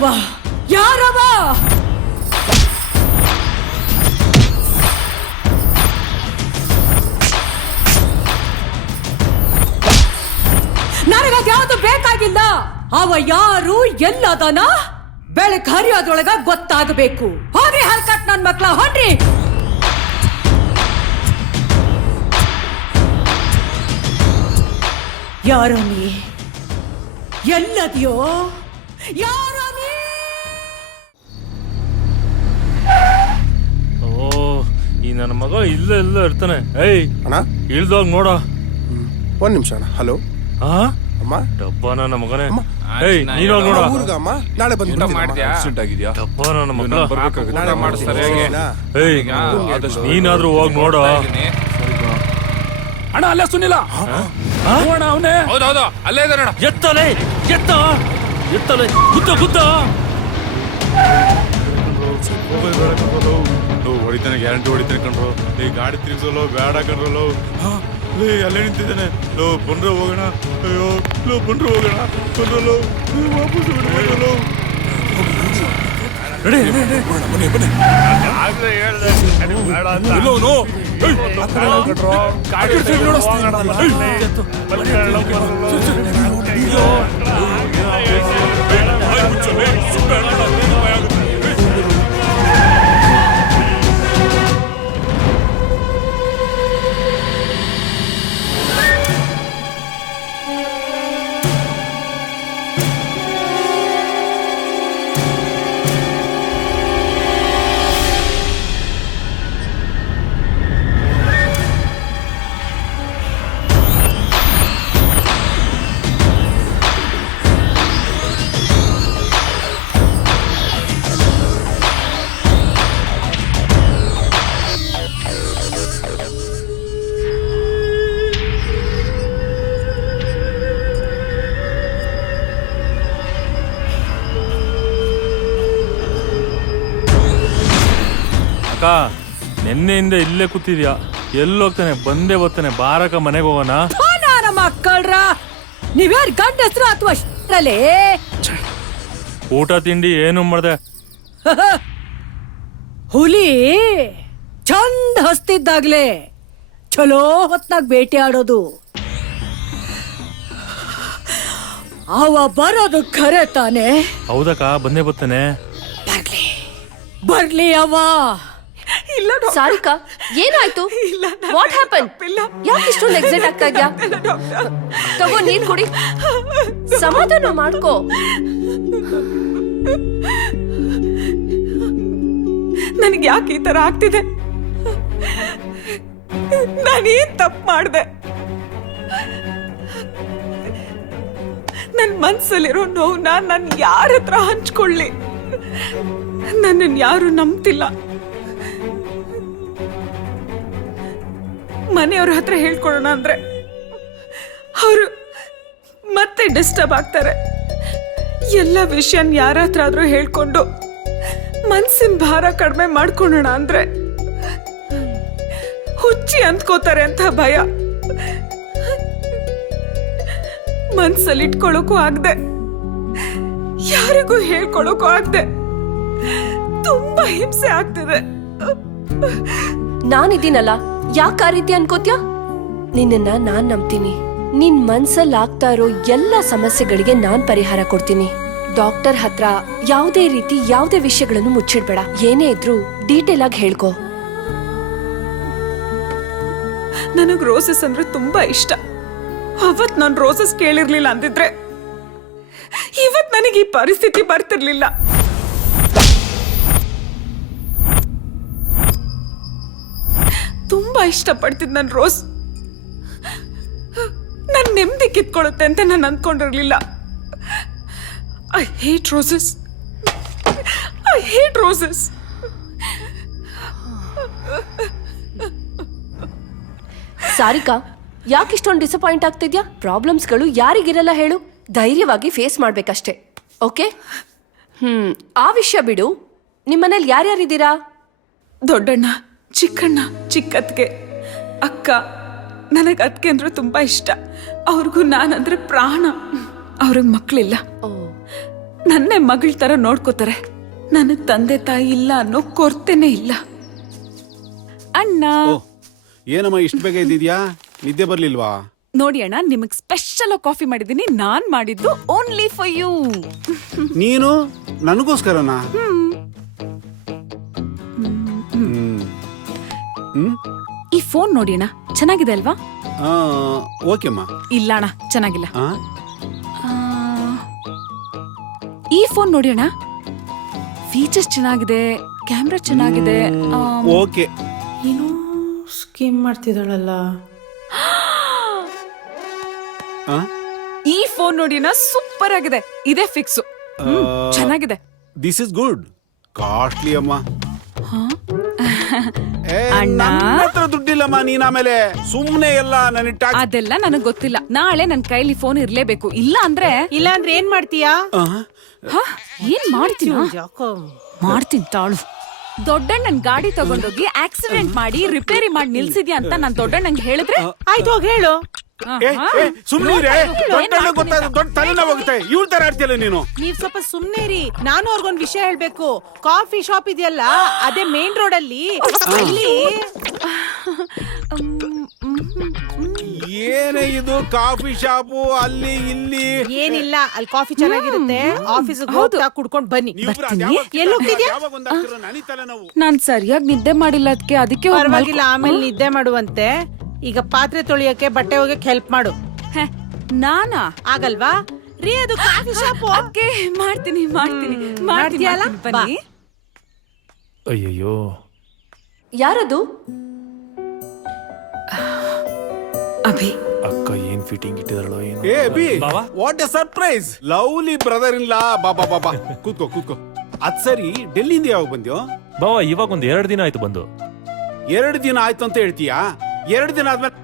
ಯಾರವ ಯಾರವ ನನಗಾಗ ಯಾವುದು ಬೇಕಾಗಿಲ್ಲ. ಅವ ಯಾರು ಎಲ್ಲದನ ಬೆಳಕ್ ಹರಿಯೋದ್ರೊಳಗ ಗೊತ್ತಾಗಬೇಕು. ಹೋಗ್ರಿ ಹಲ್ಕಟ್ ನನ್ ಮಕ್ಳ, ಹೊಡ್ರಿ. ಯಾರೋ ನೀ, ಎಲ್ಲದಿಯೋ, ಯಾರೋ ನೀ? ಓ, ಈ ನನ್ನ ಮಗ ಇಲ್ಲ ಇರ್ತಾನೆ. ಏಯ್ ಅಣ್ಣ ಇಳ್ದೋಗ್ ನೋಡ. ಒಂದ್ ನಿಮಿಷ ಅಣ್ಣ. ಹಲೋ ಹಾ ಅಮ್ಮ. ಡಬ್ಬ ನನ್ನ ಮಗನೇ. ಏಯ್ ನೀನ್ ಹೋಗ್ ನೋಡ. ಊರ್ಗ ಅಮ್ಮ, ನಾಳೆ ಬಂದು ಡಬ್ಬ ನನ್ನ ಮಗ. ನಾಳೆ ಮಾಡಿಸ್ತಾರೆ. ಏಯ್ ನೀನಾದ್ರೂ ಹೋಗ್ ನೋಡ. ಅಣ್ಣ ಅಲ್ಲೇ ಸುನಿಲ್ಲ ಅವನೇ. ಹೌದೌದು ಅಲ್ಲೇ ಇದಾರೆ. ಎತ್ತಲೆ ಎತ್ತಲೆ ಗುದ್ದ ಹೊಡಿತಾನೆ, ಗ್ಯಾರಂಟಿ ಹೊಡಿತಾನೆ ಕಣ್ರು. ಈ ಗಾಡಿ ತಿರ್ಗಿಸೋಲ್ಲ ಬೇಡ ಕಣ್ರಲ್ಲೋ. ಅಲ್ಲೇ ನಿಂತಿದ್ದಾನೆ. ಲೋ ಬಂದ್ರೆ ಹೋಗೋಣ. ಅಯ್ಯೋ ಲೋ ಬಂದ್ರೆ ಹೋಗೋಣ. ಬಂದ್ರಲ್ಲೋ ವಾಪಸ್ ಬಿಡೋಲ್ಲೋ. ಅಕ್ಕ, ನಿನ್ನೆಯಿಂದ ಇಲ್ಲೇ ಕೂತಿದ್ಯಾ. ಎಲ್ಲೋಗ್ತಾನೆ? ಬಂದೇ ಬರ್ತಾನೆ. ಬಾರಕ ಮನೆಗೆ ಹೋಗೋಣ. ನನ್ನ ಮಕ್ಕಳ್ರ, ನೀವ್ಯಾರು ಗಂಡಸ್ರು ಅಥವಾ ಅಷ್ಟರಲ್ಲೇ? ಊಟ ತಿಂಡಿ ಏನು ಮಾಡ್ದೆ? ಹುಲಿ ಚಂದ ಹಸ್ತಿದ್ದಾಗ್ಲೇ ಚಲೋ ಹೊತ್ನಾಗ ಬೇಟೆ ಆಡೋದು. ಅವ ಬರೋದು ಖರೆ ತಾನೆ? ಹೌದಕ್ಕ, ಬಂದೇ ಬರ್ತಾನೆ. ಬರ್ಲಿ ಬರ್ಲಿ ಅವ. ಇಲ್ಲ ಸಾರಿಕಾ, ಏನಾಯ್ತು? What happen? ಯಾಕೆ ಇಷ್ಟೊಂದು ಎಕ್ಸೈಟ್ ಆಗ್ತಾ ಇದ್ಯಾ? ತಗೋ ನೀನ್ ಕುಡಿ, ಸಮಾಧಾನ ಮಾಡ್ಕೋ. ನನಗೆ ಯಾಕೆ ಈ ತರ ಆಗ್ತಿದೆ? ನಾನೇನ್ ತಪ್ಪು ಮಾಡಿದೆ? ನನ್ನ ಮನ್ಸಲ್ಲಿರೋ ನೋವನ್ನ ನಾನು ಯಾರ ಹತ್ರ ಹಂಚ್ಕೊಳ್ಳಿ? ನನ್ನನ್ನು ಯಾರು ನಂಬ್ತಿಲ್ಲ. ಮನೆಯವ್ರ ಹತ್ರ ಹೇಳ್ಕೊಳ್ಳೋಣ ಅಂದ್ರೆ ಅವರು ಮತ್ತೆ ಡಿಸ್ಟರ್ಬ್ ಆಗ್ತಾರೆ. ಎಲ್ಲ ವಿಷಯನ್ ಯಾರ ಹತ್ರ ಆದ್ರೂ ಹೇಳ್ಕೊಂಡು ಮನ್ಸಿನ ಭಾರ ಕಡಿಮೆ ಮಾಡ್ಕೊಳ್ಳೋಣ ಅಂದ್ರೆ ಹುಚ್ಚಿ ಅಂದ್ಕೋತಾರೆ ಅಂತ ಭಯ. ಮನ್ಸಲ್ಲಿ ಇಟ್ಕೊಳ್ಳೋಕು ಆಗದೆ, ಯಾರಿಗೂ ಹೇಳ್ಕೊಳ್ಳೋಕು ಆಗದೆ ತುಂಬಾ ಹಿಂಸೆ ಆಗ್ತಿದೆ. ನಾನಿದ್ದೀನಲ್ಲ, ಯಾಕೆ ಆ ರೀತಿ ಅನ್ಕೋತ್ಯಾ? ನಿನ್ನನ್ನ ನಾನ್ ನಂಬ್ತೀನಿ. ನಿನ್ ಮನ್ಸಲ್ಲಿ ಆಗ್ತಾ ಇರೋ ಎಲ್ಲ ಸಮಸ್ಯೆಗಳಿಗೆ ನಾನ್ ಪರಿಹಾರ ಕೊಡ್ತೀನಿ. ಡಾಕ್ಟರ್ ಹತ್ರ ಯಾವುದೇ ರೀತಿ ಯಾವುದೇ ವಿಷಯಗಳನ್ನು ಮುಚ್ಚಿಡ್ಬೇಡ. ಏನೇ ಇದ್ರೂ ಡೀಟೇಲ್ ಆಗಿ ಹೇಳ್ಕೊ. ನನಗ್ ರೋಸಸ್ ಅಂದ್ರೆ ತುಂಬಾ ಇಷ್ಟ. ಅವತ್ ನಾನು ರೋಸಸ್ ಕೇಳಿರ್ಲಿಲ್ಲ ಅಂದಿದ್ರೆ ಇವತ್ ನನಗೆ ಈ ಪರಿಸ್ಥಿತಿ ಬರ್ತಿರ್ಲಿಲ್ಲ. ತುಂಬಾ ಇಷ್ಟಪಡ್ತಿದ್ ನನ್ ರೋಸ್. ನನ್ ನೆಮ್ಮದಿ ಕಿತ್ಕೊಳ್ಳುತ್ತೆ ಅಂತ ನಾನು ಅಂದ್ಕೊಂಡಿರ್ಲಿಲ್ಲ. I hate roses. I hate roses. Sarika, ಯಾಕೆ ಇಷ್ಟೊಂದು ಡಿಸಪಾಯಿಂಟ್ ಆಗ್ತಿದ್ಯಾ? ಪ್ರಾಬ್ಲಮ್ಸ್ಗಳು ಯಾರಿಗಿರಲ್ಲ ಹೇಳು. ಧೈರ್ಯವಾಗಿ ಫೇಸ್ ಮಾಡ್ಬೇಕಷ್ಟೇ. ಓಕೆ? ಆ ವಿಷಯ ಬಿಡು. ನಿಮ್ಮನೇಲಿ ಯಾರ್ಯಾರಿದ್ದೀರಾ? ದೊಡ್ಡಣ್ಣ, ಚಿಕ್ಕಣ್ಣ, ಚಿಕ್ಕತ್ಗೆ, ಅಕ್ಕ. ನನಗೆ ಅದಕ್ಕೆ ಅಂದ್ರೆ ತುಂಬಾ ಇಷ್ಟ. ಅವ್ರಿಗೂ ನಾನಂದ್ರೆ ಪ್ರಾಣ. ಅವ್ರಿಗೆ ಮಕ್ಕಳಿಲ್ಲ. ನನ್ನೇ ಮಗಳ ತರ ನೋಡ್ಕೋತಾರೆ. ನನಗ್ ತಂದೆ ತಾಯಿ ಇಲ್ಲ ಅನ್ನೋ ಕೊರತೆನೇ ಇಲ್ಲ. ಅಣ್ಣ ಏನಮ್ಮ ಇಷ್ಟು ಬೇಗ ಇದ್ದಿದ್ಯಾ? ನಿದ್ದೆ ಬರ್ಲಿಲ್ವಾ? ನೋಡಿ ಅಣ್ಣ, ನಿಮಗ್ ಸ್ಪೆಷಲ್ ಕಾಫಿ ಮಾಡಿದೀನಿ. ನಾನ್ ಮಾಡಿದ್ದು ಓನ್ಲಿ ಫಾರ್ ಯು. ನೀನು ನನಗೋಸ್ಕರನಾ? ಈ ಫೋನ್ ನೋಡಿ ಅಣ್ಣ, ಚೆನ್ನಾಗಿದೆ ಅಲ್ವಾ? ಓಕೆಮ್ಮ. ಇಲ್ಲ ಅಣ್ಣ, ಚೆನ್ನಾಗಿಲ್ಲ. ಆ? ಈ ಫೋನ್ ನೋಡಿ ಅಣ್ಣ, ಫೀಚರ್ಸ್ ಚೆನ್ನಾಗಿದೆ, ಕ್ಯಾಮ್ರಾ ಚೆನ್ನಾಗಿದೆ. ಓಕೆ. ಏನು ಸ್ಕೀಮ್ ಮಾಡ್ತಿದ್ದಾಳಲ್ಲ. ಆ? ಈ ಫೋನ್ ನೋಡಿ ಅಣ್ಣ, ಸೂಪರ್ ಆಗಿದೆ. ಇದೇ ಫಿಕ್ಸ್. ಚೆನ್ನಾಗಿದೆ. This is good. ಕಾಸ್ಟ್ಲಿ ಅಮ್ಮ. ಅಣ್ಣ. ನನ್ನ ಹತ್ರ ದುಡ್ಡಿಲ್ಲಮ್ಮ. ನೀನ್ ಆಮೇಲೆ ಸುಮ್ನೆ ಎಲ್ಲ ನನಗೆ ಟ್ಯಾಕ್ಸ್. ಅದೆಲ್ಲ ನನಗ್ ಗೊತ್ತಿಲ್ಲ. ನಾಳೆ ನನ್ ಕೈಲಿ ಫೋನ್ ಇರ್ಲೇಬೇಕು. ಇಲ್ಲ ಅಂದ್ರೆ ಏನ್ ಮಾಡ್ತೀಯಾ? ಏನ್ ಮಾಡ್ತೀನಿ ಮಾಡ್ತೀನಿ ತಾಳು. ದೊಡ್ಡಣ್ಣನ್ ಗಾಡಿ ತಗೊಂಡೋಗಿ ಆಕ್ಸಿಡೆಂಟ್ ಮಾಡಿ ರಿಪೇರಿ ಮಾಡಿ ನಿಲ್ಸಿದ್ಯಾ ಅಂತ ನಾನ್ ದೊಡ್ಡಣ್ಣಂಗೆ ಹೇಳಿದ್ರೆ ಆಯ್ತು, ಹೋಗಿ ಹೇಳು. ಸುಮ್ನೆ ದೊಡ್ಡ ತಲೆನ ಹೋಗುತ್ತೆ. ಇವ್ರ ತರ ಆಡ್ತಿಯಲ್ಲ ನೀನು. ನೀವ್ ಸ್ವಲ್ಪ ಸುಮ್ನೆ ರೀ. ನಾನು ಅವ್ರಿಗೊಂದ್ ವಿಷಯ ಹೇಳ್ಬೇಕು. ಕಾಫಿ ಶಾಪ್ ಇದೆಯಲ್ಲ, ಅದೇ ಮೇನ್ ರೋಡ್ ಅಲ್ಲಿ. ಏನೇ ಇದು ಕಾಫಿ ಶಾಪು ಅಲ್ಲಿ ಇಲ್ಲಿ? ಏನಿಲ್ಲ, ಅಲ್ಲಿ ಕಾಫಿ ಚೆನ್ನಾಗಿರುತ್ತೆ. ಆಫೀಸ್ ಹೋಗ್ತಾ ಕುಡ್ಕೊಂಡ್ ಬನ್ನಿ. ಎಲ್ಲಿ ಹೋಗ್ತಿದ್ಯಾ? ನನಗೆ ತಲೆನೋವು. ನಾನ್ ಸರಿಯಾಗಿ ನಿದ್ದೆ ಮಾಡಿಲ್ಲ. ಅದಕ್ಕೆ ಪರವಾಗಿಲ್ಲ, ಆಮೇಲೆ ನಿದ್ದೆ ಮಾಡುವಂತೆ. ಈಗ ಪಾತ್ರೆ ತೊಳಿಯಕ್ಕೆ, ಬಟ್ಟೆ ಒಗೆಯಕ್ಕೆ ಹೆಲ್ಪ್ ಮಾಡು. ನಾನಾ? ಆಗಲ್ವಾ ರೀ? ಅದು ಕಾಫಿ ಶಾಪ್. ಮಾಡ್ತೀನಿ ಮಾಡ್ತೀನಿ ಮಾಡ್ತೀಯಲ್ಲ? ಬನ್ನಿ. ಅಯ್ಯಯ್ಯೋ, ಯಾರದು? ಅಭಿ. ಅಕ್ಕ ಏನ್ ಫಿಟ್ಟಿಂಗ್ ಇಟ್ಟಿದಾಳೋ ಏನು. A B, what a surprise. Lovely brother in law. ಬಾಬಾ ಬಾಬಾ, ಕೂತ್ಕೋ ಕೂತ್ಕೋ. ಅದ್ ಸರಿ, ಡೆಲ್ಲಿಂದ ಯಾವಾಗ ಬಂದ್ಯೋ? ಬಾವ, ಇವಾಗ ಒಂದ್ 2 ದಿನ ಆಯ್ತು ಬಂದು. 2 ದಿನ ಆಯ್ತು ಅಂತ ಹೇಳ್ತೀಯಾ? 2 ದಿನ ಆದ್ಮೇಲೆ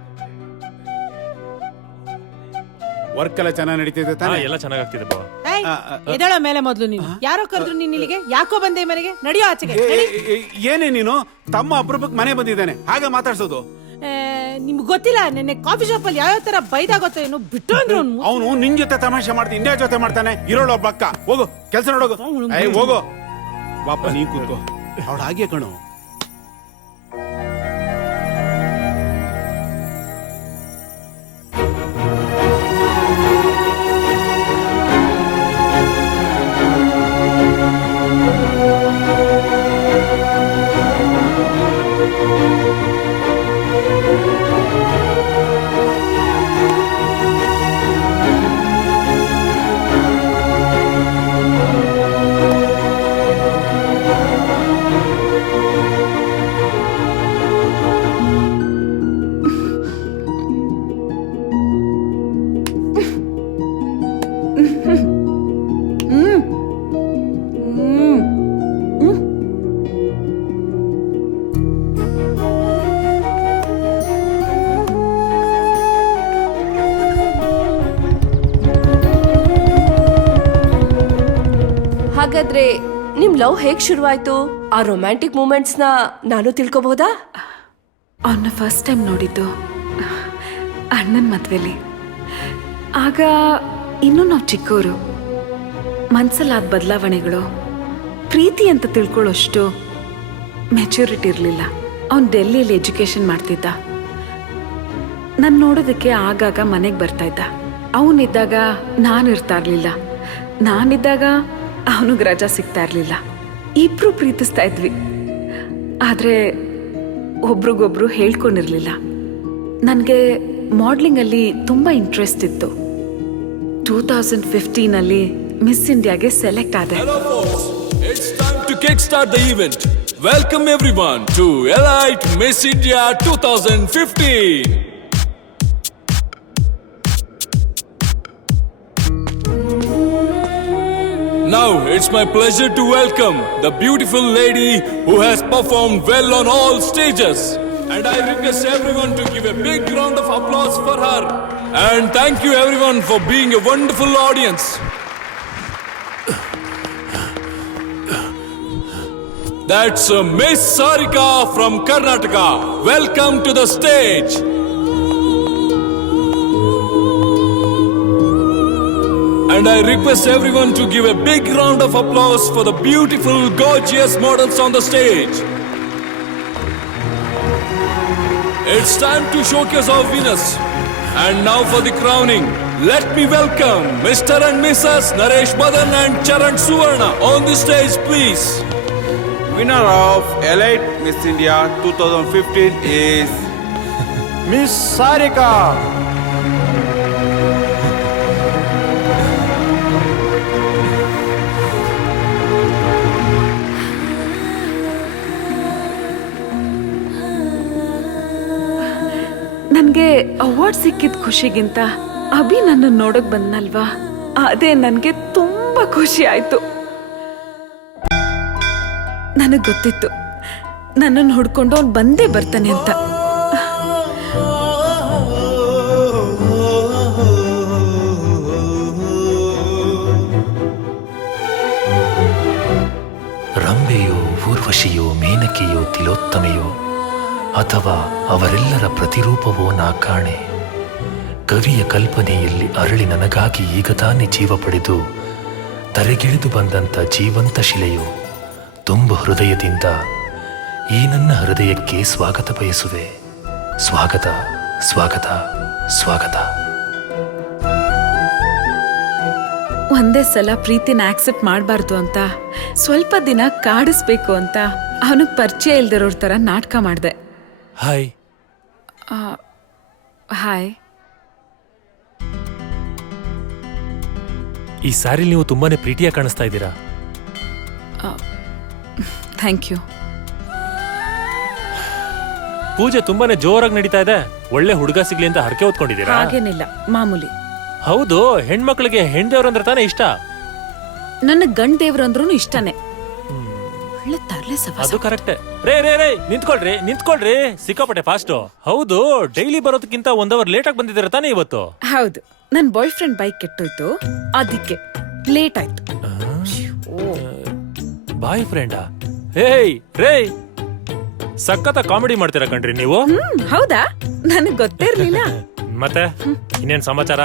ವರ್ಕ್ ಎಲ್ಲ ಚೆನ್ನಾಗಿ ನಡೀತಿದೆ ಹಾ, ತಾನೇ? ಎಲ್ಲ ಚೆನ್ನಾಗಾಗ್ತಿದೆ ಬಾವ. ಎದಳ ಮೇಲೆ ಮೊದ್ಲು ನೀನು. ಯಾರೋ ಕರೆದ್ರು ನೀನ್ ಇಲ್ಲಿಗೆ? ಯಾಕೋ ಬಂದೆ ಮನೆಗೆ? ನಡಿಯೋ ಆಚೆಗೆ. ಏನೇ ನೀನು? ತಮ್ಮ ಅಪರೂಪಕ್ಕೆ ಮನೆ ಬಂದಿದ್ದಾನೆ, ಹಾಗೆ ಮಾತಾಡ್ಸೋದು? ನಿಮ್ಗೆ ಗೊತ್ತಿಲ್ಲ, ನಿನ್ನೆ ಕಾಫಿ ಶಾಪ್ ಅಲ್ಲಿ ಯಾವ ತರ ಬೈದಾಗ ಗೊತ್ತೋ ಏನು ಬಿಟ್ಟು ಅಂದ್ರು. ಅವನು ನಿನ್ ಜೊತೆ ತಮಾಷೆ ಮಾಡ್ತೀನಿ, ಇನ್ಯಾರ ಜೊತೆ ಮಾಡ್ತಾನೆ? ಇರೋಳು ಒಬ್ಬ ಅಕ್ಕ. ಹೋಗು ಕೆಲ್ಸ ನೋಡೋಗು. ಹೋಗು ಬಾಪ, ನೀ ಕೂತ್ಕೋ. ಅವಳು ಹಾಗೆ ಕಣು. ಹಾಗಾದ್ರೆ ನಿಮ್ ಲವ್ ಹೇಗ್ ಶುರುವಾಯ್ತು? ಆ ರೊಮ್ಯಾಂಟಿಕ್ ಮೂಮೆಂಟ್ಸ್ ನ ನಾನು ತಿಳ್ಕೊಬಹುದಾ? ಅವನ್ನ ಫಸ್ಟ್ ಟೈಮ್ ನೋಡಿದ್ದು ಅಣ್ಣನ ಮದ್ವೆಲಿ. ಆಗ ಇನ್ನೂ ನಾವು ಚಿಕ್ಕವರು. ಮನ್ಸಲ್ಲಾದ ಬದಲಾವಣೆಗಳು, ಪ್ರೀತಿ ಅಂತ ತಿಳ್ಕೊಳ್ಳೋಷ್ಟು ಮೆಚುರಿಟಿ ಇರಲಿಲ್ಲ. ಅವನು ಡೆಲ್ಲಿಯಲ್ಲಿ ಎಜುಕೇಶನ್ ಮಾಡ್ತಿದ್ದ. ನಾನು ನೋಡೋದಕ್ಕೆ ಆಗಾಗ ಮನೆಗೆ ಬರ್ತಾ ಇದ್ದ. ಅವನಿದ್ದಾಗ ನಾನು ಇರ್ತಾ ಇರ್ಲಿಲ್ಲ, ನಾನಿದ್ದಾಗ ಅವನಿಗೆ ರಜಾ ಸಿಗ್ತಾ ಇರಲಿಲ್ಲ. ಇಬ್ರು ಪ್ರೀತಿಸ್ತಾ ಇದ್ವಿ. ಆದರೆ ಒಬ್ರಿಗೊಬ್ರು ಹೇಳ್ಕೊಂಡಿರ್ಲಿಲ್ಲ. ನನಗೆ ಮಾಡ್ಲಿಂಗಲ್ಲಿ ತುಂಬ ಇಂಟ್ರೆಸ್ಟ್ ಇತ್ತು. 2015 ಮಿಸ್ ಇಂಡಿಯಾಗೆ ಸೆಲೆಕ್ಟ್ ಆದೆ. Hello folks, it's time to kickstart the event. Welcome everyone to Elite Miss India 2015. Now it's my pleasure to welcome the beautiful lady who has performed well on all stages. And I request everyone to give a big round of applause for her. And thank you everyone for being a wonderful audience. That's Miss Sarika from Karnataka. Welcome to the stage. And And I request everyone to give a big round of applause for the beautiful, gorgeous models on the stage. It's time to showcase our winners. And now for the crowning. Let me welcome Mr. and Mrs. Naresh Madan and Charan Suvarna on the stage, please. Winner of Elite Miss India 2015 is Miss Sarika. ನನಗೆ award ಸಿಕ್ಕಿದ ಖುಷಿಗಿಂತ ಅಭಿ ನನ್ನ ನೋಡಕ್ ಬಂದ್ನಲ್ವಾ, ಅದೇ ನನಗೆ ತುಂಬಾ ಖುಷಿ ಆಯ್ತು. ನನಗ್ ಗೊತ್ತಿತ್ತು ನನ್ನನ್ನು ಹುಡ್ಕೊಂಡು ಅವ್ನು ಬಂದೇ ಬರ್ತಾನೆ ಅಂತ. ರಂಬೆಯೋ, ಊರ್ವಶಿಯೋ, ಮೇನಕೆಯೋ, ತಿಲೋತ್ತಮೆಯೋ, ಅಥವಾ ಅವರೆಲ್ಲರ ಪ್ರತಿರೂಪವೋ ನಾ ಕಾಣೆ. ಕವಿಯ ಕಲ್ಪನೆಯಲ್ಲಿ ಅರಳಿ ನನಗಾಗಿ ಈಗ ತಾನೇ ಜೀವ ಪಡೆದು ತರೆಗಿಳಿದು ಬಂದಂಥ ಜೀವಂತ ಶಿಲೆಯೋ, ತುಂಬ ಹೃದಯದಿಂದ ಈ ನನ್ನ ಹೃದಯಕ್ಕೆ ಸ್ವಾಗತ ಬಯಸುವೆ. ಸ್ವಾಗತ, ಸ್ವಾಗತ, ಸ್ವಾಗತ. ಒಂದೇ ಸಲ ಪ್ರೀತಿನ ಆಕ್ಸೆಪ್ಟ್ ಮಾಡಬಾರ್ದು ಅಂತ ಸ್ವಲ್ಪ ದಿನ ಕಾಡಿಸ್ಬೇಕು ಅಂತ ಅವನಿಗೆ ಪರಿಚಯ ಇಲ್ದಿರೋರ್ ಥರ ನಾಟಕ ಮಾಡಿದೆ. ಹಾಯ್. ಹಾಯ್. ಈ ಸಾರಿ ನೀವು ತುಂಬಾನೇ ಪ್ರೀತಿಯಾಗಿ ಕಾಣಿಸ್ತಾ ಇದ್ದೀರಾ. Thank you. ಪೂಜೆ ತುಂಬಾನೇ ಜೋರಾಗಿ ನಡೀತಾ ಇದೆ. ಒಳ್ಳೆ ಹುಡುಗ ಸಿಗ್ಲಿ ಅಂತ ಹರಕೆ ಹೊತ್ಕೊಂಡಿದ್ದೀರಾ? ಹಾಗೇನಿಲ್ಲ, ಮಾಮೂಲಿ. ಹೌದು, ಹೆಣ್ಮಕ್ಳಿಗೆ ಹೆಣ್ದೇವ್ರಂದ್ರೆ ತಾನೇ ಇಷ್ಟ. ನನ್ನ ಗಂಡ್ ದೇವ್ರು ಅಂದ್ರೂ ಇಷ್ಟನೇ. ಒಳ್ಳೆ ತರ್ಲೆ ಸವಾಸ. ಅದು ಕರೆಕ್ಟೇ. ರೇ ನಿಂತ್ಕೊಳ್ರಿ, ಸಿಕ್ಕಾಪಟ್ಟೆ ಫಾಸ್ಟ್. ಹೌದು, ಡೈಲಿ ಬರೋದಕ್ಕಿಂತ 1 ಅವರ್ ಲೇಟ್ ಆಗಿ ಬಂದಿದ್ದೀರಾ ತಾನೇ ಇವತ್ತು? ಹೌದು, ನನ್ ಬಾಯ್ ಫ್ರೆಂಡ್ ಬೈಕ್ ಕೆಟ್ಟೋಯ್ತು, ಅದಕ್ಕೆ ಲೇಟ್ ಆಯ್ತು. ಬಾಯ್ ಫ್ರೆಂಡಾ? ಹೇಯ್ ರೇ, ಸಖತ್ತ ಕಾಮಿಡಿ ಮಾಡ್ತೀರಾ ಕಣ್ರಿ ನೀವು. ಹೌದಾ? ನನಗ್ ಗೊತ್ತೇ ಇರ್ಲಿಲ್ಲ. ಮತ್ತೆ ಇನ್ನೇನ್ ಸಮಾಚಾರ?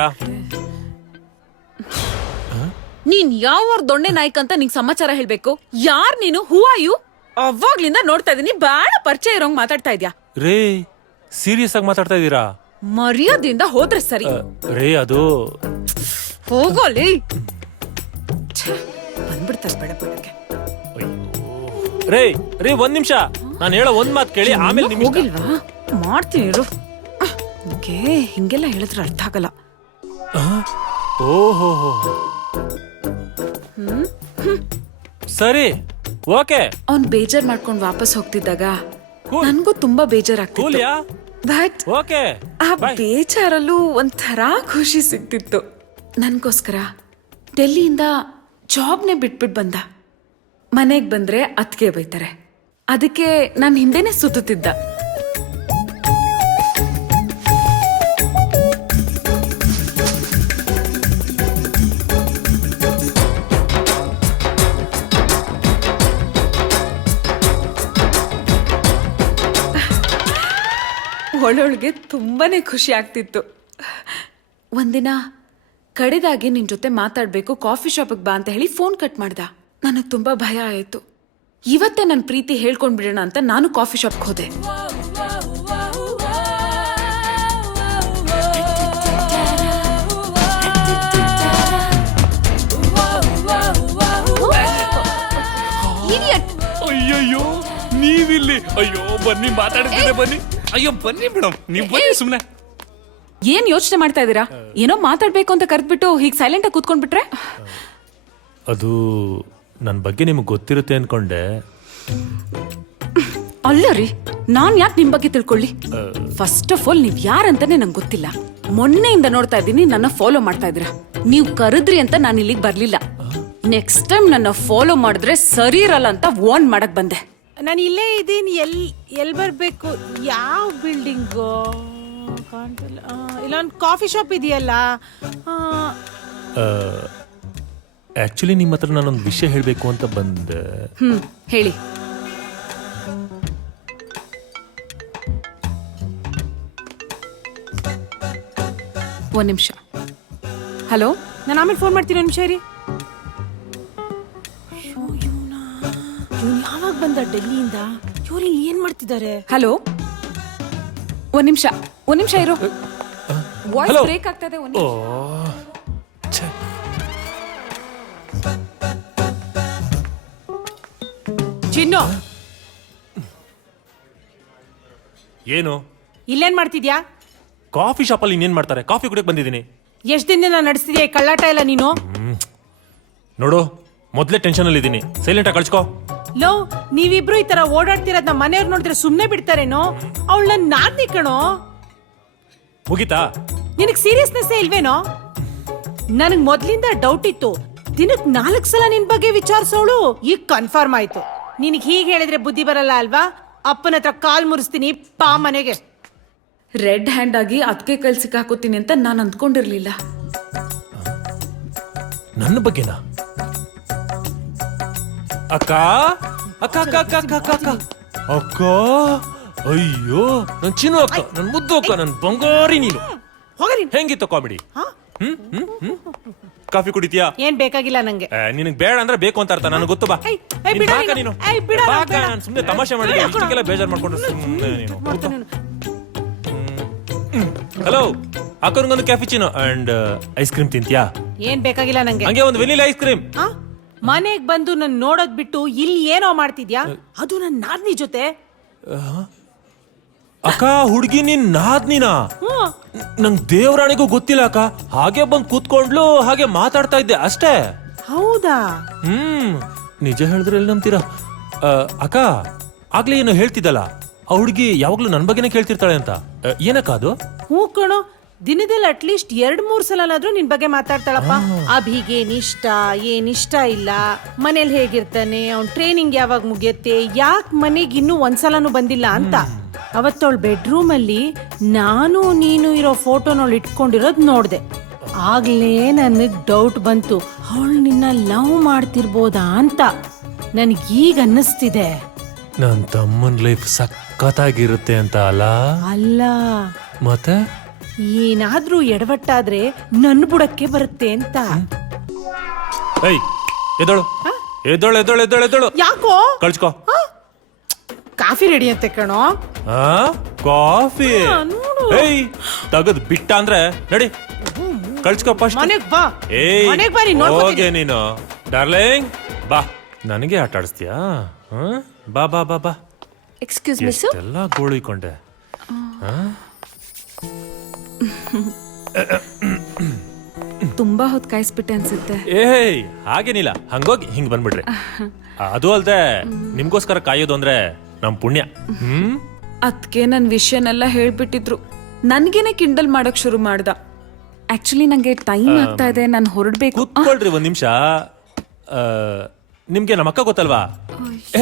ನೀನ್ ಯಾವ ದೊಣ್ಣೆ ನಾಯ್ಕ ಅಂತ ನಿಂಗ್ ಸಮಾಚಾರ ಹೇಳ್ಬೇಕು. ಯಾರ್ ನೀನು? Who are you? ಅವಾಗ್ಲಿಂದ ನೋಡ್ತಾ ಇದೀನಿ, ಬಹಳ ಪರಿಚಯ ಇರೋಂಗ್ ಮಾತಾಡ್ತಾ ಇದ್ಯಾ. ರೇ, ಸೀರಿಯಸ್ ಆಗಿ ಮಾತಾಡ್ತಾ ಇದ್ದೀರಾ? ಮರ್ಯಾದಿಂದ ಹೋದ್ರೆ ಸರಿ. ರೇ, ಅದು ಹೋಗೋಲಿ. ಬಂದ್ಬಿಡ್ತಾರೆ ಬೇಡ ಬೇಡಕ್ಕೆ. ರೇ, 1 ನಿಮಿಷ, ನಾನು ಹೇಳೋ 1 ಮಾತು ಕೇಳಿ, ಆಮೇಲೆ ನಿಮ್ಗೆ ಹೋಗಿಲ್ವಾ? ಮಾಡ್ತೀನಿ ಇರು. ಹಿಂಗೆಲ್ಲ ಹೇಳಿದ್ರೆ ಅರ್ಥ ಆಗಲ್ಲ. ಓಹೋ, ಸರಿ, ಓಕೆ. ಅವ್ನ್ ಬೇಜಾರ್ ಮಾಡ್ಕೊಂಡ್ ವಾಪಸ್ ಹೋಗ್ತಿದ್ದಾಗ ನನ್ಗೂ ತುಂಬಾ ಬೇಜಾರಾಗ್ತಿತ್ತು. ಬಟ್ ಓಕೆ, ಆ ಬೇಜಾರಲ್ಲೂ ಒಂಥರ ಖುಷಿ ಸಿಗ್ತಿತ್ತು. ನನ್ಗೋಸ್ಕರ ಡೆಲ್ಲಿಯಿಂದ ಜಾಬ್ನೇ ಬಿಟ್ಬಿಟ್ ಬಂದ. ಮನೆಗ್ ಬಂದ್ರೆ ಅತ್ಗೆ ಬೈತಾರೆ, ಅದಕ್ಕೆ ನಾನು ಹಿಂದೆನೆ ಸುತ್ತುತ್ತಿದ್ದ. ಒಳೊಳಗೆ ತುಂಬಾನೇ ಖುಷಿ ಆಗ್ತಿತ್ತು. ಒಂದಿನ ಕಡೆದಾಗಿ ನಿನ್ ಜೊತೆ ಮಾತಾಡ್ಬೇಕು, ಕಾಫಿ ಶಾಪಿಗೆ ಬಾ ಅಂತ ಹೇಳಿ ಫೋನ್ ಕಟ್ ಮಾಡ್ದ. ನನಗೆ ತುಂಬಾ ಭಯ ಆಯ್ತು. ಇವತ್ತೇ ನನ್ನ ಪ್ರೀತಿ ಹೇಳ್ಕೊಂಡ್ ಬಿಡೋಣ ಅಂತ ನಾನು ಕಾಫಿ ಶಾಪ್ಗೆ ಹೋದೆ. ಅಯ್ಯಯ್ಯೋ, ನೀವಿಲ್ಲಿ? ಅಯ್ಯೋ, ಬನ್ನಿ ಮಾತಾಡ್ತಿದ್ದೆ, ಬನ್ನಿ. ಅಯ್ಯೋ, ಬನ್ನಿ ಮೇಡಮ್, ನೀವು ಬನ್ನಿ ಸುಮ್ನೆ. ಏನ್ ಯೋಚನೆ ಮಾಡ್ತಾ ಇದೀರಾ? ಏನೋ ಮಾತಾಡ್ಬೇಕು ಅಂತ ಕರೆದ್ಬಿಟ್ಟು ಹೀಗೆ ಸೈಲೆಂಟ್ ಆಗಿ ಕೂತ್ಕೊಂಡ್ಬಿಟ್ರೆ? ಅದು ನನ್ನ ಬಗ್ಗೆ ನಿಮಗೆ ಗೊತ್ತಿರುತ್ತೆ ಅನ್ಕೊಂಡೆ. ಅಲ್ಲ ರೀ, ನಾನ್ ಯಾಕೆ ನಿಮ್ ಬಗ್ಗೆ ತಿಳ್ಕೊಳ್ಳಿ? ಫಸ್ಟ್ ಆಫ್ ಆಲ್, ನೀವ್ ಯಾರಂತಾನೆ ನಂಗೆ ಗೊತ್ತಿಲ್ಲ. ಮೊನ್ನೆಯಿಂದ ನೋಡ್ತಾ ಇದ್ದೀನಿ ನನ್ನ ಫಾಲೋ ಮಾಡ್ತಾ ಇದ್ದೀರಾ. ನೀವ್ ಕರೆದ್ರಿ ಅಂತ ನಾನು ಇಲ್ಲಿಗೆ ಬರ್ಲಿಲ್ಲ. ನೆಕ್ಸ್ಟ್ ಟೈಮ್ ನನ್ನ ಫಾಲೋ ಮಾಡಿದ್ರೆ ಸರಿ ಇರಲ್ಲ ಅಂತ ವಾರ್ನ್ ಮಾಡಕ್ ಬಂದೆ. ನಾನು ಇಲ್ಲೇ ಇದ್ದೀನಿ. ಎಲ್ಲಿ ಬರ್ಬೇಕು? ಯಾವ ಬಿಲ್ಡಿಂಗು ಕಾಣ್ತಿಲ್ಲ. ಇಲ್ಲೊಂದು ಕಾಫಿ ಶಾಪ್ ಇದೆಯಲ್ಲ. ಆಕ್ಚುಲಿ ನಿಮ್ಮ ಹತ್ರ ನಾನೊಂದು ವಿಷಯ ಹೇಳಬೇಕು ಅಂತ ಬಂದೆ. ಹೇಳಿ. ಒಂದ್ ನಿಮಿಷ. ಹಲೋ, ನಾನು ಆಮೇಲೆ ಫೋನ್ ಮಾಡ್ತೀನಿ ಒಂದು ನಿಮಿಷ ರೀ. ಇವ್ನು ಯಾವಾಗ ಬಂದ ಡೆಲ್ಲಿಯಿಂದ? ಇವ್ರು ಇಲ್ಲಿ ಏನ್ ಮಾಡ್ತಿದ್ದಾರೆ? ಹಲೋ, ಒಂದ್ ನಿಮಿಷ ಇರು. Voice Hello. ಬ್ರೇಕ್ ಆಗ್ತದೆ. ಓ ಚಿನ್ನು, ಏನು ಇಲ್ಲೇನ್ ಮಾಡ್ತಿದ್ಯಾ? ಕಾಫಿ ಶಾಪಲ್ಲಿ ಇನ್ನೇನ್ ಮಾಡ್ತಾರೆ? ಕಾಫಿ ಕುಡಿಯಕ್ ಬಂದಿದ್ದೀನಿ. ಎಷ್ಟ್ ದಿನದಿಂದ ನಡೆಸ್ತಿದ್ಯಾ ಈ ಕಳ್ಳಾಟ ಎಲ್ಲ ನೀನು? ನೋಡು, ಮೊದ್ಲೇ ಟೆನ್ಷನ್ ಅಲ್ಲಿ ಇದ್ದೀನಿ. ಸೈಲೆಂಟ್ ಆಗಿ ಕಳ್ಸ್ಕೋ. ಲೋ, ನೀವಿಬ್ರು ಈ ತರ ಓಡಾಡ್ತಿರೋದ್ ನಮ್ಮ ಮನೆಯವ್ರು ನೋಡಿದ್ರೆ ಸುಮ್ನೆ ಬಿಡ್ತಾರೇನೋ? ಅವಳು ನನ್ ನಾದ್ನಿ ಕಣೋ. ಮುಗಿತಾ? ನಿನಗ್ ಸೀರಿಯಸ್ನೆಸ್ ಇಲ್ವೇನೋ? ನನಗ್ ಮೊದ್ಲಿಂದ ಡೌಟ್ ಇತ್ತು. ದಿನಕ್ 4 ಸಲ ನಿನ್ ಬಗ್ಗೆ ವಿಚಾರಿಸೋಳು ಈಗ ಕನ್ಫರ್ಮ್ ಆಯ್ತು. ನಿನಗ್ ಹೀಗೆ ಹೇಳಿದ್ರೆ ಬುದ್ಧಿ ಬರಲ್ಲ ಅಲ್ವಾ? ಅಪ್ಪನ ಹತ್ರ ಕಾಲ್ ಮುರಿಸ್ತೀನಿ ಪಾ ಮನೆಗೆ. ರೆಡ್ ಹ್ಯಾಂಡ್ ಆಗಿ ಅದಕ್ಕೆ ಕೈಲಿ ಸಿಕ್ಕಾಕೋತೀನಿ ಅಂತ ನಾನು ಅಂದ್ಕೊಂಡಿರ್ಲಿಲ್ಲ. ನನ್ನ ಬಗ್ಗೆನಾ? ಅಕ್ಕ ಅಕ್ಕ ಅಕ್ಕ ಅಕ್ಕ ಅಕ್ಕ ಅಕ್ಕ ಅಕ್ಕ ಅಕ್ಕ, ಅಯ್ಯೋ ನನ್ ಚಿನ್ನು ಅಕ್ಕ, ನನ್ ಮುದ್ದು ಅಕ್ಕ, ನನ್ ಬಂಗಾರಿ ನೀನು. ಹೋಗ್ರಿ. ಹೆಂಗಿತ್ತು ಕಾಮಿಡಿ? ಕಾಫಿ ಕುಡಿತೀಯಾ? ಏನ್ ಬೇಕಾಗಿಲ್ಲ ನಂಗೆ. ನಿನಗ್ ಬೇಡ ಅಂದ್ರೆ ಬೇಕು ಅಂತ ಅರ್ಥ, ನನಗೆ ಗೊತ್ತು. ಬಾ ಏಯ್, ಏಯ್, ಬಿಡ ಬಾಕ ನೀನು. ನೀನು. ಏಯ್, ಬಿಡ, ಬಾಕ, ಬೇಡ. ನಾನು ಸುಮ್ನೆ ತಮಾಷೆ ಮಾಡಿದೆ. ಇಷ್ಟಕ್ಕೆಲ್ಲ ಬೇಜಾರ್ ಮಾಡ್ಕೊಂಡು ಸುಮ್ನೆ ನೀನು. ಹಲೋ, ಅಕ್ಕನಿಗೊಂದು ಕ್ಯಾಫಿಚಿನೋ ಅಂಡ್ ಐಸ್ ಕ್ರೀಮ್ ತಿಂತೀಯಾ? ಏನ್ ಬೇಕಾಗಿಲ್ಲ ನಂಗೆ. ಹಂಗೆ ಒಂದು ವೆನಿಲಾ ಐಸ್ ಕ್ರೀಮ್. ಮನೆಗ್ ಬಂದು ನನ್ ನೋಡೋದ್ ಬಿಟ್ಟು ಇಲ್ಲಿ ಏನೋ ಮಾಡ್ತಿದ್ಯಾ? ಅದು ನನ್ ನಾದ್ನಿ ಜೊತೆ. ಅಕ್ಕ, ಹುಡುಗಿ ನಿನ್ ನಾದ್ನಿನಾ? ಹ್ಮ್. ನಂಗ್ ದೇವರಾಣಿಗೂ ಗೊತ್ತಿಲ್ಲ ಅಕ್ಕ. ಹಾಗೆ ಬಂದ್ ಕೂತ್ಕೊಂಡ್ಲು, ಹಾಗೆ ಮಾತಾಡ್ತಾ ಇದ್ದೆ ಅಷ್ಟೇ. ಹೌದಾ? ನಿಜ ಹೇಳಿದ್ರೆ ಎಲ್ಲಿ ನಂಬ್ತೀರಾ? ಅಕ್ಕ, ಆಗ್ಲೇ ಏನೋ ಹೇಳ್ತಿದ್ದಲ್ಲ, ಆ ಹುಡುಗಿ ಯಾವಾಗ್ಲೂ ನನ್ ಬಗ್ಗೆನೇ ಕೇಳ್ತಿರ್ತಾಳೆ ಅಂತ. ಏನಕ್ಕ ಅದು? ಹ್ಞೂ ಕಣೋ, ದಿನದಲ್ಲಿ ಅಟ್ಲೀಸ್ಟ್ 2-3 ಸಲನಾದ್ರೂ ನಿನ್ ಬಗ್ಗೆ ಮಾತಾಡ್ತಾಳಪ್ಪ. ಅಭಿಗೆ ಏನಿಷ್ಟ ಇಲ್ಲ, ಮನೇಲಿ ಹೇಗಿರ್ತಾನೆ, ಅವ್ನ್ ಟ್ರೈನಿಂಗ್ ಯಾವಾಗ ಮುಗಿಯತ್ತೆ, ಯಾಕೆ ಮನೆಗೆ ಇನ್ನೂ ಒಂದ್ಸಲನೂ ಬಂದಿಲ್ಲ ಅಂತ. ಅವತ್ತವಳ ಬೆಡ್ರೂಮ್ ಅಲ್ಲಿ ನಾನು ನೀನು ಇರೋ ಫೋಟೋನವಳು ಇಟ್ಕೊಂಡಿರೋದ್ ನೋಡ್ದೆ. ಆಗ್ಲೇ ನನಗ್ ಡೌಟ್ ಬಂತು, ಅವಳು ನಿನ್ನ ಲವ್ ಮಾಡ್ತಿರ್ಬೋದಾ ಅಂತ. ನನ್ಗೀಗ ಅನ್ನಿಸ್ತಿದೆ. ನನ್ ತಮ್ಮನ್ ಲೈಫ್ ಸಖತ್ತಾಗಿರುತ್ತೆ ಅಂತ. ಅಲ್ಲ, ಮತ್ತೆ ಏನಾದ್ರೂ ಎಡವಟ್ಟಾದ್ರೆ ನನ್ನ ಬುಡಕ್ಕೆ ಬರುತ್ತೆ ಅಂತ. ಏಯ್, ಎದೋಳು ಎದೋಳು ಎದೋಳು ಎದೋಳು ಎದೋಳು. ಯಾಕೋ? ಕಳ್ಸ್ಕೋ. ಕಾಫಿ ರೆಡಿ ಅಂತೆ ಕಣೋ. ಕಾಫಿ? ನೋಡು. ಏಯ್, ತಗದ್ ಬಿಟ್ಟ ಅಂದ್ರೆ ನಡಿ, ಕಳ್ಸ್ಕೋ ಫಸ್ಟ್. ಮನೆಗ್ ಬಾ. ಏಯ್, ಮನೆಗ್ ಬಾ, ನೀನ್ ಹೋಗೆ ನೋಡ್ಕೊತೀನಿ. ನೀನು ಡಾರ್ಲಿಂಗ್. ಬಾ, ನನಗೆ ಆಟ ಆಡಿಸ್ತೀಯಾ? ಬಾ ಬಾ ಬಾ ಬಾ. Excuse me sir. ಎಲ್ಲ ಗೋಳಿಕೊಂಡೆ. ತುಂಬಾ ಹೊತ್ತು ಕಾಯಿಸ್ಬಿಟ್ಟೆ ಅನ್ಸುತ್ತೆ. ಏಯ್, ಹಾಗೇನಿಲ್ಲ, ಹಂಗೋಗಿ ಹಿಂಗ್ ಬಂದ್ಬಿಡ್ರಿ. ಅದು ಅಲ್ದೆ ನಿಮ್ಗೋಸ್ಕರ ಕಾಯೋದು ಅಂದ್ರೆ ನಮ್ ಪುಣ್ಯ. ಅದಕ್ಕೆ ನನ್ನ ವಿಷಯನೆಲ್ಲ ಹೇಳ್ಬಿಟ್ಟಿದ್ರು. ನನ್ಗೇನೆ ಕಿಂಡಲ್ ಮಾಡಕ್ ಶುರು ಮಾಡ್ದ. ಆಕ್ಚುಲಿ ನಂಗೆ ಟೈಮ್ ಆಗ್ತಾ ಇದೆ, ನಾನು ಹೊರಡ್ಬೇಕು. ಕೂತ್ಕೊಳ್ರಿ ಒಂದ್ ನಿಮಿಷ. ನಿಮ್ಗೆ ನಮ್ಮ ಅಕ್ಕ ಗೊತ್ತಲ್ವಾ?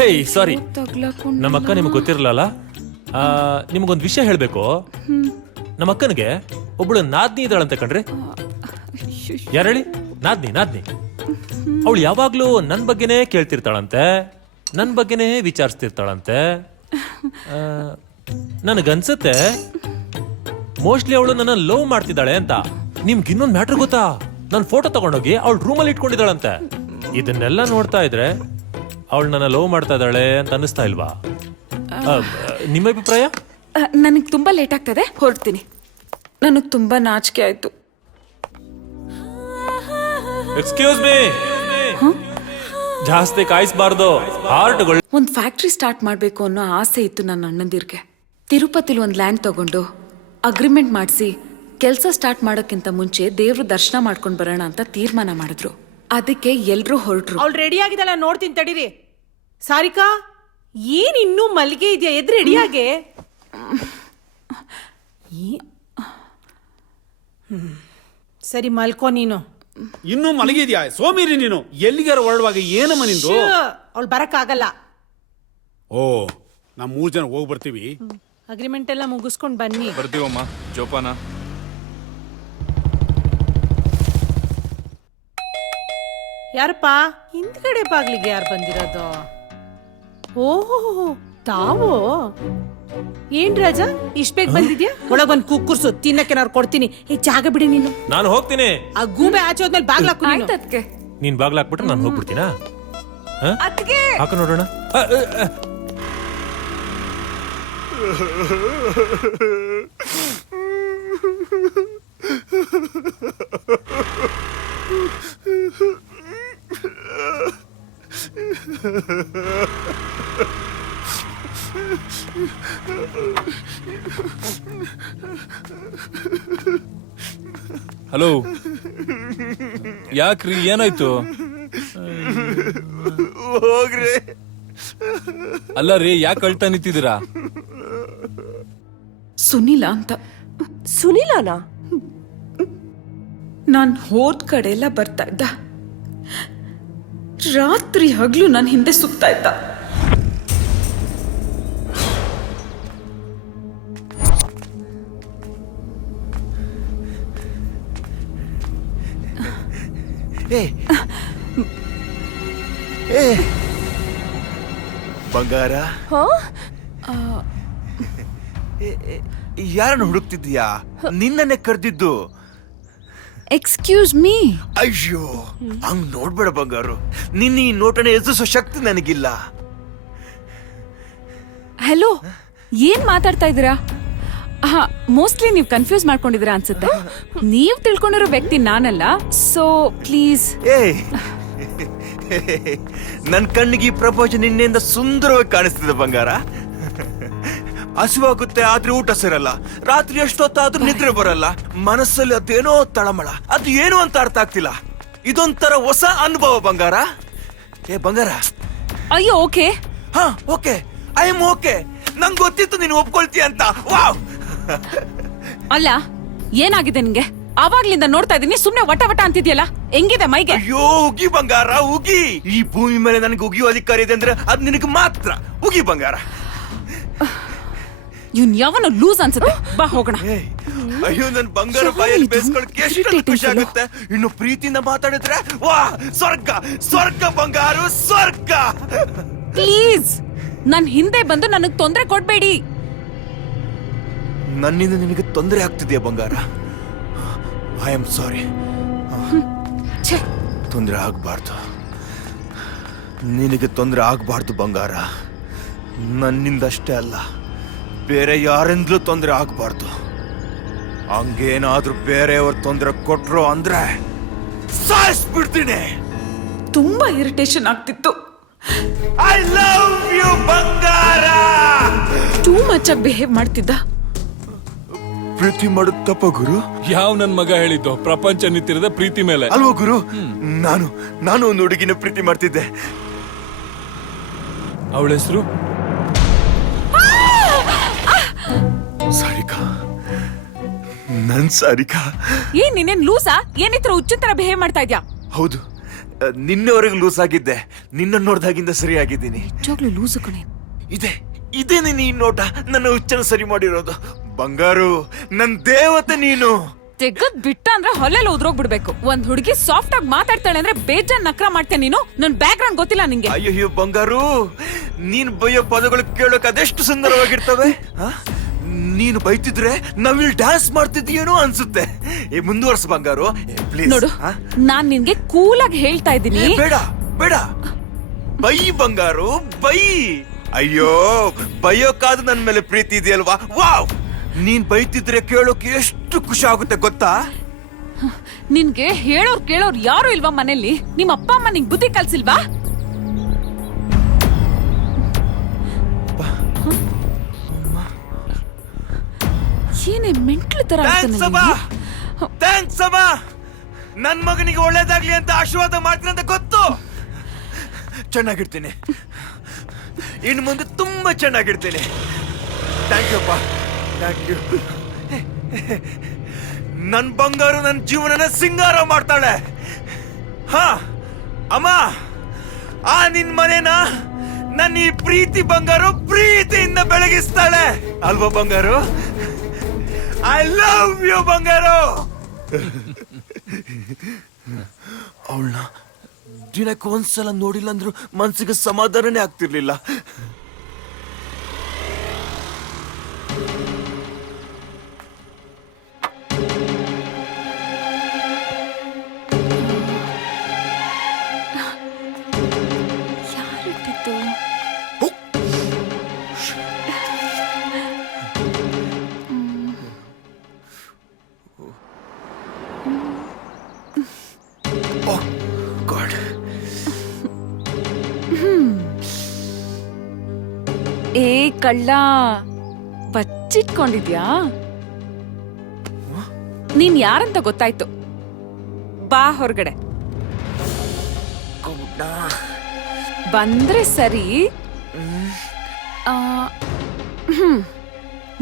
ಏಯ್, ಸಾರಿ, ನಮ್ಮ ಅಕ್ಕ ನಿಮ್ಗೆ ಗೊತ್ತಿರಲ್ಲ. ನಿಮ್ಗೊಂದ್ ವಿಷಯ ಹೇಳ್ಬೇಕು. ನಮ್ಮ ಅಕ್ಕನಿಗೆ ಒಬ್ಬಳು ನಾದ್ನಿ ಇದ್ದಾಳಂತೆ ಕಣ್ರಿ. ಯಾರೇಳಿ? ನಾದ್ನಿ. ಅವಳು ಯಾವಾಗ್ಲೂ ನನ್ ಬಗ್ಗೆನೇ ಕೇಳ್ತಿರ್ತಾಳಂತೆ, ನನ್ ಬಗ್ಗೆನೇ ವಿಚಾರಿಸ್ತಿರ್ತಾಳಂತೆ. ನನಗನ್ಸುತ್ತೆ ಮೋಸ್ಟ್ಲಿ ಅವಳು ನನ್ನ ಲವ್ ಮಾಡ್ತಿದ್ದಾಳೆ ಅಂತ. ನಿಮ್ಗೆ ಇನ್ನೊಂದು ಮ್ಯಾಟ್ರ್ ಗೊತ್ತಾ? ನನ್ ಫೋಟೋ ತಗೊಂಡೋಗಿ ಅವಳು ರೂಮಲ್ಲಿ ಇಟ್ಕೊಂಡಿದ್ದಾಳಂತೆ. ಇದನ್ನೆಲ್ಲ ನೋಡ್ತಾ ಇದ್ರೆ ಅವಳು ನನ್ನ ಲವ್ ಮಾಡ್ತಾ ಇದ್ದಾಳೆ ಅಂತ ಅನ್ನಿಸ್ತಾ ಇಲ್ವಾ? ನಿಮ್ಮ ಅಭಿಪ್ರಾಯ? ನನಗೆ ತುಂಬಾ ಲೇಟ್ ಆಗ್ತದೆ, ಹೊರಡ್ತೀನಿ. ನನಗೆ ತುಂಬಾ ನಾಚಿಕೆ ಆಯ್ತು. ಎಕ್ಸ್ಕ್ಯೂಸ್ ಮೀ, ಜಾಸ್ತಿ ಕಾಯಿಸ್ಬಾರ್ದು. ಹಾರ್ಟ್ಗಳು. ಒಂದು ಫ್ಯಾಕ್ಟ್ರಿ ಸ್ಟಾರ್ಟ್ ಮಾಡಬೇಕು ಅನ್ನೋ ಆಸೆ ಇತ್ತು ನನ್ನ ಅಣ್ಣಂದಿರ್ಗೆ. ತಿರುಪತಿಲಿ ಒಂದು ಲ್ಯಾಂಡ್ ತಗೊಂಡು ಅಗ್ರಿಮೆಂಟ್ ಮಾಡಿಸಿ ಕೆಲಸ ಸ್ಟಾರ್ಟ್ ಮಾಡೋಕ್ಕಿಂತ ಮುಂಚೆ ದೇವ್ರ ದರ್ಶನ ಮಾಡ್ಕೊಂಡು ಬರೋಣ ಅಂತ ತೀರ್ಮಾನ ಮಾಡಿದ್ರು. ಅದಕ್ಕೆ ಎಲ್ರೂ ಹೊರಟ್ರು. ಅವಳು ರೆಡಿ ಆಗಿದಲ್ಲ, ನೋಡ್ತೀನಿ ತಡೀರಿ. ಸಾರಿಕಾ, ಏನ್ ಇನ್ನೂ ಮಲ್ಲಿಗೆ ಇದೆಯಾ? ಎದ್ ರೆಡಿಯಾಗೆ. ಸರಿ, ಮಲ್ಕೋ ನೀನು. ಇನ್ನೂ ಮಲಗಿದ್ಯಾ? ಸೋಮಿರಿ ನೀನು. ಎಲ್ಲಿಗಾರ ಹೊರಡುವಾಗ ಏನಮ್ಮ ನಿಂದು? ಅವಳು ಬರಕ್ಕಾಗಲ್ಲ. ಓ, ನಾವು 3 ಜನ ಹೋಗಿ ಬರ್ತೀವಿ. ಅಗ್ರಿಮೆಂಟ್ ಎಲ್ಲ ಮುಗಿಸ್ಕೊಂಡ್ ಬನ್ನಿ. ಬರ್ತೀವಮ್ಮ. ಜೋಪಾನ. ಯಾರಪ್ಪ? ಹಿಂದ್ಗಡೆ ಬಾಗ್ಲಿಗೆ ಯಾರು ಬಂದಿರೋದು? ಓಹೋ, ತಾವು ಏನ್ ರಾಜ ಇಷ್ಟ ಬೇಗ ಬಂದಿದ್ಯಾ? ಒಳಗ್ ಬಂದ್ ಕುಕ್ಕುರ್ಸು, ತಿನ್ನಕ್ಕೆ ಕೊಡ್ತೀನಿ. ಈ ಜಾಗ ಬಿಡಿ ನೀನು. ನಾನು ಹೋಗ್ತೀನಿ. ಆ ಗೂಬೆ ಆಚೆ ಹೋದ್ಮೇಲೆ ಬಾಗ್ಲಾಕು ನೀನು. ಅದಕ್ಕೆ ನೀನ್ ಬಾಗ್ಲ ಹಾಕ್ಬಿಟ್ರೆ ನಾನು ಹೋಗ್ಬಿಡ್ತೀನಾ? ಅದಕ್ಕೆ ಹಾಕ ನೋಡೋಣ. ಹಲೋ, ಯಾಕ್ರಿ ಏನಾಯ್ತು? ಹೋಗ್ರಿ. ಅಲ್ಲ ರೀ, ಯಾಕೆ ಅಳ್ತಾ ನಿಂತಿದ್ದೀರಾ? ಸುನಿಲ ಅಂತ. ಸುನಿಲಾನಾ? ನಾನ್ ಹೋದ್ ಕಡೆ ಎಲ್ಲ ಬರ್ತಾ ಇದ್ದ. ರಾತ್ರಿ ಹಗ್ಲು ನನ್ ಹಿಂದೆ ಸುತ್ತಾ ಇದ್ದ. ಬಂಗಾರ, ಹಾ? ಯಾರನ್ನು ಹುಡುಕ್ತಿದ್ಯಾ? ನಿನ್ನನ್ನೇ ಕರೆದಿದ್ದು. Excuse me. ಅಯ್ಯೋ, ಹಂಗ್ ನೋಡ್ಬೇಡ ಬಂಗಾರು. ನಿನ್ನ ಈ ನೋಟನೆ ಎದುರಿಸೋ ಶಕ್ತಿ ನನಗಿಲ್ಲ. ಹಲೋ, ಏನ್ ಮಾತಾಡ್ತಾ ಇದ್ದೀರಾ? ಮೋಸ್ಟ್ಲಿ ನೀವು ಕನ್ಫ್ಯೂಸ್ ಮಾಡ್ಕೊಂಡಿದ್ದೀರಾ ಅನ್ಸುತ್ತೆ. ನೀವು ತಿಳ್ಕೊಂಡಿರೋ ವ್ಯಕ್ತಿ ನಾನಲ್ಲ, ಸೊ ಪ್ಲೀಸ್. ನನ್ ಕಣ್ಣಿಗೆ ಈ ಪ್ರಪಂಚ ನಿನ್ನೆಯಿಂದ ಸುಂದರವಾಗಿ ಕಾಣಿಸ್ತಿದೆ ಬಂಗಾರ. ಹಸಿವಾಗುತ್ತೆ, ಆದ್ರೆ ಊಟ ಸೇರಲ್ಲ. ರಾತ್ರಿ ಎಷ್ಟೊತ್ತಾದ್ರೂ ನಿದ್ರೆ ಬರಲ್ಲ. ಮನಸ್ಸಲ್ಲಿ ಅದೇನೋ ತಳಮಳ, ಅದು ಏನು ಅಂತ ಅರ್ಥ ಆಗ್ತಿಲ್ಲ. ಇದೊಂಥರ ಹೊಸ ಅನುಭವ ಬಂಗಾರ. ಬಂಗಾರ. ಅಯ್ಯೋ, ಓಕೆ. ಹಾ, ಓಕೆ, ಐ ಆಮ್ ಓಕೆ. ನಂಗೆ ಗೊತ್ತಿತ್ತು ನೀನು ಒಪ್ಕೊಳ್ತೀಯ ಅಂತ. ವಾವ್. ಅಲ್ಲ, ಏನಾಗಿದೆ ನಿಂಗೆ? ಆವಾಗ್ಲಿಂದ ನೋಡ್ತಾ ಇದೀನಿ, ಸುಮ್ನೆ ವಟ ವಟ ಅಂತಿದ್ಯಲ್ಲ. ಹೆಂಗಿದೆ ಮೈಗೆ? ಅಯ್ಯೋ, ಉಗಿ ಬಂಗಾರ, ಉಗಿ. ಈ ಭೂಮಿ ಮೇಲೆ ನನಗೆ ಉಗಿಯೋ ಅಧಿಕಾರ ಇದೆ ಅಂದ್ರೆ ಅದು ನಿನಗೆ ಮಾತ್ರ. ಉಗಿ ಬಂಗಾರ. ಇವ್ನ್ ಯಾವನು ಲೂಸ್ ಅನ್ಸುತ್ತೆ. ಬಾ ಹೋಗೋಣ. ಅಯ್ಯೋ, ನನ್ ಬಂಗಾರ ಬಾಯಲ್ಲಿ ಬೇಸ್ಕೊಳಕ್ಕೆ ಎಷ್ಟು ಖುಷಿ ಆಗುತ್ತೆ. ಇನ್ನು ಪ್ರೀತಿಯಿಂದ ಮಾತಾಡಿದ್ರೆ ವಾ, ಸ್ವರ್ಗ ಸ್ವರ್ಗ ಬಂಗಾರು, ಸ್ವರ್ಗ. ಪ್ಲೀಸ್, ನನ್ ಹಿಂದೆ ಬಂದು ನನಗ್ ತೊಂದ್ರೆ ಕೊಡ್ಬೇಡಿ. ನನ್ನಿಂದ ನಿನಗೆ ತೊಂದರೆ ಆಗ್ತಿದೆಯಾ ಬಂಗಾರ? ಐ ಆಮ್ ಸಾರಿ. ತೊಂದರೆ ಆಗ್ಬಾರ್ದು, ನಿನಗೆ ತೊಂದರೆ ಆಗ್ಬಾರ್ದು ಬಂಗಾರ. ನನ್ನಿಂದಷ್ಟೇ ಅಲ್ಲ, ಬೇರೆ ಯಾರಿಂದಲೂ ತೊಂದರೆ ಆಗ್ಬಾರ್ದು. ಹಂಗೇನಾದ್ರೂ ಬೇರೆಯವ್ರ ತೊಂದರೆ ಕೊಟ್ರು ಅಂದ್ರೆ ಸಾಯಿಸ್ಬಿಡ್ತೀನಿ. ತುಂಬಾ ಇರಿಟೇಷನ್ ಆಗ್ತಿತ್ತು. ಐ ಲವ್ ಯು ಬಂಗಾರ. ಟೂ ಮಚ್ ಆಗಿ ಬಿಹೇವ್ ಮಾಡ್ತಿದ್ದ. ಪ್ರೀತಿ ಮಾಡೋದು ತಪ್ಪ ಗುರು? ಯಾವ ನನ್ ಮಗ ಹೇಳಿದ್ದು ಪ್ರಪಂಚ ನಿಂತಿರದ ಪ್ರೀತಿ ಮೇಲೆ? ಅಲ್ವಾ ಗುರು? ನಾನು ಒಂದು ಹುಡುಗಿನ ಪ್ರೀತಿ ಮಾಡ್ತಿದ್ದೆ. ಅವಳ ಹೆಸರು ಸಾರಿಕಾ. ನನ್ ಸಾರಿಕಾ. ಏನ್ ನೀನೇನ್ ಲೂಸಾ? ಏನಿತ್ರ ಹುಚ್ಚಿನ ಬಿಹೇವ್ ಮಾಡ್ತಾ ಇದ್ಯಾ? ಹೌದು, ನಿನ್ನೆವರೆಗೂ ಲೂಸ್ ಆಗಿದ್ದೆ. ನಿನ್ನ ನೋಡ್ದಾಗಿಂದ ಸರಿ ಆಗಿದ್ದೀನಿ. ನಿಜವಾಗ್ಲೂ ಲೂಸು ಕಣೆ. ಇದೇ ನೀನು ಈ ನೋಟ ನನ್ನ ಹುಚ್ಚನ ಸರಿ ಮಾಡಿರೋದು. ಬಂಗಾರು, ನನ್ ದೇವತೆ ನೀನು. ತೆಗದ್ ಬಿಟ್ಟ ಅಂದ್ರೆ ಹೊಲೆಲ್ಲ ಉದ್ರೋಗ್ಬಿಡ್ಬೇಕು. ಒಂದ್ ಹುಡುಗಿ ಸಾಫ್ಟ್ ಆಗಿ ಮಾತಾಡ್ತಾಳೆ ಅಂದ್ರೆ ಬೇಜಾನ್ ನಕ್ರ ಮಾಡ್ತೇನೆ ನೀನು. ನನ್ ಬ್ಯಾಕ್ ಗ್ರೌಂಡ್ ಗೊತ್ತಿಲ್ಲ ನಿಂಗೆ? ಅಯ್ಯೋ ಬಂಗಾರು, ನೀನ್ ಬೈಯೋ ಪದಗಳು ಕೇಳೋಕೆ ಅದೆಷ್ಟು ಸುಂದರವಾಗಿರ್ತವೆ. ನೀನು ಬೈತಿದ್ರೆ ನಾವಿಲ್ಲಿ ಡ್ಯಾನ್ಸ್ ಮಾಡ್ತಿದ್ದೀನೋ ಅನ್ಸುತ್ತೆ. ಮುಂದುವರ್ಸ್ ಬಂಗಾರು, ಪ್ಲೀಸ್. ನೋಡು, ನಾನ್ ನಿನ್ಗೆ ಕೂಲಾಗಿ ಹೇಳ್ತಾ ಇದ್ದೀನಿ. ಬೇಡ ಬೇಡ, ಬೈ ಬಂಗಾರು, ಬೈ. ಅಯ್ಯೋ, ಬೈಯೋಕಾದ್ರೂ ನನ್ ಮೇಲೆ ಪ್ರೀತಿ ಇದೆಯಲ್ವಾ? ವಾವ್. ನೀನ್ ಬೈತಿದ್ರೆ ಕೇಳೋಕೆ ಎಷ್ಟು ಖುಷಿ ಆಗುತ್ತೆ ಗೊತ್ತಾ? ನಿನ್ಗೆ ಹೇಳೋರ್ ಕೇಳೋರ್ ಯಾರು ಇಲ್ವಾ ಮನೇಲಿ? ನಿಮ್ಮ ಅಪ್ಪ ಅಮ್ಮ ನಿಂಗ್ ಬುದ್ಧಿ ಕಲ್ಸಿಲ್ವಾ? ಏನೇ ಮೆಂಟ್ಲು ತರ ಥ್ಯಾಂಕ್ಸ್ ಅಮ್ಮ. ನನ್ ಮಗನಿಗೆ ಒಳ್ಳೇದಾಗ್ಲಿ ಅಂತ ಆಶೀರ್ವಾದ ಮಾಡ್ತೀನಿ ಅಂತ ಗೊತ್ತು. ಚೆನ್ನಾಗಿರ್ತೀನಿ, ಇನ್ನು ಮುಂದೆ ತುಂಬಾ ಚೆನ್ನಾಗಿರ್ತೀನಿ. ಥ್ಯಾಂಕ್ ಯು ಅಪ್ಪ, ಥ್ಯಾಂಕ್ ಯು. ನನ್ ಬಂಗಾರು ನನ್ನ ಜೀವನನ ಸಿಂಗಾರ ಮಾಡ್ತಾಳೆ. ಹಾ ಅಮ್ಮ, ಆ ನಿನ್ ಮನೇನ ನನ್ನ ಈ ಪ್ರೀತಿ ಬಂಗಾರು ಪ್ರೀತಿಯಿಂದ ಬೆಳಗಿಸ್ತಾಳೆ ಅಲ್ವಾ ಬಂಗಾರು? ಐ ಲವ್ ಯು ಬಂಗಾರು. ಅವಳನ್ನ ದಿನಕ್ಕೆ ಒಂದ್ಸಲ ನೋಡಿಲ್ಲ ಅಂದ್ರು ಮನ್ಸಿಗೆ ಸಮಾಧಾನನೇ ಆಗ್ತಿರ್ಲಿಲ್ಲ. ಏ ಕಳ್ಳ, ಬಚ್ಚಿಟ್ಕೊಂಡಿದ್ಯಾ? ನೀನ್ ಯಾರಂತ ಗೊತ್ತಾಯ್ತು. ಬಾ ಹೊರಗಡೆ. ಬಂದ್ರೆ ಸರಿ.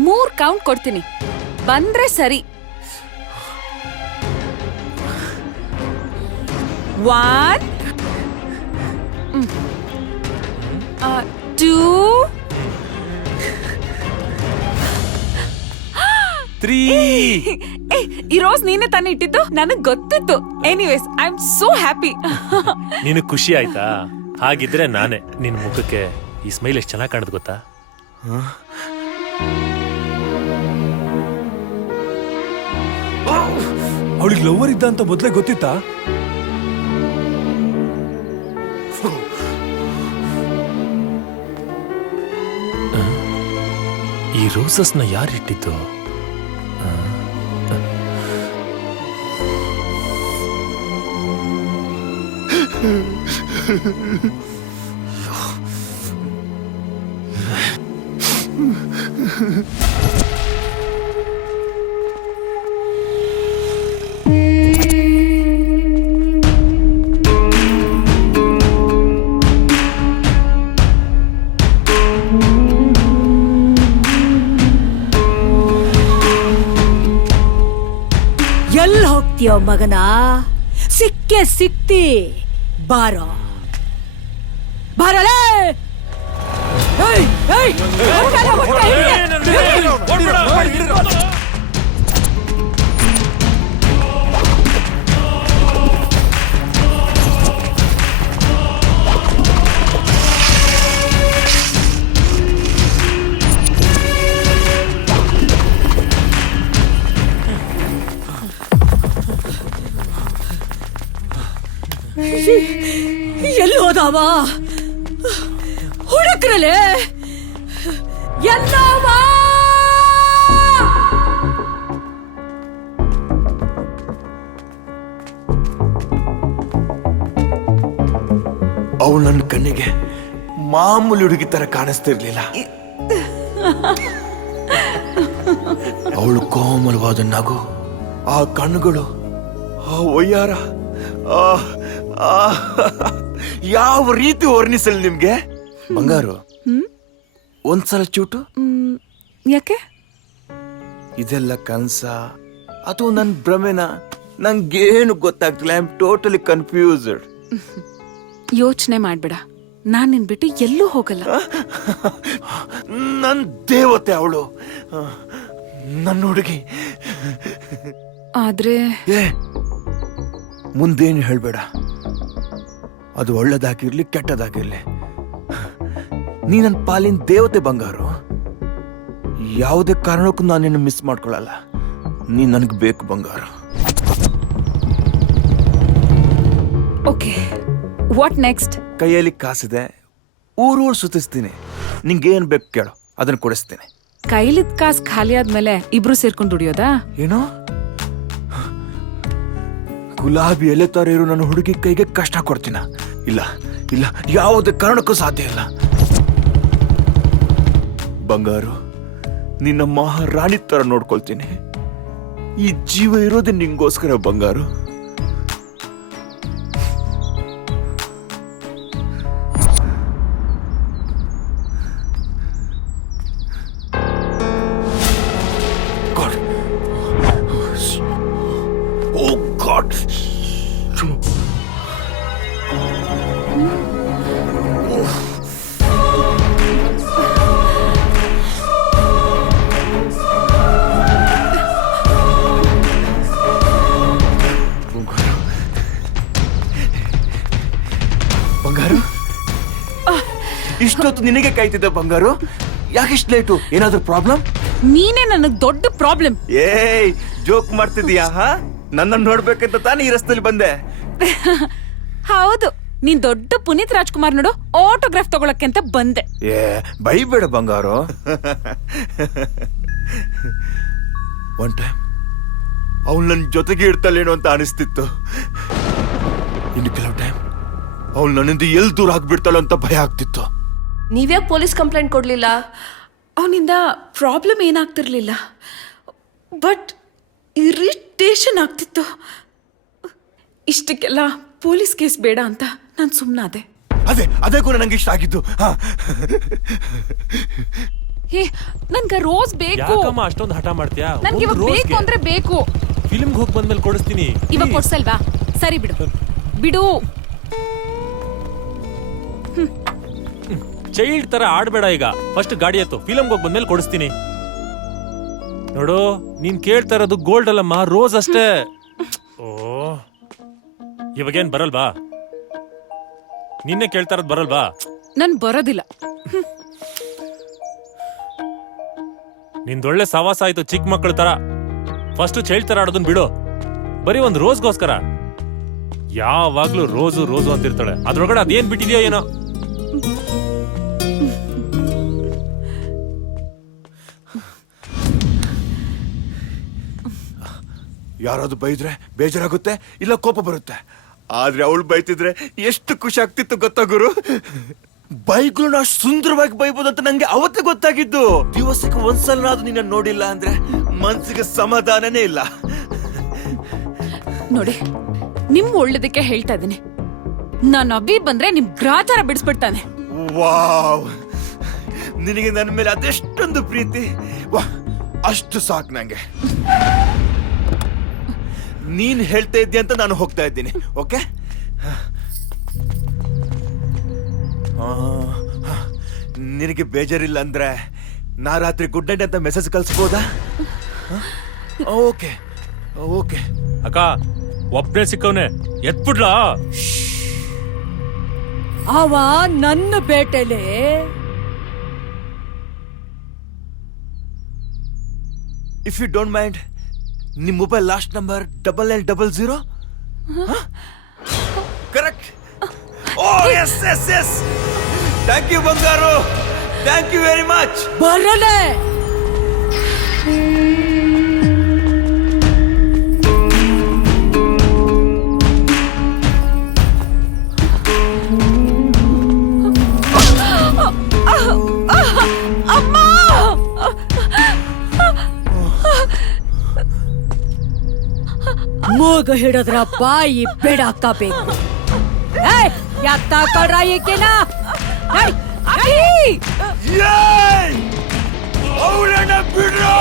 3 ಕೌಂಟ್ ಕೊಡ್ತೀನಿ. ಬಂದ್ರೆ ಸರಿ. 1 2 3. ಈ ರೋಸ್ ನೀನೇ ತಾನೇ ಇಟ್ಟಿದ್ದು? ನನಗ್ ಗೊತ್ತಿತ್ತು. Anyways, I am so happy. ನಿನಗ್ ಖುಷಿ ಆಯ್ತಾ? ಹಾಗಿದ್ರೆ ನಾನೇ ನಿನ್ ಮುಖಕ್ಕೆ ಈ ಸ್ಮೈಲ್ ಎಷ್ಟು ಚೆನ್ನಾಗಿ ಕಾಣುತ್ತೆ ಗೊತ್ತಾ? ಅವಳಿಗೆ ಲವರ್ ಇದ್ದ ಅಂತ ಮೊದಲೇ ಗೊತ್ತಿತ್ತಾ? ಈ ರೋಸಸ್ನ ಯಾರಿಟ್ಟಿದ್ದು? ಎಲ್ ಹೋಗ್ತೀಯೋ ಮಗನ? ಸಿಕ್ಕೇ ಸಿಕ್ತಿ. ಬಾರೋ ಬಾರಲೇ. ಎಲ್ಲಿ ಹೋದವ? ಹುಡುಕ್ರಲೆ ಎಲ್ಲವ? ಅವಳು ನನ್ನ ಕಣ್ಣಿಗೆ ಮಾಮೂಲಿ ಹುಡುಗಿ ತರ ಕಾಣಿಸ್ತಿರ್ಲಿಲ್ಲ. ಅವಳು ಕೋಮಲವಾದ ನಗು, ಆ ಕಣ್ಣುಗಳು, ಆ ಒಯ್ಯಾರ, ಯಾವ ರೀತಿ ವರ್ಣಿಸಲಿ ನಿಮ್ಗೆ? ಬಂಗಾರು, ಒಂದ್ಸಲ ಚೂಟು. ಯಾಕೆ? ಇದೆಲ್ಲ ಕನ್ಸ ಅಥವಾ ನನ್ ಭ್ರಮೆನ? ನಂಗೇನು ಗೊತ್ತಾಗ್ತಿಲ್ಲ. I am totally confused. ಯೋಚನೆ ಮಾಡ್ಬೇಡ, ನಾನ್ ನಿನ್ ಬಿಟ್ಟು ಎಲ್ಲೂ ಹೋಗಲ್ಲ. ನನ್ ದೇವತೆ ಅವಳು, ನನ್ನ ಹುಡುಗಿ. ಆದ್ರೆ ಮುಂದೇನು ಹೇಳ್ಬೇಡ. ಅದು ಒಳ್ಳೇದಾಗಿರ್ಲಿ ಕೆಟ್ಟದಾಗಿರ್ಲಿ, ನೀ ನನ್ನ ಪಾಲಿನ ದೇವತೆ ಬಂಗಾರು. ಯಾವುದೇ ಕಾರಣಕ್ಕೂ ನಾನು ನಿನ್ನ ಮಿಸ್ ಮಾಡ್ಕೊಳ್ಳಲ್ಲ. ನೀ ನನಗೆ ಬೇಕು ಬಂಗಾರು. Okay, what next? ಕೈಯಲ್ಲಿ ಕಾಸಿದೆ, ಊರು ಸುತ್ತಿಸ್ತೀನಿ. ನಿಂಗೇನ್ ಬೇಕು ಕೇಳು, ಅದನ್ನ ಕೊಡಿಸ್ತೀನಿ. ಕೈಲಿದ್ ಕಾಸ್ ಖಾಲಿ ಆದ್ಮೇಲೆ ಇಬ್ರು ಸೇರ್ಕೊಂಡು ದುಡಿಯೋದಾ? ಏನೋ ಗುಲಾಬಿ ಎಲೆ ತರ ಇರೋ ನನ್ನ ಹುಡುಗಿ ಕೈಗೆ ಕಷ್ಟ ಕೊಡ್ತೀನ? ಇಲ್ಲ ಇಲ್ಲ, ಯಾವುದೇ ಕಾರಣಕ್ಕೂ ಸಾಧ್ಯ ಇಲ್ಲ. ಬಂಗಾರು, ನಿನ್ನ ಮಹಾರಾಣಿ ತರ ನೋಡ್ಕೊಳ್ತೀನಿ. ಈ ಜೀವ ಇರೋದೇ ನಿಂಗೋಸ್ಕರ ಬಂಗಾರು. ಬಂಗಾರು, ಇಷ್ಟೊತ್ತು ನಿನಗೆ ಕಾಯ್ತಿದ್ದ ಬಂಗಾರು. ಯಾಕಿಷ್ಟು ಲೇಟು? ಏನಾದ್ರೂ ಪ್ರಾಬ್ಲಮ್? ನೀನೇ ನನಗ್ ದೊಡ್ಡ ಪ್ರಾಬ್ಲಮ್. ಏಯ್, ಜೋಕ್ ಮಾಡ್ತಿದ್ಯಾ? ನನ್ನ ನೋಡ್ಬೇಕಂತ ತಾನೇ ಈ ರಸ್ತೆಯಲ್ಲಿ ಬಂದೆ. ಹೌದು, ನೀನ್ ದೊಡ್ಡ ಪುನೀತ್ ರಾಜ್ಕುಮಾರ್ ನೋಡು ಆಟೋಗ್ರಾಫ್ ತಗೊಳಕ್ಕೆ ಅಂತ ಬಂದೆ. ಏ, ಬೈಬೇಡ ಬಂಗಾರು. ಒನ್ ಟೈಮ್ ಅವಳು ನನ್ನ ಜೊತೆಗೆ ಇರ್ತಾಳೇನೋ ಅಂತ ಅನಿಸ್ತಿತ್ತು. ಇನ್ನು ಕೆಲವು ಟೈಮ್ ಅವಳು ನನ್ನಿಂದ ಎಲ್ಲಿ ದೂರ ಆಗ್ಬಿಡ್ತಾಳೋ ಅಂತ ಭಯ ಆಗ್ತಿತ್ತು. ನೀವ್ಯಾಕೆ ಪೊಲೀಸ್ ಕಂಪ್ಲೇಂಟ್ ಕೊಡ್ಲಿಲ್ಲ? ಅವನಿಂದ ಪ್ರಾಬ್ಲಮ್ ಏನಾಗ್ತಿರ್ಲಿಲ್ಲ, ಬಟ್ ಇರಿಟೇಷನ್ ಆಗ್ತಿತ್ತು. ಇಷ್ಟಕ್ಕೆಲ್ಲ ಪೊಲೀಸ್ ಕೇಸ್ ಬೇಡ ಅಂತ ನಾನು ಸುಮ್ಮನಾದೆ. ಅದೇ ಕೂಡ ನಂಗೆ ಇಷ್ಟ ಆಗಿದ್ದು. ಹೇ, ನನ್ಗೆ ರೋಸ್ ಬೇಕು. ಯಾಕಮ್ಮ ಅಷ್ಟೊಂದು ಹಠ ಮಾಡ್ತೀಯಾ? ನನ್ಗೆ ಇವಾಗ ಬೇಕು ಅಂದ್ರೆ ಬೇಕು. ಫಿಲ್ಮ್ಗೆ ಹೋಗಿ ಬಂದ್ಮೇಲೆ ಕೊಡಿಸ್ತೀನಿ. ಇವಾಗ ಕೊಡ್ಸಲ್ವಾ? ಸರಿ ಬಿಡು ಬಿಡು. ಚೈಲ್ಡ್ ತರ ಆಡ್ಬೇಡ ಈಗ. ಫಸ್ಟ್ ಗಾಡಿ ಎತ್ತು, ಫಿಲ್ಮ್ಗೆ ಹೋಗಿ ಬಂದ್ಮೇಲೆ ಕೊಡಿಸ್ತೀನಿ. ನೋಡು, ನೀನ್ ಕೇಳ್ತಾ ಇರೋದು ಗೋಲ್ಡ್ ಅಲ್ಲಮ್ಮ, ರೋಸ್ ಅಷ್ಟೇ. ಓ, ಇವಾಗೇನ್ ಬರಲ್ವಾ? ನಿನ್ನೆ ಕೇಳ್ತಾ ಇರೋದು ಬರಲ್ವಾ? ನನ್ ಬರೋದಿಲ್ಲ. ನಿಂದೊಳ್ಳೆ ಸವಾಸ ಆಯ್ತು ಚಿಕ್ಕ ಮಕ್ಕಳ ತರ. ಫಸ್ಟ್ ಚೈಲ್ಡ್ ತರ ಆಡೋದನ್ ಬಿಡು. ಬರೀ ಒಂದ್ ರೋಸ್ಗೋಸ್ಕರ ಯಾವಾಗ್ಲೂ ರೋಸು ರೋಸು ಅಂತಿರ್ತಾಳೆ. ಅದ್ರೊಳಗಡೆ ಅದೇನ್ ಬಿಟ್ಟಿದ್ಯೋ ಏನೋ. ಯಾರಾದ್ರೂ ಬೈದ್ರೆ ಬೇಜಾರಾಗುತ್ತೆ, ಇಲ್ಲ ಕೋಪ ಬರುತ್ತೆ. ಆದ್ರೆ ಅವಳು ಬೈತಿದ್ರೆ ಎಷ್ಟು ಖುಷಿ ಆಗ್ತಿತ್ತು ಗೊತ್ತಾ ಗುರು? ಬೈಕ್ಗಳು ಅಷ್ಟು ಸುಂದರವಾಗಿ ಬೈಬೋದು ಅಂತ ನಂಗೆ ಅವತ್ತೇ ಗೊತ್ತಾಗಿದ್ದು. ದಿವಸಕ್ಕೆ ಒಂದ್ಸಲನಾದ್ರೂ ನಿನ್ನ ನೋಡಿಲ್ಲ ಅಂದ್ರೆ ಮನ್ಸಿಗೆ ಸಮಾಧಾನನೇ ಇಲ್ಲ. ನೋಡಿ, ನಿಮ್ ಒಳ್ಳೇದಕ್ಕೆ ಹೇಳ್ತಾ ಇದ್ದೀನಿ. ನಾನು ಅಭಿ ಬಂದ್ರೆ ನಿಮ್ ಗ್ರಾಚಾರ ಬಿಡಿಸ್ಬಿಡ್ತಾನೆ. ವಾವ್, ನಿನಗೆ ನನ್ನ ಮೇಲೆ ಅದೆಷ್ಟೊಂದು ಪ್ರೀತಿ. ವಾ, ಅಷ್ಟು ಸಾಕು ನಂಗೆ. ನೀನ್ ಹೇಳ್ತಾ ಇದ್ದಿ ಅಂತ ನಾನು ಹೋಗ್ತಾ ಇದ್ದೀನಿ. ಓಕೆ, ನಿನಗೆ ಬೇಜಾರಿಲ್ಲ ಅಂದ್ರೆ ನಾ ರಾತ್ರಿ ಗುಡ್ ನೈಟ್ ಅಂತ ಮೆಸೇಜ್ ಕಳ್ಸ್ಬೋದಾ? Okay okay. ಅಕ್ಕ, ಒಬ್ಬನೇ ಸಿಕ್ಕವನೆ, ಎತ್ಬಿಡ್ಲಾ? ಅವ ನನ್ನ ಬೇಟೆಲೆ ಇಫ್ ಯು ಡೋಂಟ್ ಮೈಂಡ್, ನಿಮ್ mobile last number 9900. Correct. Oh yes yes yes. Thank you ಬಂಗಾರು, ಥ್ಯಾಂಕ್ ಯು ವೆರಿ ಮಚ್. ಬರಲೆ ಮೂಗು ಹಿಡಿದ್ರ ಬಾಯಿ ಬೆಡಾಕಬೇಕು. ಎತ್ತಾಕೊಳ್ರ ಈಕೆನಾ? ಅವಳನ್ನ ಬಿಡ್ರು.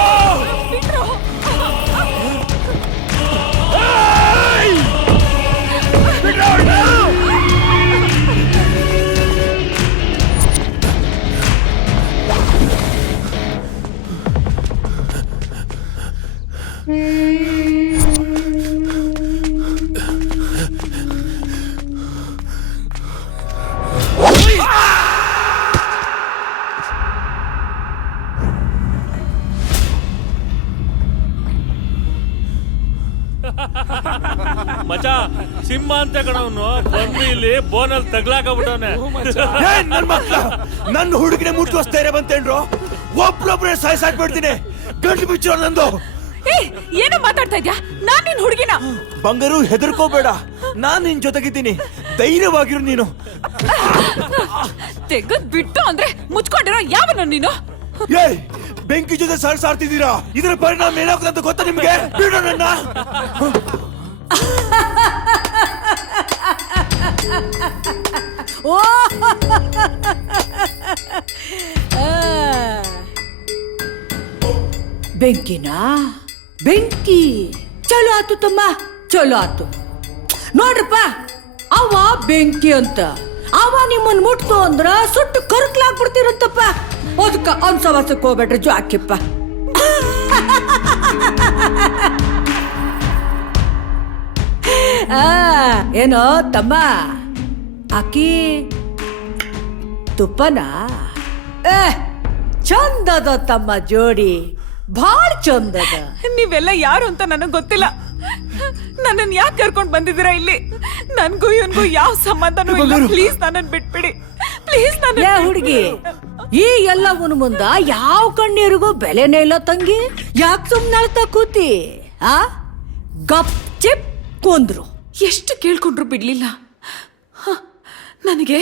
ಮಚ, ಸಿಂಹ ಅಂತ ಕಣವನು ಬಂದು ಇಲ್ಲಿ ಬೋನಲ್ಲಿ ತಗ್ಲಾಕಬಿಟ್ಟವನೆ. ನನ್ ಮಕ್ಳ, ನನ್ನ ಹುಡುಗಿನ ಮುಟ್ಟುವಸ್ತಾ ಇರ ಬಂತೇನ್ರು? ಒಬ್ರೊಬ್ರೆ ಸಾಯ್ಸಾಕ್ಬಿಡ್ತೀನಿ. ಗಂಟು ಬಿಚ್ಚೋ ನಂದು. ಏನೋ ಮಾತಾಡ್ತಾ ಇದ್ಯಾ? ನಾನ್ ನಿನ್ ಹುಡುಗಿನ. ಬಂಗಾರು, ಹೆದರ್ಕೋಬೇಡ, ನಾನ್ ನಿನ್ ಜೊತೆಗಿದ್ದೀನಿ. ಧೈರ್ಯವಾಗಿರು ನೀನು. ತೆಗದ್ ಬಿಟ್ಟು ಅಂದ್ರೆ ಮುಚ್ಕೊಂಡಿರೋ ಯಾವನು ನೀನು? ಏಯ್, ಬೆಂಕಿ ಜೊತೆ ಸಾಡ್ತಿದ್ದೀರಾ. ಇದರ ಪರಿಣಾಮ ಏನಾಗುತ್ತೆ ಅಂತ ಗೊತ್ತಾ ನಿಮ್ಗೆ? ಬಿಡು ನನ್ನ. ಓ ಬೆಂಕಿನಾ? ಬೆಂಕಿ ಚಲೋ ಆತು ತಮ್ಮ, ಚಲೋ ಆತು. ನೋಡ್ರಪ್ಪ, ಅವ ಬೆಂಕಿ ಅಂತ ಅವ ನಿಮ್ಮನ್ ಮುಟ್ತು ಅಂದ್ರ ಸುಟ್ಟು ಕರ್ಕ್ಲಾಗ್ಬಿಡ್ತಿರಂತಪ್ಪ. ಅದಕ್ಕ ಅವ್ನ ಸವಾಸಕ್ಕೆ ಹೋಗ್ಬೇಡ್ರಿ, ಜಾಕಿಪ್ಪ. ಏನೋ ತಮ್ಮ, ಆಕಿ ತುಪ್ಪನ ಚಂದದ ತಮ್ಮ, ಜೋಡಿ ಭಾಳ ಚಂದದ. ನೀವೆಲ್ಲ ಯಾರು ಅಂತ ನನಗ್ ಗೊತ್ತಿಲ್ಲ. ನನ್ನನ್ ಯಾಕೆ ಕರ್ಕೊಂಡ್ ಬಂದಿದ್ದೀರಾ ಇಲ್ಲಿ? ನನ್ಗೂ ಇವನ್ಗೂ ಯಾವ ಸಂಬಂಧನೂ ಇಲ್ಲ. ಪ್ಲೀಸ್ ನನ್ನನ್ ಬಿಟ್ಬಿಡಿ. ಪ್ಲೀಸ್ ಏ ಹುಡುಗಿ, ಈ ಎಲ್ಲವನ ಮುಂದ ಯಾವ ಕಣ್ಣೀರಿಗೂ ಬೆಲೆನೇ ಇಲ್ಲ ತಂಗಿ. ಯಾಕೆ ಸುಮ್ನೆ ಅಳ್ತಾ ಕೂತಿ? ಗಪ್ ಚಿಪ್ ಕೊಂದ್ರು. ಎಷ್ಟು ಕೇಳ್ಕೊಂಡ್ರು ಬಿಡ್ಲಿಲ್ಲ. ನನಗೆ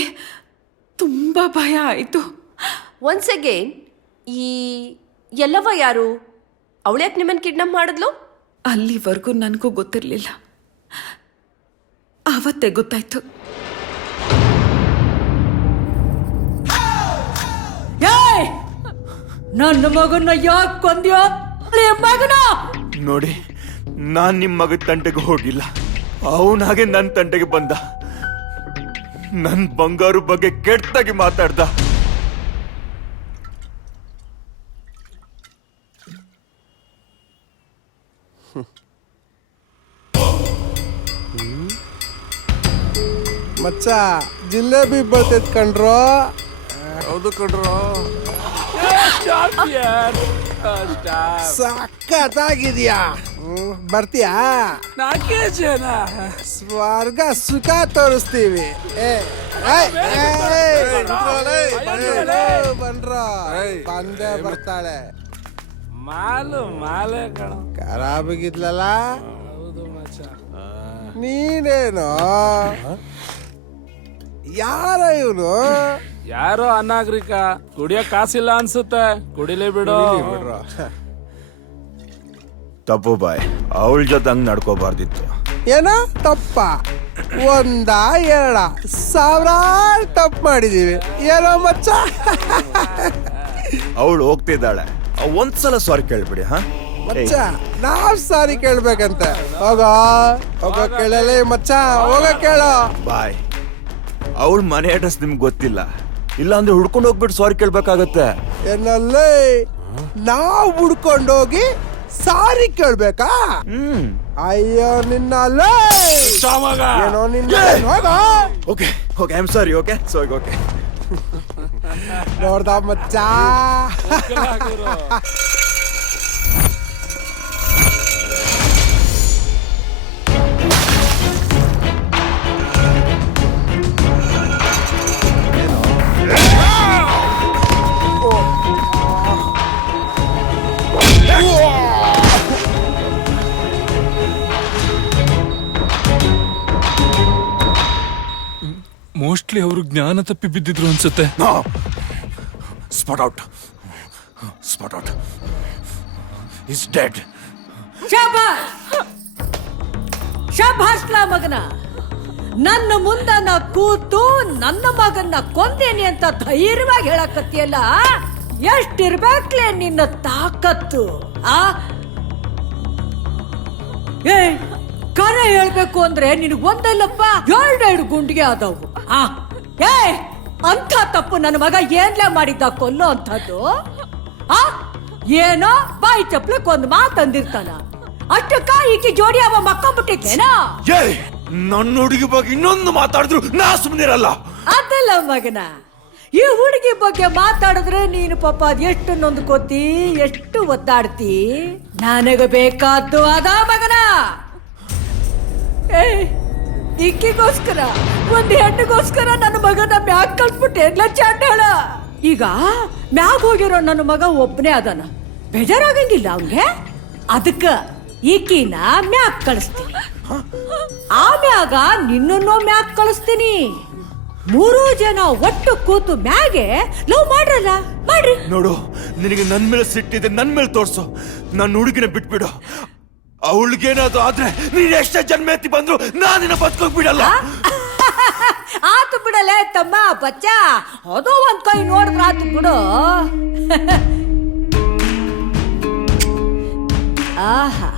ತುಂಬಾ ಭಯ ಆಯ್ತು. ಒನ್ಸ್ ಅಗೇನ್ ಈ ಎಲ್ಲವ ಯಾರು? ಅವಳ್ಯಾಕೆ ನಿಮ್ಮನ್ನ ಕಿಡ್ನಾಪ್ ಮಾಡಿದ್ಲು? ಅಲ್ಲಿವರೆಗೂ ನನಗೂ ಗೊತ್ತಿರಲಿಲ್ಲ. ಆವತ್ತೇ ಗೊತ್ತಾಯ್ತು. ಏಯ್! ನನ್ನ ಮಗನ್ನ ಯಾಕೆ ಕೊಂದ್ಯೋ ಮಗನ? ನೋಡಿ, ನಾನ್ ನಿಮ್ ಮಗ ತಂಟೆಗೆ ಹೋಗಿಲ್ಲ, ಅವನಾಗೆ ನನ್ನ ತಂಟೆಗೆ ಬಂದ. ನನ್ ಬಂಗಾರು ಬಗ್ಗೆ ಕೆಟ್ಟಾಗಿ ಮಾತಾಡ್ದ. ಮಚ್ಚ ಜಿಲೇಬಿ ಬರ್ತೈತ್ ಕಣ್ರೋ. ಹೌದು ಕಣ್ರೋ, ಸಖತ್ತಾಗಿದ್ಯಾ. ಬರ್ತೀಯಾ? ಸ್ವರ್ಗ ಸುಖ ತೋರಿಸ್ತೀವಿ. ಬನ್ರೋ, ಬಂದೇ ಬರ್ತಾಳೆ. ಖರಾಬಾಗಿದ್ಲಲ್ಲ, ನೀನೇನು ಯಾರ ಇವನು? ಯಾರೋ ಅನಾಗರಿಕ, ಕುಡಿಯಕ್ ಕಾಸಿಲ್ಲ ಅನ್ಸುತ್ತೆ, ಕುಡಿಲೇ ಬಿಡು. ತಪ್ಪು ಬಾಯ್, ಅವಳ ಜೊತೆ ಹಂಗ್ ನಡ್ಕೋಬಾರ್ದಿತ್ತು. ಏನ ತಪ್ಪ? ಒಂದ ಎರಡ ಸಾವಿರಾರು ತಪ್ಪು ಮಾಡಿದೀವಿ ಏನೋ ಮಚ್ಚ. ಅವಳು ಹೋಗ್ತಿದ್ದಾಳೆ, ಒಂದ್ಸಲ ಸಾರಿ ಕೇಳ್ಬಿಡಿ. ಹಾ ಮಚ್ಚ, ನಾವ್ ಸಾರಿ ಕೇಳ್ಬೇಕಂತೆ. ಹೋಗೋ ಕೇಳಲೇ ಮಚ್ಚ, ಹೋಗ ಕೇಳೋ. ಬಾಯ್, ಅವಳ ಮನೆ ಅಡ್ರೆಸ್ ನಿಮ್ಗೆ ಗೊತ್ತಿಲ್ಲ, ಇಲ್ಲ ಅಂದ್ರೆ ಹುಡ್ಕೊಂಡು ಹೋಗ್ಬಿಟ್ಟು ಸಾರಿ ಕೇಳ್ಬೇಕಾಗತ್ತೆ. ಏನಲ್ಲೇ ನಾವ್ ಹುಡ್ಕೊಂಡೋಗಿ ಸಾರಿ ಕೇಳ್ಬೇಕಾ? ಅಯ್ಯೋ ನಿನ್ನಲ್ಲೇ ಏನೋ ನಿನ್ನ. ಹೋಗೋ. Okay okay, I am sorry. Okay sorry. Okay ನೋಡ್ದ ಮಚ್ಚ. ಮೋಸ್ಟ್ಲಿ ಅವರು ಜ್ಞಾನ ತಪ್ಪಿ ಬಿದ್ದಿದ್ರು ಅನ್ಸುತ್ತೆ. Spot out. Is dead. ಶಾಬಾಷ್ಲಾ ಮಗನ, ನನ್ನ ಮುಂದ ನಾ ಕೂತು ನನ್ನ ಮಗನ್ನ ಕೊಂದೇನಿ ಅಂತ ಧೈರ್ಯವಾಗಿ ಹೇಳಕತ್ತಿಯಲ್ಲ, ಎಷ್ಟಿರ್ಬೇಕ್ಲೆ ನಿನ್ನ ತಾಕತ್ತು? ಏ, ಕರೆ ಹೇಳ್ಬೇಕು ಅಂದ್ರೆ ನಿನಗ್ ಒಂದಲ್ಲಪ್ಪ ಎರಡೆರಡು ಗುಂಡಿಗೆ ಆದವು. ಏ, ಅಂಥ ತಪ್ಪು ನನ್ನ ಮಗ ಏನ್ಲೇ ಮಾಡಿದ್ದ ಕೊಲ್ಲೋ ಅಂಥದ್ದು? ಏನೋ ಬಾಯಿ ಚಪ್ಲಕ್ ಒಂದ್ ಮಾತಂದಿರ್ತಾನ, ಅಷ್ಟಕ್ಕ ಈಕಿ ಜೋಡಿ ಅವ ಮಕ್ಕೊಂಬಿಟ್ಟಿದ್ದೇನಾ? ನನ್ನ ಹುಡುಗಿ ಬಗ್ಗೆ ಇನ್ನೊಂದು ಮಾತಾಡಿದ್ರು ನಾ ಸುಮ್ಮನಿರಲ್ಲ. ಅದಲ್ಲ ಮಗನ, ಈ ಹುಡುಗಿ ಬಗ್ಗೆ ಮಾತಾಡಿದ್ರೆ ನೀನು ಪಾಪ ಎಷ್ಟು ನೊಂದ್ಕೋತಿ, ಎಷ್ಟು ಒದ್ದಾಡ್ತಿ. ನನಗ ಬೇಕಾದ್ದು ಅದ ಮಗನ. ಈಕಿಗೋಸ್ಕರ, ಒಂದ್ ಹೆಣ್ಣಿಗೋಸ್ಕರ ನನ್ನ ಮಗನ ಮ್ಯಾಗ್ ಕಳ್ಸ್ಬಿಟ್ಟೆ ಎಲ್ಲ ಚಾಂಡಾಳ. ಈಗ ಮ್ಯಾಗ್ ಹೋಗಿರೋ ನನ್ನ ಮಗ ಒಬ್ಬನೇ ಅದಾನ, ಬೇಜಾರಾಗಂಗಿಲ್ಲ ಅವನ್ಗೆ. ಅದಕ್ಕ ಈಕಿನ ಮ್ಯಾಗ್ ಕಳಿಸ್ತೀನಿ, ಆಮ್ಯಾಗ ನಿನ್ನನ್ನೋ ಮ್ಯಾಗ್ ಕಳಿಸ್ತೀನಿ. 3 ಜನ ಒಟ್ಟು ಕೂತು ಮ್ಯಾಗೆ ಲವ್ ಮಾಡ್ರಲ್ಲ, ಮಾಡ್ರಿ. ನೋಡು, ನಿನಗೆ ನನ್ ಮೇಲೆ ಸಿಟ್ಟಿದೆ, ನನ್ ಮೇಲೆ ತೋರ್ಸು. ನನ್ನ ಹುಡುಗಿನ ಬಿಟ್ಬಿಡು. ಅವಳಿಗೇನಾದ್ರು ಆದ್ರೆ ನೀನ್ ಎಷ್ಟೇ ಜನ್ಮ ಎತ್ತಿ ಬಂದ್ರು ನಾನಿನ್ನ ಬದುಕೋಗ್ ಬಿಡಲ್ಲ. ಆತು ಬಿಡಲೇ ತಮ್ಮ ಬಚ್ಚ, ಅದು ಒಂದ್ ಕೈ ನೋಡಿದ್ರ ಆತು ಬಿಡು. ಆಹಾ,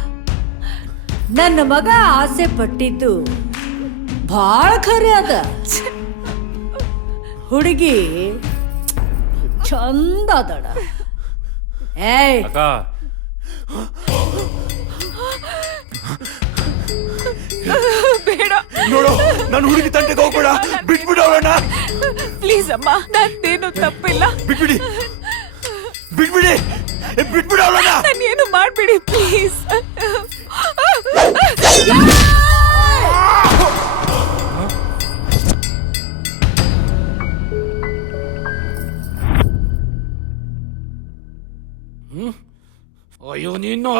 ನನ್ನ ಮಗ ಆಸೆ ಪಟ್ಟಿದ್ದು ಭಾಳ ಖರೆ ಅದ. ಹುಡುಗಿ ಚಂದ ಅದಡ. ಏಯ್ ಅಕ್ಕ, ಬೇಡ ನೋಡು, ನನ್ನ ಹುಡುಗಿ ತಂಟೆಗೆ ಹೋಗ್ಬೇಡ, ಬಿಟ್ಬಿಡು ಅವಳನ್ನ. ಪ್ಲೀಸ್ ಅಮ್ಮ, ನಂದೇನು ತಪ್ಪಿಲ್ಲ. ಬಿಟ್ಬಿಡಿ ಅವಳನ್ನ. ನಾನೇನು ಮಾಡ್ಬಿಡಿ ಪ್ಲೀಸ್. ಅಯ್ಯೋ ನೀನು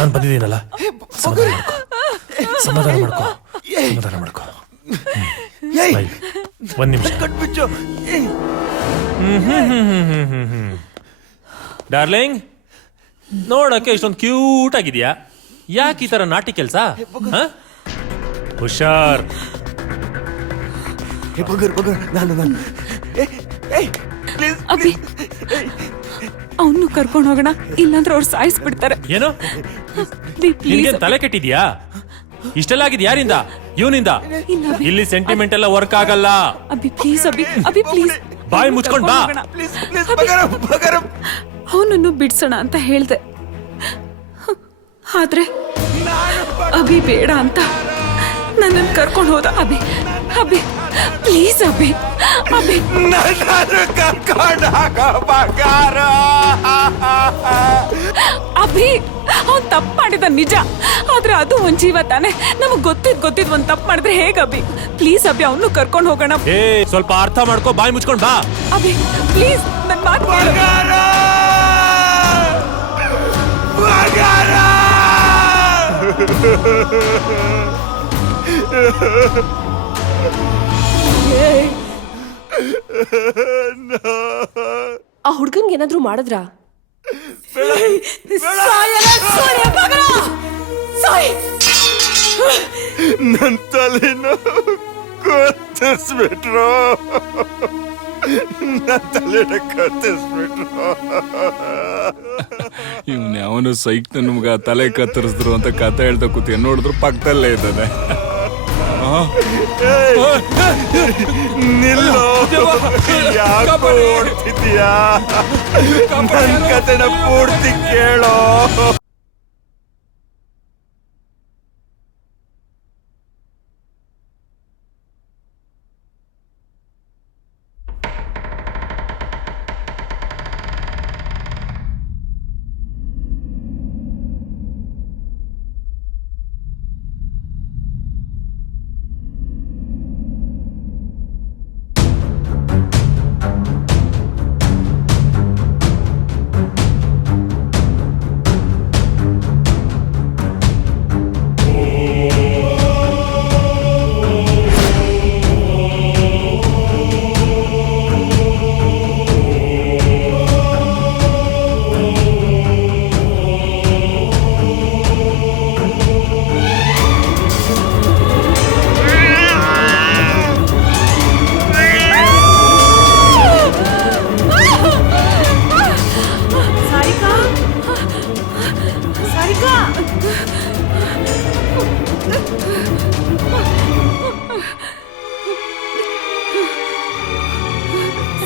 ನಾನು ಬಂದಿದ್ದೀನಲ್ಲ, ಸಮಾಧಾನ ಮಾಡ್ಕೋ. Smile. ಒಂದ್ ನಿಮಿಷ. ಡಾರ್ಲಿಂಗ್, ನೋಡಕ್ಕೆ ಇಷ್ಟೊಂದು ಕ್ಯೂಟ್ ಆಗಿದ್ಯಾ. ಯಾಕೆ ಈ ತರ ನಾಟಿ ಕೆಲ್ಸ? ಹುಷಾರ್. ಅಭಿ, ಅವನು ಕರ್ಕೊಂಡು ಹೋಗೋಣ, ಇಲ್ಲಾಂದ್ರೆ ಅವ್ರು ಸಾಯಿಸ್ಬಿಡ್ತಾರೆ. ಏನು ನಿನ್ಗೆ ತಲೆ ಕೆಟ್ಟಿದ್ಯಾ? ಇಷ್ಟೆಲ್ಲ ಆಗಿದ್ ಯಾರಿಂದ? ಇವನಿಂದ. ಇಲ್ಲಿ ಸೆಂಟಿಮೆಂಟ್ ಎಲ್ಲ ವರ್ಕ್ ಆಗಲ್ಲ. ಅಭಿ ಪ್ಲೀಸ್, ಅಭಿ ಪ್ಲೀಸ್, ಬಾಯಿ ಮುಚ್ಕೊಂಡ್ ಬಾ. ಅವನನ್ನು ಬಿಡ್ಸೋಣ ಅಂತ ಹೇಳ್ದೆ, ಆದ್ರೆ ಅಭಿ ಬೇಡ ಅಂತ ನನ್ನನ್ನು ಕರ್ಕೊಂಡು ಹೋದ. ಅಭಿ ಪ್ಲೀಸ್, ಅಭಿ ಅವ್ನ್ ತಪ್ಪು ಮಾಡಿದ ನಿಜ, ಆದ್ರೆ ಅದು ಒಂದ್ ಜೀವ ತಾನೆ. ನಮಗ್ ಗೊತ್ತಿದ್ ಒಂದ್ ತಪ್ಪು ಮಾಡಿದ್ರೆ ಹೇಗ ಅಭಿ? ಪ್ಲೀಸ್ ಅಭಿ, ಅವನು ಕರ್ಕೊಂಡು ಹೋಗೋಣ. ಸ್ವಲ್ಪ ಅರ್ಥ ಮಾಡ್ಕೋ, ಬಾಯಿ ಮುಚ್ಕೊಂಡ್ ಬಾ. ಅಭಿ ಪ್ಲೀಸ್, ನನ್ ಮಾತು ಕೇಳು. ಆ ಹುಡ್ಗನ್ಗೆ ಏನಾದ್ರೂ ಮಾಡಿದ್ರ? ನನ್ ತಲೆನ ಕತ್ತಿಸ್ಬಿಟ್ರು. ಇವ್ನ ಯಾವನು ಸೈಕ್ ನಮ್ಗ ತಲೆ ಕತ್ತರಿಸಿದ್ರು ಅಂತ ಕತೆ ಹೇಳ್ತಾ ಕೂತಿ ನೋಡಿದ್ರು ಪಕ್ಕದಲ್ಲೇ ಇದ್ದಾನೆ. ನಿಲ್ಲೋ, ಯಾಕೋ ಓಡ್ತಿದ್ಯಾ? ನನ್ ಕತೆನ ಪೂರ್ತಿ ಕೇಳೋ.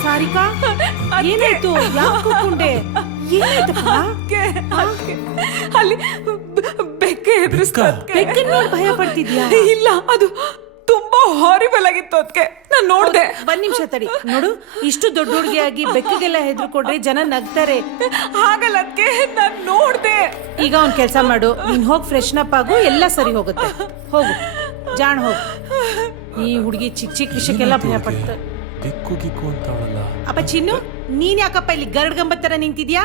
ಸಾರಿಕಾ, ಏನಾಯ್ತು? ಯಾಕೆ ಕೂತ್ಕೊಂಡೆ? ಏನಾಯ್ತಪ್ಪ? ಅಲ್ಲಿ ಬೆಕ್ಕೆ ಎದುರಿಸ್ತಾ ಬೆಕ್ಕನ್ ನೋಡಿ ಭಯ ಪಡ್ತಿದ್ಯಾ? ಇಲ್ಲ, ಅದು ತುಂಬಾ ಹಾರಿಬಲ್ ಆಗಿತ್ತು. ಅದಕ್ಕೆ ನಾನು ನೋಡ್ದೆ. ಒಂದ್ ನಿಮಿಷ ತಡಿ. ನೋಡು, ಇಷ್ಟು ದೊಡ್ಡ ಹುಡುಗಿಯಾಗಿ ಬೆಕ್ಕಿಗೆಲ್ಲ ಹೆದರ್ಕೊಂಡ್ರೆ ಜನ ನಗ್ತಾರೆ. ಹಾಗಲ್ಲ, ಅದಕ್ಕೆ ನಾನು ನೋಡ್ದೆ. ಈಗ ಒಂದ್ ಕೆಲ್ಸ ಮಾಡು, ನೀನ್ ಹೋಗಿ ಫ್ರೆಶ್ ಅಪ್ ಆಗು, ಎಲ್ಲ ಸರಿ ಹೋಗುತ್ತೆ. ಹೋಗು ಜಾಣ, ಹೋಗು. ಈ ಹುಡುಗಿ ಚಿಕ್ಕ ಚಿಕ್ಕ ವಿಷಯಕ್ಕೆಲ್ಲ ಭಯ ಪಡ್ತಾರೆ. ಗಿಕ್ಕು ಗಿಕ್ಕು ಅಂತ ಅವಳಲ್ಲ. ಅಪ್ಪ ಚಿನ್ನು, ನೀನ್ ಯಾಕಪ್ಪ ಇಲ್ಲಿ ಗರಡ್ಗಂಬ ತರ ನಿಂತಿದ್ಯಾ?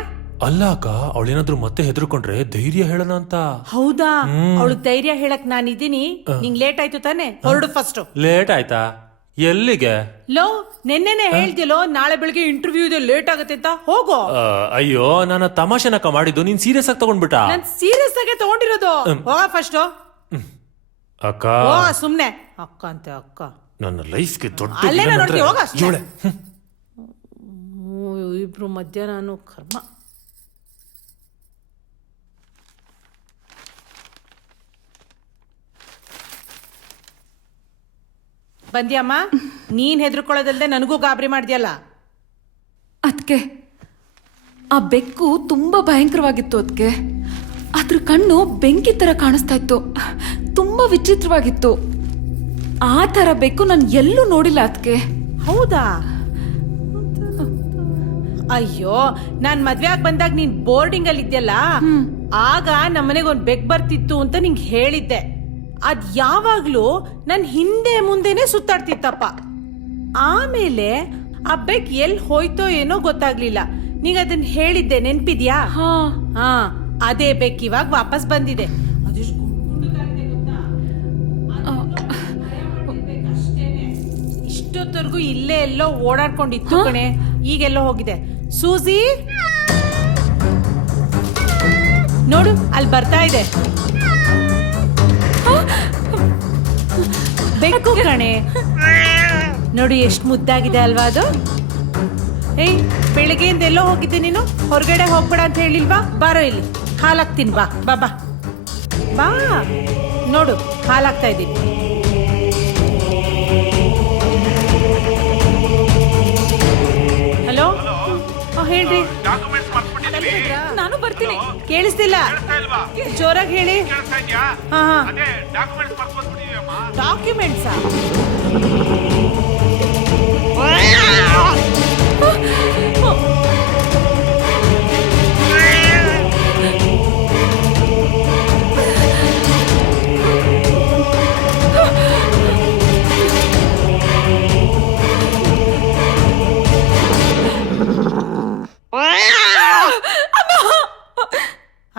ಅಲ್ಲ ಅಕ್ಕ, ಅವಳೇನಾದ್ರೂ ಮತ್ತೆ ಹೆದರ್ಕೊಂಡ್ರೆ ಧೈರ್ಯ ಹೇಳೋಣ ಅಂತ. ಹೌದಾ? ಅವಳು ಧೈರ್ಯ ಹೇಳಕ್ ನಾನಿದ್ದೀನಿ. ನಿಂಗ್ ಲೇಟ್ ಆಯ್ತು ತಾನೆ? ಹೊರಡು ಫಸ್ಟ್. ಲೇಟ್ ಆಯ್ತಾ? ಎಲ್ಲಿಗೆ? ಲೋ, ನೆನ್ನೆನೆ ಹೇಳ್ತಿಯಲ್ಲೋ ನಾಳೆ ಬೆಳಿಗ್ಗೆ ಇಂಟರ್ವ್ಯೂ ಇದೆ, ಲೇಟ್ ಆಗುತ್ತೆ ಅಂತ. ಹೋಗೋ. ಅಯ್ಯೋ, ನಾನು ತಮಾಷೆನಕ್ಕ ಮಾಡಿದ್ದು, ನೀನ್ ಸೀರಿಯಸ್ ಆಗಿ ತಗೊಂಡ್ಬಿಟ್ಟ. ನಾನ್ ಸೀರಿಯಸ್ ಆಗಿ ತಗೊಂಡಿರೋದು. ಹೋಗ ಫಸ್ಟ್. ಅಕ್ಕ ಸುಮ್ನೆ ಅಕ್ಕ ಅಂತ ಅಕ್ಕ. ನನ್ನ ಲೈಫ್ಗೆ ದೊಡ್ಡ ಅಲ್ಲೇನ ನೋಡ್ತೀವಿ, ಹೋಗ ಅಷ್ಟೇ. ಇಬ್ರು ಮಧ್ಯ ನಾನು ಕರ್ಮ. ಬಂದ್ಯಮ್ಮ? ನೀನ್ ಹೆದರ್ಕೊಳ್ಳೋದಲ್ದೆ ನನಗೂ ಗಾಬರಿ ಮಾಡ್ದ್ಯಲ್ಲ. ಅದಕ್ಕೆ ಆ ಬೆಕ್ಕು ತುಂಬಾ ಭಯಂಕರವಾಗಿತ್ತು. ಅದಕ್ಕೆ ಅದ್ರ ಕಣ್ಣು ಬೆಂಕಿ ತರ ಕಾಣಿಸ್ತಾ ಇತ್ತು, ತುಂಬಾ ವಿಚಿತ್ರವಾಗಿತ್ತು. ಆ ತರ ಬೆಕ್ಕು ನಾನು ಎಲ್ಲೂ ನೋಡಿಲ್ಲ. ಅದಕ್ಕೆ. ಹೌದಾ? ಅಯ್ಯೋ, ನಾನ್ ಮದ್ವೆ ಆಗಿ ಬಂದಾಗ ನೀನ್ ಬೋರ್ಡಿಂಗ್ ಅಲ್ಲಿ ಇದ್ಯಲ್ಲ, ಆಗ ನಮ್ಮನೆಗೆ ಒಂದ್ ಬೆಕ್ ಬರ್ತಿತ್ತು ಅಂತ ನಿಂಗೆ ಹೇಳಿದ್ದೆ. ಅದ್ ಯಾವಾಗ್ಲೂ ನನ್ ಹಿಂದೆ ಮುಂದೆನೆ ಸುತ್ತಾಡ್ತಿತ್ತಪ್ಪ. ಆಮೇಲೆ ಆ ಬೆಕ್ ಎಲ್ ಹೋಯ್ತೋ ಏನೋ ಗೊತ್ತಾಗ್ಲಿಲ್ಲ. ನೀಗ ಅದನ್ನ ಹೇಳಿದ್ದೆ, ನೆನ್ಪಿದ್ಯಾ? ಹಾ, ಅದೇ ಬೆಕ್ಕು ಇವಾಗ ವಾಪಸ್ ಬಂದಿದೆ. ಅದೆಷ್ಟು ಗುಂಡುಗಾಗಿದೆ ಗೊತ್ತಾ? ಇಷ್ಟೊತ್ತವರೆಗೂ ಇಲ್ಲೇ ಎಲ್ಲೋ ಓಡಾಡ್ಕೊಂಡಿತ್ತು ಕಣೆ, ಈಗೆಲ್ಲೋ ಹೋಗಿದೆ. ಸೂಜಿ ನೋಡು, ಅಲ್ಲಿ ಬರ್ತಾ ಇದೆ ಬೆಕ್ಕು ಕಣೆ. ನೋಡು ಎಷ್ಟು ಮುದ್ದಾಗಿದೆ ಅಲ್ವಾ ಅದು. ಏಯ್, ಬೆಳಿಗ್ಗೆಯಿಂದ ಎಲ್ಲೋ ಹೋಗಿದ್ದೆ ನೀನು? ಹೊರಗಡೆ ಹೋಗ್ಬೇಡ ಅಂತ ಹೇಳಿಲ್ವಾ? ಬಾರೋ ಇಲ್ಲಿ, ಹಾಲಾಗ್ತೀನಿ, ಬಾ ಬಾ ಬಾ ಬಾ. ನೋಡು, ಹಾಲಾಗ್ತಾ ಇದ್ದೀನಿ. ಹಲೋ, ಹೇಳ್ರಿ. ನಾನು ಬರ್ತೀನಿ. ಕೇಳಿಸ್ತಿಲ್ಲ, ಜೋರಾಗಿ ಹೇಳಿ. ಹಾ ಹಾ, ಡಾಕ್ಯುಮೆಂಟ್ಸಾ?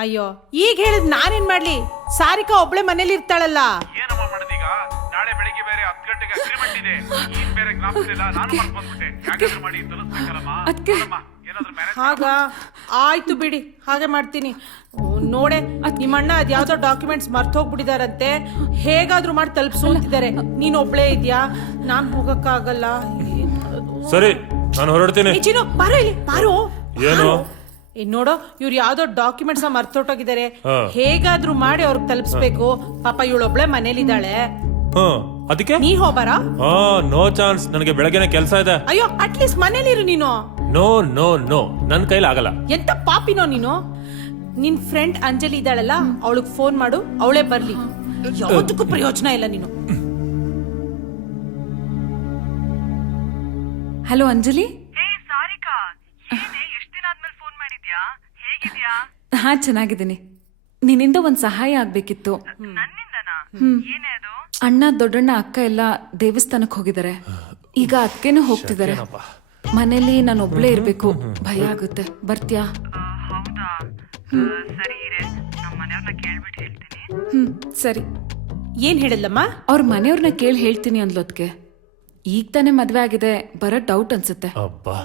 ಅಯ್ಯೋ, ಈಗ ಹೇಳಿದ್ ನಾನೇನ್ ಮಾಡ್ಲಿ? ಸಾರಿಕಾ ಒಬ್ಳೆ ಮನೇಲಿ ಇರ್ತಾಳಲ್ಲ. ಏನಮ್ಮ ಮಾಡೋದೀಗ? ನಾಳೆ ಬೆಳಿಗ್ಗೆ ಬೇರೆ 10 ಗಂಟೆಗೆ ಅಗ್ರಿಮೆಂಟ್ ಇದೆ. ನೀನ್ ಬೇರೆ ಜ್ಞಾಪಿಸಿಲ್ಲ, ನಾನು ಮರ್ತು ಬಂದ್ಬಿಟ್ಟೆ. ಯಾಕಾದ್ರೂ ಮಾಡಿ ತಲುಪಿಸ್ಬೇಕಲ್ಲಮ್ಮ. ಏನಾದ್ರೂ ಮ್ಯಾನೇಜ್ ಹಾಗ ಆಯ್ತು ಬಿಡಿ, ಹಾಗೆ ಮಾಡ್ತೀನಿ. ನೋಡೆ, ನಿಮ್ಮಣ್ಣ ಅದ್ ಯಾವ್ದೋ ಡಾಕ್ಯುಮೆಂಟ್ಸ್ ಮರ್ತ್ ಹೋಗ್ಬಿಟ್ಟಿದಾರಂತೆ. ಹೇಗಾದ್ರೂ ಮಾಡಿ ತಲುಪಿಸು ಅಂತಿದ್ದಾರೆ. ನೀನ್ ಒಬ್ಳೇ ಇದ್ಯಾ, ನಾನ್ ಹೋಗಕ್ಕಾಗಲ್ಲ. ಸರಿ, ನಾನು ಹೊರಡ್ತೀನಿ. ಚಿನ್ನು, ಬಾರೋ ಇಲ್ಲಿ, ಬಾರೋ. ಏನು? ನೋಡೋ, ಇವ್ರು ಯಾವ್ದೋ ಡಾಕ್ಯುಮೆಂಟ್ಸ್ ಮರ್ತೊಟ್ಟೋಗಿದ್ದಾರೆ. ಹೇಗಾದ್ರೂ ಮಾಡಿ ಅವ್ರಿಗೆ ತಲುಪಿಸ್ಬೇಕು. ಪಾಪ ಇವಳೊಬ್ಳೆ ಮನೇಲಿದ್ದಾಳೆ. ಅದಕ್ಕೆ ನೀ ಹೋಗ್ಬಾರ? ನೋ ಚಾನ್ಸ್, ನನಗೆ ಬೆಳಗ್ಗೆನೆ ಕೆಲಸ ಇದೆ. ಅಯ್ಯೋ, ಅಟ್ಲೀಸ್ಟ್ ಮನೇಲಿರು ನೀನು. ನೋ ನೋ ನೋ, ನನ್ನ ಕೈಲಿ ಆಗಲ್ಲ. ಎಂತ ಪಾಪಿನೋ ನೀನು. ನಿನ್ ಫ್ರೆಂಡ್ ಅಂಜಲಿ ಇದ್ದಾಳಲ್ಲ, ಅವಳಿಗೆ ಫೋನ್ ಮಾಡು, ಅವಳೇ ಬರ್ಲಿ. ಯಾವತ್ತಕ್ಕೂ ಪ್ರಯೋಜನ ಇಲ್ಲ ನೀನು. ಹಲೋ ಅಂಜಲಿ. ಹಾ, ಚೆನ್ನಾಗಿದ್ದೀನಿ. ನಿನ್ನಿಂದ ಒಂದ್ ಸಹಾಯ ಆಗ್ಬೇಕಿತ್ತು. ಅಣ್ಣ, ದೊಡ್ಡಣ್ಣ, ಅಕ್ಕ ಎಲ್ಲ ದೇವಸ್ಥಾನಕ್ಕೆ ಹೋಗಿದ್ದಾರೆ. ಈಗ ಅದಕ್ಕೇನು ಹೋಗ್ತಿದ್ದಾರೆ. ಮನೇಲಿ ನಾನು ಒಬ್ಳೇ ಇರ್ಬೇಕು, ಭಯ ಆಗುತ್ತೆ. ಬರ್ತ್ಯಾ? ಸರಿ. ಏನ್ ಹೇಳಿಲ್ಲಮ್ಮ? ಅವ್ರ ಮನೆಯವ್ರನ್ನ ಕೇಳಿ ಹೇಳ್ತೀನಿ ಅಂದ್ಲೋದ್ಕೆ. ಈಗ ತಾನೇ ಮದ್ವೆ ಆಗಿದೆ, ಬರೋ ಡೌಟ್ ಅನ್ಸುತ್ತೆ. ಅಬ್ಬಾ,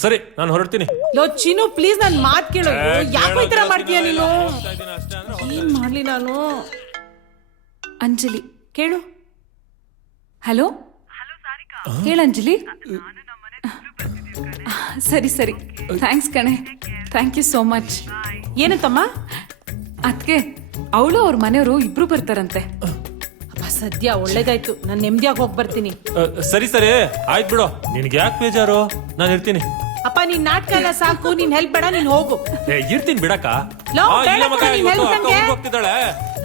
ಸರಿ, ನಾನು ಹೊರಡ್ತೀನಿ. ಲೋ ಚಿನ್ನು, ಪ್ಲೀಸ್ ನನ್ ಮಾತ್ ಕೇಳು. ಯಾಕೋ ಈ ತರ ಮಾಡ್ತೀಯ ನೀನು? ಏನ್ ಮಾಡ್ಲಿ ನಾನು? ಅಂಜಲಿ ಕೇಳು. ಹಲೋ, ಹೇಳ ಅಂಜಲಿ. ಸರಿ ಸರಿ, ಥ್ಯಾಂಕ್ಸ್ ಕಣೆ, ಥ್ಯಾಂಕ್ ಯು ಸೋ ಮಚ್. ಏನಂತಮ್ಮ? ಅದ್ಕೆ ಅವಳು ಅವ್ರ ಮನೆಯವರು ಇಬ್ರು ಬರ್ತಾರಂತೆ. ಸದ್ಯ ಒಳ್ಳೇದಾಯ್ತು, ನಾನು ನೆಮ್ಮದಿಯಾಗಿ ಹೋಗಿ ಬರ್ತೀನಿ. ಸರಿ ಸರಿ, ಆಯ್ತು ಬಿಡು. ನಿನ್ಗೆ ಯಾಕೆ ಬೇಜಾರು? ನಾನು ಇರ್ತೀನಿ. ಅಪ್ಪ, ನಿನ್ ನಾಟಕ ಎಲ್ಲ ಸಾಕು, ನೀನ್ ಹೆಲ್ಪ್ ಬೇಡ, ನೀನ್ ಹೋಗು. ಇರ್ತೀನಿ ಬಿಡಕ್ಕ. ಲೋ, ಬೇಡ ಕಣೋ, ನೀನ್ help ನಂಗೆ. ಹೋಗ್ತಿದ್ದಾಳೆ,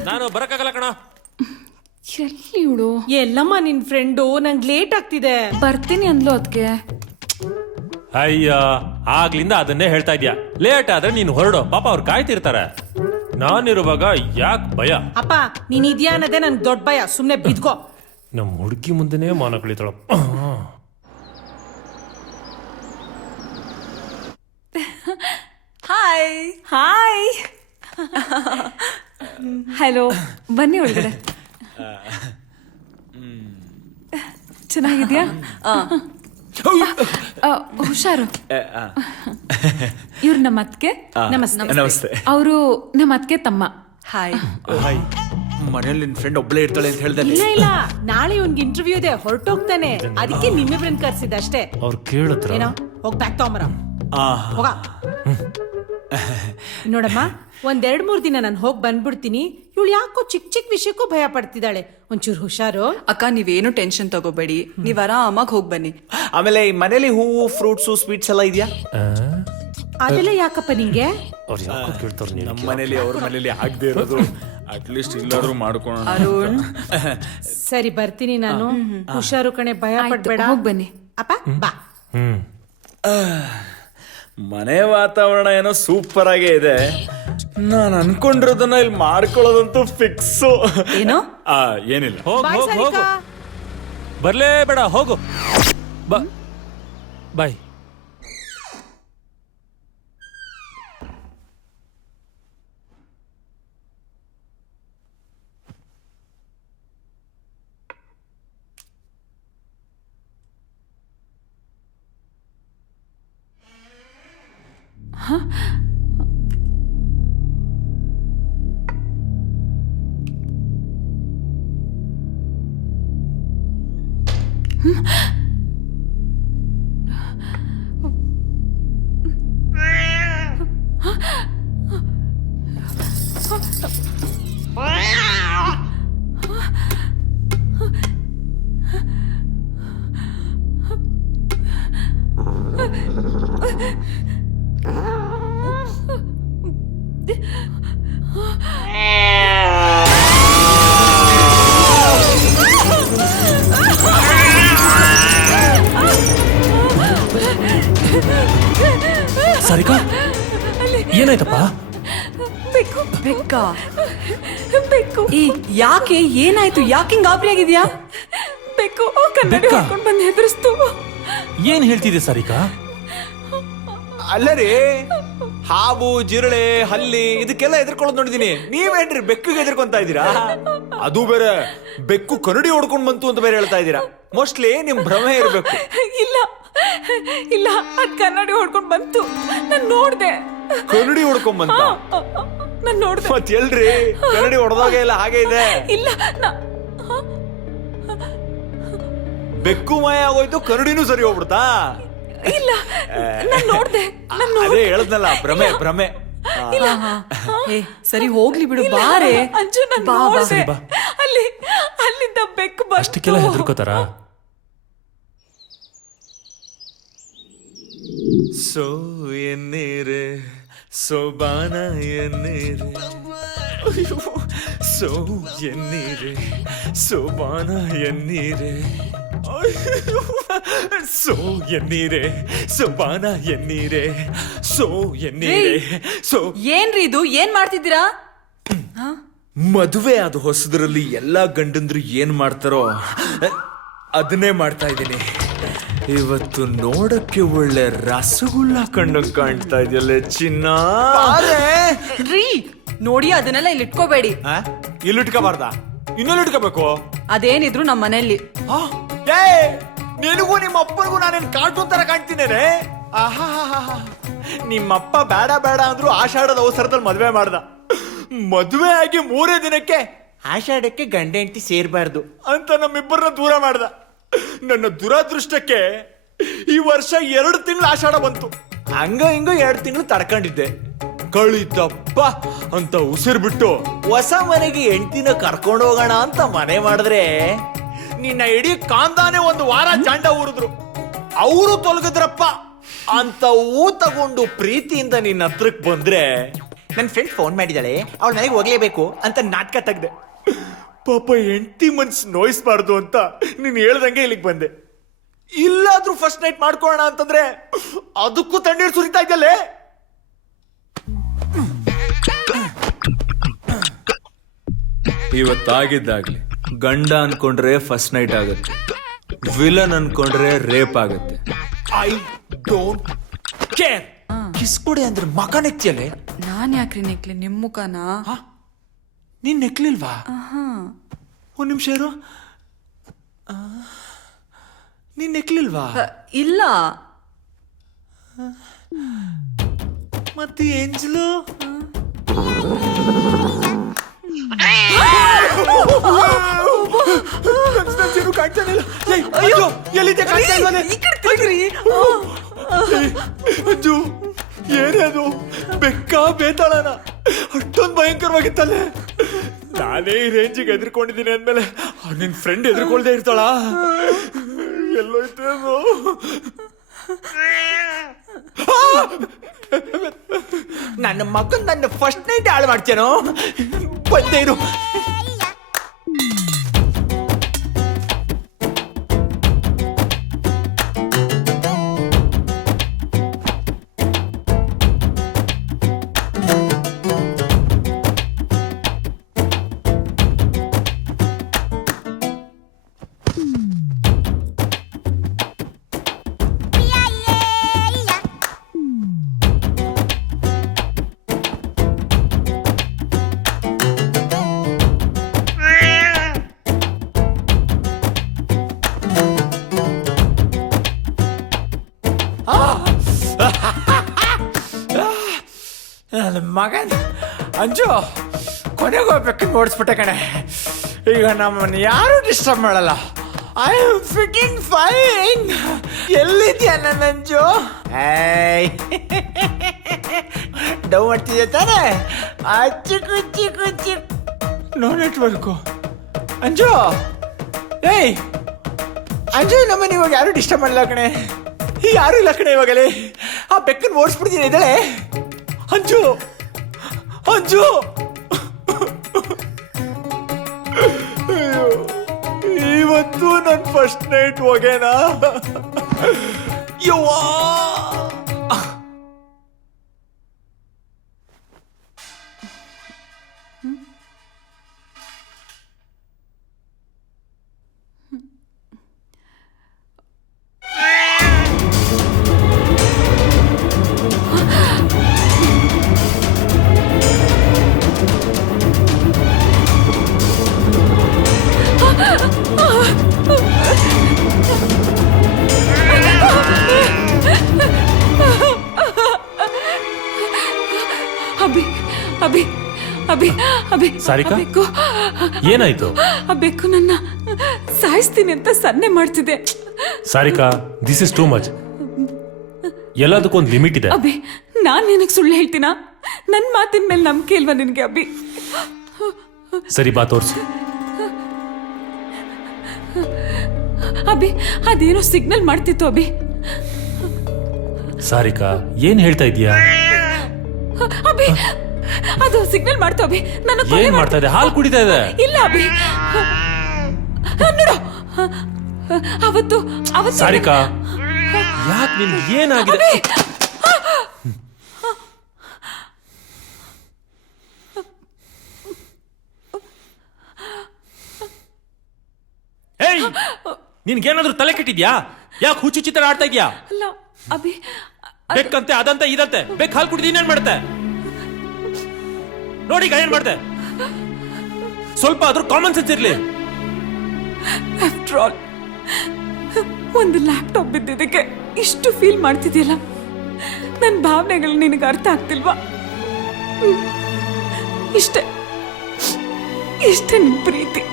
ನಾನು ಬರಕ್ಕಾಗಲ್ಲ ಕಣ. ಎಲ್ಲಿ ಇವಳು? ಎಲ್ಲಮ್ಮ ನಿನ್ ಫ್ರೆಂಡು, ನಂಗೆ ಲೇಟ್ ಆಗ್ತಿದೆ. ಬರ್ತೀನಿ ಅಂದ್ಲು ಅದಕ್ಕೆ. ಅಯ್ಯ, ಆಗ್ಲಿಂದ ಅದನ್ನೇ ಹೇಳ್ತಾ ಇದ್ಯಾ. ಲೇಟ್ ಆದ್ರೆ ನೀನು ಹೊರಡು, ಪಾಪ ಅವ್ರು ಕಾಯ್ತಿರ್ತಾರೆ. ನಾನಿರುವಾಗ ಯಾಕೆ ಭಯ? ಅಪ್ಪ, ನೀನ್ ಇದ್ಯಾ ಅನ್ನೋದೇ ನನ್ ದೊಡ್ಡ ಭಯ. ಸುಮ್ನೆ ಬಿದ್ಕೋ. ನಮ್ಮ ಹುಡುಗಿ ಮುಂದೆನೇ ಮಾನ ಕಳಿತಾಳ. Hi hi. ಹಲೋ, ಬನ್ನಿ ಒಳಗಡೆ. ಚೆನ್ನಾಗಿದ್ಯಾ? ಹುಷಾರು. ಇವ್ರು ನಮ್ಮ ಅತ್ಗೆ. ನಮಸ್ತೆ. ಅವರು ನಮ್ಮ ಅತ್ಗೆ ತಮ್ಮ. ಹಾಯ್. ಮನೇಲಿ ನಿನ್ ಫ್ರೆಂಡ್ ಒಬ್ಳೇ ಇರ್ತಾಳೆ ಅಂತ ಹೇಳ್ದೆ. ಇಲ್ಲ ಇಲ್ಲ, ನಾಳೆ ಇವ್ನಿಗೆ ಇಂಟರ್ವ್ಯೂ ಇದೆ, ಹೊರಟೋಗ್ತಾನೆ. ಅದಕ್ಕೆ ನಿಮ್ಮಿಬ್ರನ್ ಕರ್ಸಿದ್ದೆ ಅಷ್ಟೇ. ಅವ್ರು ಕೇಳಿದ್ರ ಏನೋ, ಹೋಗ್ ಬ್ಯಾಗ್ ತಗೊಂಬರ. ಹೋಗ. ನೋಡಮ್ಮ, 1-2-3 ದಿನ ನಾನು ಹೋಗಿ ಬಂದ್ಬಿಡ್ತೀನಿ. ಇವಳು ಯಾಕೋ ಚಿಕ್ಕ ಚಿಕ್ಕ ವಿಷಯಕ್ಕೂ ಭಯ ಪಡ್ತಿದ್ದಾಳೆ. ಒಂಚೂರು ಹುಷಾರು. ಅಕ್ಕ, ನೀವೇನು ಟೆನ್ಷನ್ ತಗೋಬೇಡಿ, ನೀವ್ ಆರಾಮಾಗಿ ಹೋಗಿ ಬನ್ನಿ. ಆಮೇಲೆ ಈ ಮನೇಲಿ ಹೂವು, ಫ್ರೂಟ್ಸ್, ಸ್ವೀಟ್ಸ್ ಎಲ್ಲ ಇದೆಯಾ? ಅದೆಲ್ಲ ಯಾಕಪ್ಪ ನಿಂಗೆ? ಅವ್ರು ಯಾಕೋ ಕೇಳ್ತಾರೆ. ನಮ್ಮ ಮನೇಲಿ ಅವ್ರ ಮನೇಲಿ ಆಗದೆ ಇರೋದು ಅಟ್ಲೀಸ್ಟ್ ಇಲ್ಲಾದ್ರೂ ಮಾಡ್ಕೊಳ್ಳೋಣ. ಅರುಣ್, ಸರಿ, ಬರ್ತೀನಿ ನಾನು. ಹುಷಾರು ಕಣೆ, ಭಯ ಪಡ್ಬೇಡ. ಹೋಗಿ ಬನ್ನಿ. ಅಪ್ಪ, ಬಾ. ಮನೆ ವಾತಾವರಣ ಏನೋ ಸೂಪರ್ ಆಗೇ ಇದೆ. ನಾನು ಅನ್ಕೊಂಡಿರೋದನ್ನ ಇಲ್ಲಿ ಮಾಡ್ಕೊಳ್ಳೋದಂತೂ ಫಿಕ್ಸು. ಏನು? ಏನಿಲ್ಲ. ಹೋಗ್ ಬಾಯ್ ಹೋಗ್ ಹೋಗು. ಸಾರಿಕಾ. ಬರ್ಲೇ ಬೇಡ, ಹೋಗು. ಬಾಯ್. ಸಾರಿಕಾ ಏನಾಯ್ತಪ್ಪ? ಬೆಕ್ಕು ಬೆಕ್ಕ ಬೆಕ್ಕು ಯಾಕೆ ಏನಾಯ್ತು? ಯಾಕೆ ಗಾಬರಿ ಆಗಿದ್ಯಾ? ಬೆಕ್ಕು ಕನ್ನಡಿ ಬೆಕ್ಕ? ಹಾಕೊಂಡು ಬಂದು ಹೆದರ್ಸ್ತು. ಏನ್ ಹೇಳ್ತಿದೆ ಸಾರಿಕಾ? ಅಲ್ಲ ರೀ, ಹಾವು, ಜಿರಳೆ, ಹಲ್ಲಿ ಇದಕ್ಕೆಲ್ಲ ಎದುರ್ಕೊಳ್ಳೋದು ನೋಡಿದೀನಿ. ನೀವೇನ್ರಿ ಬೆಕ್ಕಿಗೆ ಎದುರ್ಕೊಂತ ಇದ್ದೀರಾ? ಅದು ಬೇರೆ ಬೆಕ್ಕು ಕರಡಿ ಹೊಡ್ಕೊಂಡ್ ಬಂತು ಅಂತ ಬೇರೆ ಹೇಳ್ತಾ ಇದ್ದೀರಾ. ಮೋಸ್ಟ್ಲಿ ನಿಮ್ ಭ್ರಮೆ ಇರ್ಬೇಕು. ಇಲ್ಲ ಇಲ್ಲ, ಅದ್ ಕನ್ನಡಿ ಹೊಡ್ಕೊಂಡು ಬಂತು. ನಾನ್ ನೋಡ್ದೆ. ಕರಡಿ ಹೊಡ್ಕೊಂಡ್ ಬಂತ? ನಾನ್ ನೋಡ್ದೆ. ಮತ್ ಎಲ್ರಿ ಕರಡಿ ಹೊಡೆದಾಗ ಎಲ್ಲ ಹಾಗೆ ಇದೆ. ಇಲ್ಲ ಬೆಕ್ಕು ಮಾಯ ಆಗೋಯ್ತು, ಕರಡಿನೂ ಸರಿ ಹೋಗ್ಬಿಡ್ತಾ? ಇಲ್ಲ, ನಾನ್ ನೋಡ್ದೆ. ಅದೇ ಹೇಳದ್ನಲ್ಲ, ಭ್ರಮೆ ಭ್ರಮೆ. ಏ ಸರಿ ಹೋಗ್ಲಿ ಬಿಡು, ಬಾರೆ. ಅಂಜು, ನಾನ್ ಬಾ, ಬಾ. ನೋಡ್ದೆ. ಸರಿ, ಬಾ. ಅಲ್ಲಿಂದ ಬೆಕ್ಕು ಬಂತು. ಅಷ್ಟಕ್ಕೆಲ್ಲ ಹೆದರ್ಕೋತಾರ? ಸೋ ಎನ್ನೀರೆ ಸೋಬಾನ ಎನ್ನೀರೆ, ಸೋ ಎನ್ನೀರೆ ಸೋಬಾನ ಎನ್ನೀರೆ, ಸೋ ಎನ್ನೀರೆ ಸೋಬಾನ ಎನ್ನೀರೆ, ಸೋ ಎನ್ನೀರೆ ಸೋ. ಏನ್ರಿ ಇದು? ಏನ್ ಮಾಡ್ತಿದ್ದೀರಾ? ಮದುವೆ ಆದ ಹೊಸದ್ರಲ್ಲಿ ಎಲ್ಲಾ ಗಂಡಂದ್ರು ಏನ್ ಮಾಡ್ತಾರೋ ಅದನ್ನೇ ಮಾಡ್ತಾ ಇದ್ದೀನಿ. ಇವತ್ತು ನೋಡಕ್ಕೆ ಒಳ್ಳೆ ರಸಗುಲ್ಲ ಕಂಡಂಗ್ ಕಾಣ್ತಾ ಇದೆಯಲ್ಲ ಚಿನ್ನ. ರೀ ನೋಡಿ, ಅದನ್ನೆಲ್ಲ ಇಲ್ಲಿ ಇಟ್ಕೋಬೇಡಿ. ಇಲ್ಲಿ ಇಟ್ಕೋಬಾರ್ದ? ಇನ್ನೆಲ್ಲಿ ಇಟ್ಕೋಬೇಕು? ಅದೇನಿದ್ರು ನಮ್ಮ ಮನೆಯಲ್ಲಿ. ನಿನಗೂ ನಿಮ್ಮ ಅಪ್ಪನಿಗೂ ನಾನೇನ್ ಕಾರ್ಟೂನ್ ತರ ಕಾಣ್ತೀನೇನೆ? ನಿಮ್ಮಪ್ಪ ಬೇಡ ಬೇಡ ಅಂದ್ರು ಆಷಾಢದ ಅವಸರದಲ್ಲಿ ಮದ್ವೆ ಮಾಡ್ದ. ಮದ್ವೆ ಆಗಿ 3 ದಿನಕ್ಕೆ ಆಷಾಢಕ್ಕೆ ಗಂಡ ಹೆಂಡತಿ ಸೇರ್ಬಾರ್ದು ಅಂತ ನಮ್ಮಿಬ್ಬರನ್ನ ದೂರ ಮಾಡ್ದ. ನನ್ನ ದುರಾದೃಷ್ಟಕ್ಕೆ ಈ ವರ್ಷ 2 ತಿಂಗಳು ಆಷಾಢ ಬಂತು. ಹಂಗ ಹಿಂಗ 2 ತಿಂಗಳು ತಡ್ಕೊಂಡಿದ್ದೆ. ಕಳಿತಪ್ಪ ಅಂತ ಉಸಿರು ಬಿಟ್ಟು ಹೊಸ ಮನೆಗೆ ಹೆಂಡತಿನ ಕರ್ಕೊಂಡು ಹೋಗೋಣ ಅಂತ ಮನೆ ಮಾಡಿದ್ರೆ ನಿನ್ನ ಇಡೀ ಕಾಂದಾನೆ 1 ವಾರ ಜಾಂಡ ಊರಿದ್ರು. ಅವರು ತೊಲಗದ್ರಪ್ಪ ಅಂತ ಹೂ ತಗೊಂಡು ಪ್ರೀತಿಯಿಂದ ನಿನ್ನ ಹತ್ರಕ್ ಬಂದ್ರೆ ನನ್ನ ಫ್ರೆಂಡ್ ಫೋನ್ ಮಾಡಿದಾಳೆ, ಅವಳ ಮನೆಗೆ ಹೋಗ್ಲೇಬೇಕು ಅಂತ ನಾಟಕ ತೆಗ್ದೆ. ಪಾಪ ಹೆಂಡತಿ ಮನ್ಸು ನೋಯಿಸ್ಬಾರ್ದು ಅಂತ ನೀನ್ ಹೇಳ್ದಂಗೆ ಇಲ್ಲಿಗೆ ಬಂದೆ. ಇಲ್ಲಾದ್ರೂ ಫಸ್ಟ್ ನೈಟ್ ಮಾಡ್ಕೊಳ್ಳೋಣ ಅಂತಂದ್ರೆ ಅದಕ್ಕೂ ತಣ್ಣೀರ್ ಸುರಿತಾ ಇದ್ದಲ್ಲೇ. ಇವತ್ತಾಗಿದ್ದಾಗ್ಲಿ ಗಂಡ ಅನ್ಕೊಂಡ್ರೆ ಫಸ್ಟ್ ನೈಟ್ ಆಗುತ್ತೆ, ವಿಲನ್ ಅನ್ಕೊಂಡ್ರೆ ರೇಪ್ ಆಗುತ್ತೆ. I don't care. ಕಿಸ್ ಕೊಡಿ ಅಂದ್ರೆ ಮಕ ನೆಕ್ತಿಯಲ್ಲೇ. ನಾನ್ ಯಾಕ್ರಿ ನೆಕ್ಲಿ ನಿಮ್ ಮುಖನ? ನೀನ್ ನೆಕ್ಲಿಲ್ವಾ? ಒಂದ್ ನಿಮಿಷ ಇರು. ನೀನ್ ನೆಕ್ಲಿಲ್ವಾ? ಇಲ್ಲ. ಮತ್ತೆ ಏಂಜಲು ಏನದು? ಬೆಕ್ಕ ಬೇತಾಳನ ಅಷ್ಟೊಂದು ಭಯಂಕರವಾಗಿತ್ತಲ್ಲೇ. ನಾನೇ ಈ ರೇಂಜಿಗೆ ಎದುರ್ಕೊಂಡಿದ್ದೀನಿ ಅಂದ್ಮೇಲೆ ನಿನ್ ಫ್ರೆಂಡ್ ಎದುರ್ಕೊಳ್ದೆ ಇರ್ತಾಳ? ಎಲ್ಲೋಯ್ತು ಅದು? ನನ್ನ ಮಗನ್ ನನ್ನ ಫಸ್ಟ್ ನೈಟ್ ಹಾಳು ಮಾಡ್ತೇನೋ. ಬಂದೇ ಇರು. ನನ್ನ ಮಗನ್ ಅಂಜು ಕೊನೆಗೆ ಹೋಗ್ಬೇಕು ಓಡಿಸ್ಬಿಟ್ಟೆ ಕಣೆ. ಈಗ ನಮ್ಮನ್ನು ಯಾರು ಡಿಸ್ಟರ್ಬ್ ಮಾಡಲ್ಲ. I am fitting fine. ಎಲ್ಲಿದ್ಯಾ ನನ್ನಂಜು? ಡೌ ಮಾಡ್ತಿದ್ಯಾ ತಾನೆ? ಅಚ್ಚು ಕುಚ್ಚಿ ಕುಚ್ಚಿ. No network. ಅಂಜು, ಏಯ್ ಅಂಜು, ನಮ್ಮನ್ನ ಇವಾಗ ಯಾರು ಡಿಸ್ಟರ್ಬ್ ಮಾಡಲ್ಲ ಕಣೆ. ಯಾರು ಇಲ್ಲ ಕಣೆ ಇವಾಗಲೇ. ಆ ಬೆಕ್ಕನ್ನು ಓಡಿಸ್ಬಿಡ್ತೀನಿ ಇದ್ದಾಳೆ. ಅಂಜು, ಅಂಜು, ಇವತ್ತು ನನ್ನ ಫಸ್ಟ್ ನೈಟ್ ಹೋಗೇನಾ? ಯವ್ವಾ, ಅಭಿ ಅಭಿ ಅಭಿ ಅಭಿ ಸಾರಿಕಾ? ಅಬೇಕು, ಏನಾಯ್ತು? ಅಬೇಕು ನನ್ನ ಸಾಯಿಸ್ತೀನಿ ಅಂತ ಸನ್ನೆ ಮಾಡ್ತಿದ್ದೆ. Sarika, this is too much. ಎಲ್ಲದಕ್ಕೂ ಒಂದು ಲಿಮಿಟ್ ಇದೆ. ಅಭಿ, ನಾನ್ ನಿನಗೆ ಸುಳ್ಳು ಹೇಳ್ತೀನಾ? ನನ್ನ ಮಾತಿನ ಮೇಲೆ ನಂಬಿಕೆ ಇಲ್ವಾ ನಿನಗೆ ಅಭಿ? ಸರಿ, ಬಾ ತೋರ್ಸು. ಅಭಿ, ಅದೇನೋ ಸಿಗ್ನಲ್ ಮಾಡ್ತಿತ್ತು ಅಭಿ. ಸಾರಿಕಾ, ಏನ್ ಹೇಳ್ತಾ ಇದೀಯಾ? ಅಭಿ, ಅದು ಸಿಗ್ನಲ್ ಮಾಡ್ತು ಅಭಿ. ನನ್ನ ಕೊಲೆ ಏನ್ ಮಾಡ್ತಾ ಇದೆ? ಹಾಲು ಕುಡಿತಾ ಇದೆ. ಇಲ್ಲ ಅಭಿ, ನೋಡು, ಅವತ್ತು ಸಾರಿಕಾ, ಯಾಕೆ ನಿನ್ ಏನಾಗಿದೆ? ಏಯ್, ನಿನ್ಗೇನಾದ್ರೂ ತಲೆ ಕೆಟ್ಟಿದ್ಯಾ? ಯಾಕೆ ಹುಚ್ಚು ಚಿತ್ರ ಆಡ್ತಾ ಇದ್ಯಾ? ಅಲ್ಲ ಅಭಿ, ಬೆಕ್ಕಂತೆ ಅದಂತೆ ಇದಂತೆ. ಬೆಕ್ ಹಾಲು ಕುಡಿದು ಇನ್ನೇನ್ ಮಾಡುತ್ತೆ ನೋಡಿ. ಈಗ ಏನ್ ಮಾಡ್ದೆ? ಸ್ವಲ್ಪ ಆದ್ರೂ ಕಾಮನ್ ಸೆನ್ಸ್ ಇರ್ಲಿ. ಆಫ್ಟರ್ ಆಲ್ ಒಂದು ಲ್ಯಾಪ್ಟಾಪ್ ಬಿದ್ದಿದ್ದಕ್ಕೆ ಇಷ್ಟು ಫೀಲ್ ಮಾಡ್ತಿದ್ಯಲ್ಲ. ನನ್ನ ಭಾವನೆಗಳು ನಿನಗೆ ಅರ್ಥ ಆಗ್ತಿಲ್ವಾ? ಇಷ್ಟೇ ಇಷ್ಟೇ ನಿನ್ ಪ್ರೀತಿ.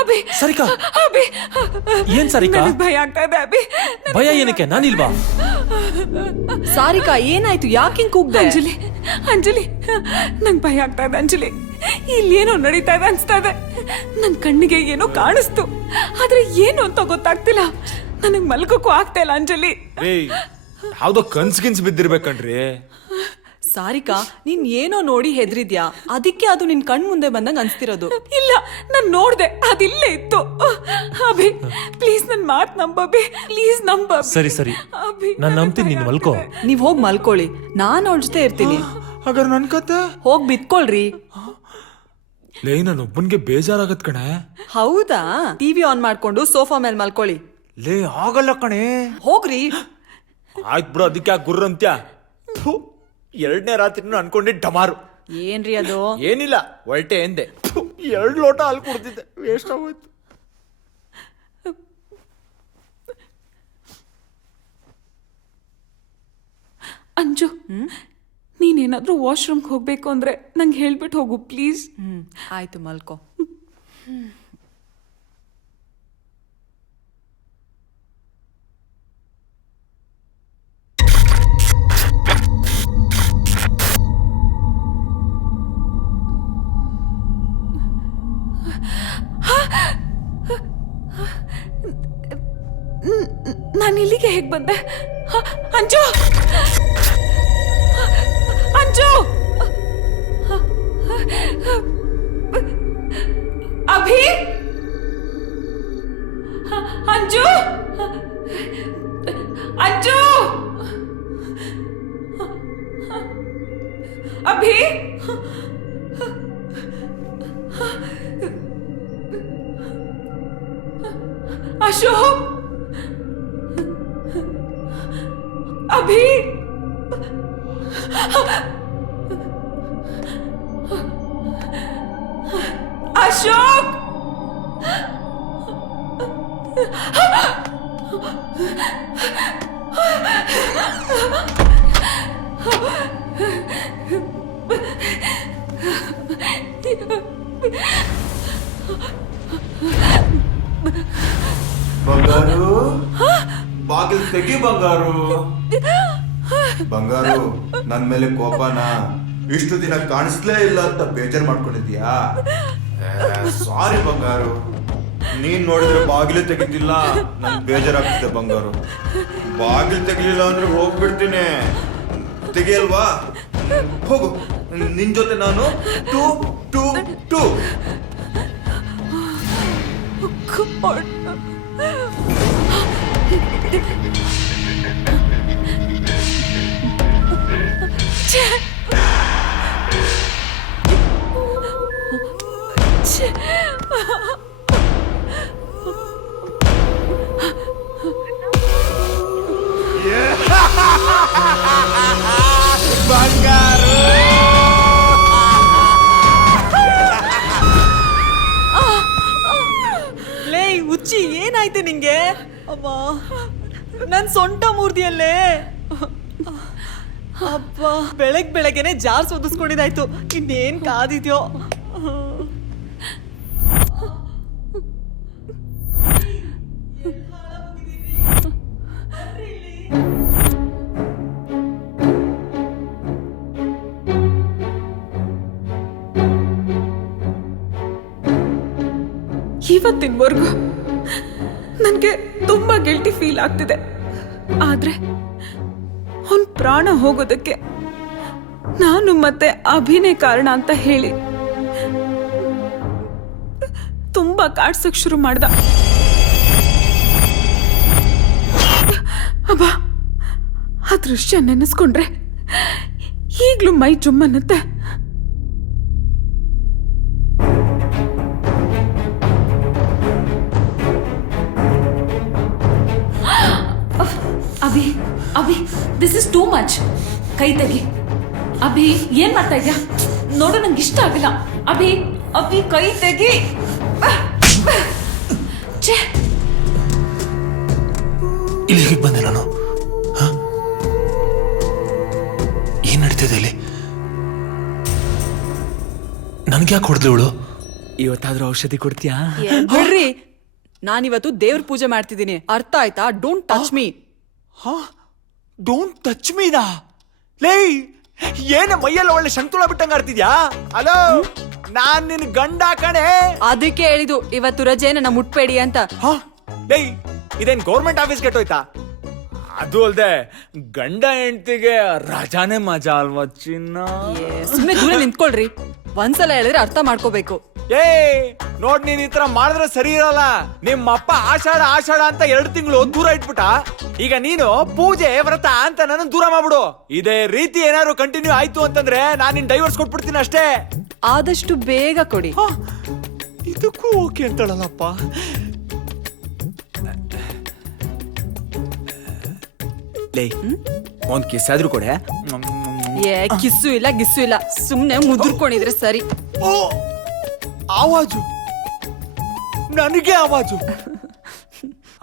ಅಭಿ, ಸಾರಿಕಾ, ಅಭಿ, ಏನ್ ಸಾರಿಕಾ? ನನಗ್ ಭಯ ಆಗ್ತಾ ಇದೆ ಅಭಿ. ಭಯ ಏನಕ್ಕೆ? ನಾನಿಲ್ವಾ? ಸಾರಿಕಾ, ಏನಾಯ್ತು? ಯಾಕೆ ಹಿಂಗ್ ಕೂಗ್ದೆ? ಅಂಜಲಿ, ಅಂಜಲಿ, ನಂಗೆ ಭಯ ಆಗ್ತಾ ಇದೆ ಅಂಜಲಿ. ಇಲ್ಲೇನೋ ನಡೀತಾ ಇದೆ ಅನ್ಸ್ತಾ ಇದೆ. ನನ್ ಕಣ್ಣಿಗೆ ಏನೋ ಕಾಣಿಸ್ತು, ಆದ್ರೆ ಏನು ಅಂತ ಗೊತ್ತಾಗ್ತಿಲ್ಲ. ನನಗ್ ಮಲ್ಕೋಕ್ಕೂ ಆಗ್ತಾ ಇಲ್ಲ ಅಂಜಲಿ. ಯಾವ್ದೋ ಕನ್ಸ್ ಬಿದ್ದಿರ್ಬೇಕನ್ರಿ. ಸಾರಿಕಾ, ನೀನ್ ಏನೋ ನೋಡಿ ಹೆದ್ರಿದ್ಯಾ, ಅದಕ್ಕೆ ಅದು ನಿನ್ ಕಣ್ ಮುಂದೆ ಬಂದಂಗ ಅನ್ಸ್ತಿರೋದು. ಇಲ್ಲ, ನಾನ್ ನೋಡ್ದೆ, ಅದಿಲ್ಲೇ ಇತ್ತು. ಅಭಿ, ಪ್ಲೀಸ್ ನನ್ ಮಾತ್ ನಂಬಿ, ಪ್ಲೀಸ್ ನಂಬ. ಸರಿ ಸರಿ, ನಾನ್ ನಂಬ್ತೀನಿ. ನೀನ್ ಮಲ್ಕೋ. ನೀವ್ ಹೋಗ್ ಮಲ್ಕೊಳ್ಳಿ, ನಾನ್ ಅವ್ರ ಜೊತೆ ಇರ್ತೀನಿ. ಹಾಗಾದ್ರೆ ನನ್ ಕತೆ ಹೋಗ್ ಬಿತ್ಕೊಳ್ರಿ. ಲೇ, ನನ್ ಒಬ್ಬನ್ಗೆ ಬೇಜಾರಾಗತ್ ಕಣೆ. ಹೌದಾ? ಟಿವಿ ಆನ್ ಮಾಡ್ಕೊಂಡು ಸೋಫಾ ಮೇಲೆ ಮಲ್ಕೊಳ್ಳಿ. ಲೇ, ಆಗಲ್ಲ ಕಣೆ. ಹೋಗ್ರಿ. ಆಯ್ತು ಬಿಡು, ಅದಕ್ಕೆ ಯಾಕೆ ಗುರ್ರ ಅಂತ್ಯ? 2ನೇ ರಾತ್ರಿನೂ ಅನ್ಕೊಂಡೆ ಡಮಾರು. ಏನ್ರಿ ಅದು? ಏನಿಲ್ಲ, ಹೊರಟೆ ಎಂದೆ. 2 ಲೋಟ ಹಾಲು ಕುಡ್ದಿದ್ದೆ, ವೇಸ್ಟ್ ಆಗೋಯ್ತು. ಅಂಜು, ನೀನೇನಾದ್ರೂ ವಾಶ್ರೂಮ್ಗೆ ಹೋಗ್ಬೇಕು ಅಂದ್ರೆ ನಂಗೆ ಹೇಳ್ಬಿಟ್ಟು ಹೋಗು ಪ್ಲೀಸ್. ಆಯ್ತು, ಮಲ್ಕೋ. ನಾನು ಇಲ್ಲಿಗೆ ಹೇಗೆ ಬಂದೆ? ಅಂಜು, ಅಭಿ ಅಶೋಕ್ ಅಭಿ ಅಶೋಕ್ ಬಂಗಾರು ಬಾಗಿಲು ತೆಗಿ ಬಂಗಾರು. ಬಂಗಾರು ನನ್ ಮೇಲೆ ಕೋಪನ ಇಷ್ಟು ದಿನ ಕಾಣಿಸ್ಲೇ ಇಲ್ಲ ಅಂತ ಬೇಜಾರ್ ಮಾಡ್ಕೊಂಡಿದ್ಯಾ? ಸಾರಿ ಬಂಗಾರು, ನೀನ್ ನೋಡಿದ್ರೆ ಬಾಗಿಲು ತೆಗಿತಿಲ್ಲ, ನನ್ ಬೇಜಾರಾಗ್ತಿದೆ ಬಂಗಾರು. ಬಾಗಿಲು ತೆಗಿಲಿಲ್ಲ ಅಂದ್ರೆ ಹೋಗ್ಬಿಡ್ತೀನಿ. ತೆಗಿಯಲ್ವಾ? ಹೋಗು, ನಿನ್ ಜೊತೆ ನಾನು ಟೂ ಟೂ ಟೂ. ಬಂಗಾರು ಲೇ ಹುಚ್ಚಿ, ಏನಾಯ್ತು ನಿಂಗೆ? ಅಮ್ಮ, ನನ್ ಸೊಂಟ ಮೂರ್ದಿಯಲ್ಲೇ. ಅಪ್ಪ, ಬೆಳಗ್ಗೆನೆ ಜಾರ್ ಸೋದಿಸ್ಕೊಂಡಿದ್ದಾಯ್ತು. ಇನ್ನೇನ್ ಕಾದಿದ್ಯೋ? ಇವತ್ತಿನವರೆಗೂ ನನಗೆ ತುಂಬಾ ಗಿಲ್ಟಿ ಫೀಲ್ ಆಗ್ತಿದೆ. ಆದ್ರೆ ಅವನ್ ಪ್ರಾಣ ಹೋಗೋದಕ್ಕೆ ನಾನು ಮತ್ತೆ ಅಭಿನಯ ಕಾರಣ ಅಂತ ಹೇಳಿ ತುಂಬಾ ಕಾಡ್ಸಕ್ ಶುರು ಮಾಡ್ದ. ಅಬ್ಬ, ಆ ದೃಶ್ಯ ನೆನೆಸ್ಕೊಂಡ್ರೆ ಈಗ್ಲೂ ಮೈ ಜುಮ್ಮನ್ನತ್ತೆ. Abhi Abhi, this is too much. ಕೈ ತೆಗಿ ಅಭಿ. ಏನ್ ಮಾಡ್ತಾ ಇದ್ಯಾ? ನೋಡು, ನಂಗೆ ಇಷ್ಟ ಆಗಿಲ್ಲ. ಅಭಿ ಅಭಿ, ಕೈ ತೆಗಿ. ಇಲ್ಲಿಗೆ ಬಂದೆ ನಾನು. ಏನ್ ನಡೀತಿದೆ ಇಲ್ಲಿ? ನನ್ಗೆ ಯಾಕೆ ಹೊಡೆದ್ಲು ಇವಳು? ಇವತ್ತಾದ್ರೂ ಔಷಧಿ ಕೊಡ್ತೀಯಾ? ಬಿಡ್ರಿ, ನಾನಿವತ್ತು ದೇವ್ರ ಪೂಜೆ ಮಾಡ್ತಿದ್ದೀನಿ, ಅರ್ಥ ಆಯ್ತಾ? Don't touch me. Don't touch ಮೀನಾ? ಲೇ, ಏನ ಮೈಯೆಲ್ಲ ಒಳ್ಳೆ ಶಂಕುಳ ಬಿಟ್ಟಂಗ ಆಡ್ತಿದ್ಯಾ? ಹಲೋ, ನಾನ್ ನಿನ್ ಗಂಡ ಕಣೆ. ಅದಕ್ಕೆ ಹೇಳಿದು ಇವತ್ತು ರಜೆ, ನನ್ನ ಮುಟ್ಬೇಡಿ ಅಂತ. ಲೇ, ಇದೇನ್ ಗೌರ್ಮೆಂಟ್ ಆಫೀಸ್ ಕೆಟ್ಟೋಯ್ತಾ? ಅದು ಅಲ್ದೆ ಗಂಡ ಹೆಂಡ್ತಿಗೆ ರಜಾನೇ ಮಜಾ ಅಲ್ವಾ ಚಿನ್ನ? ಸುಮ್ಮನೆ ದೂರ ನಿಂತ್ಕೊಳ್ರಿ. ಒಂದ್ಸಲ ಹೇಳಿದ್ರೆ ಅರ್ಥ ಮಾಡ್ಕೋಬೇಕು. ಏ ನೋಡ್, ನೀನ್ ಈ ತರ ಮಾಡಿದ್ರೆ ಸರಿ ಇರಲ್ಲ. ನಿಮ್ಮಪ್ಪ ಆಷಾಢ ಆಷಾಢ ಅಂತ 2 ತಿಂಗಳು ದೂರ ಇಟ್ಬಿಟ್ಟ. ಈಗ ನೀನು ಪೂಜೆ ವ್ರತ ಅಂತ ನನ್ನ ದೂರ ಮಾಡ್ಬಿಡು. ಇದೇ ರೀತಿ ಏನಾದ್ರು ಕಂಟಿನ್ಯೂ ಆಯ್ತು ಅಂತಂದ್ರೆ ನಾನು ನಿನ್ ಡೈವರ್ಸ್ ಕೊಟ್ಬಿಡ್ತೀನಿ ಅಷ್ಟೇ. ಆದಷ್ಟು ಬೇಗ ಕೊಡಿ. ಇದಕ್ಕೂ ಓಕೆ ಅಂತಾಳಲ್ಲಪ್ಪ. ಲೇ, ಒಂದ್ ಕಿಸ್ ಆದ್ರೂ ಕೊಡೆ. ಕಿಸ್ಸು ಇಲ್ಲ ಗಿಸ್ಸು ಇಲ್ಲ, ಸುಮ್ನೆ ಮುದುರ್ಕೊಂಡಿದ್ರೆ ಸರಿ. ಓ, ಆವಾಜು, ನನಗೆ ಆವಾಜು.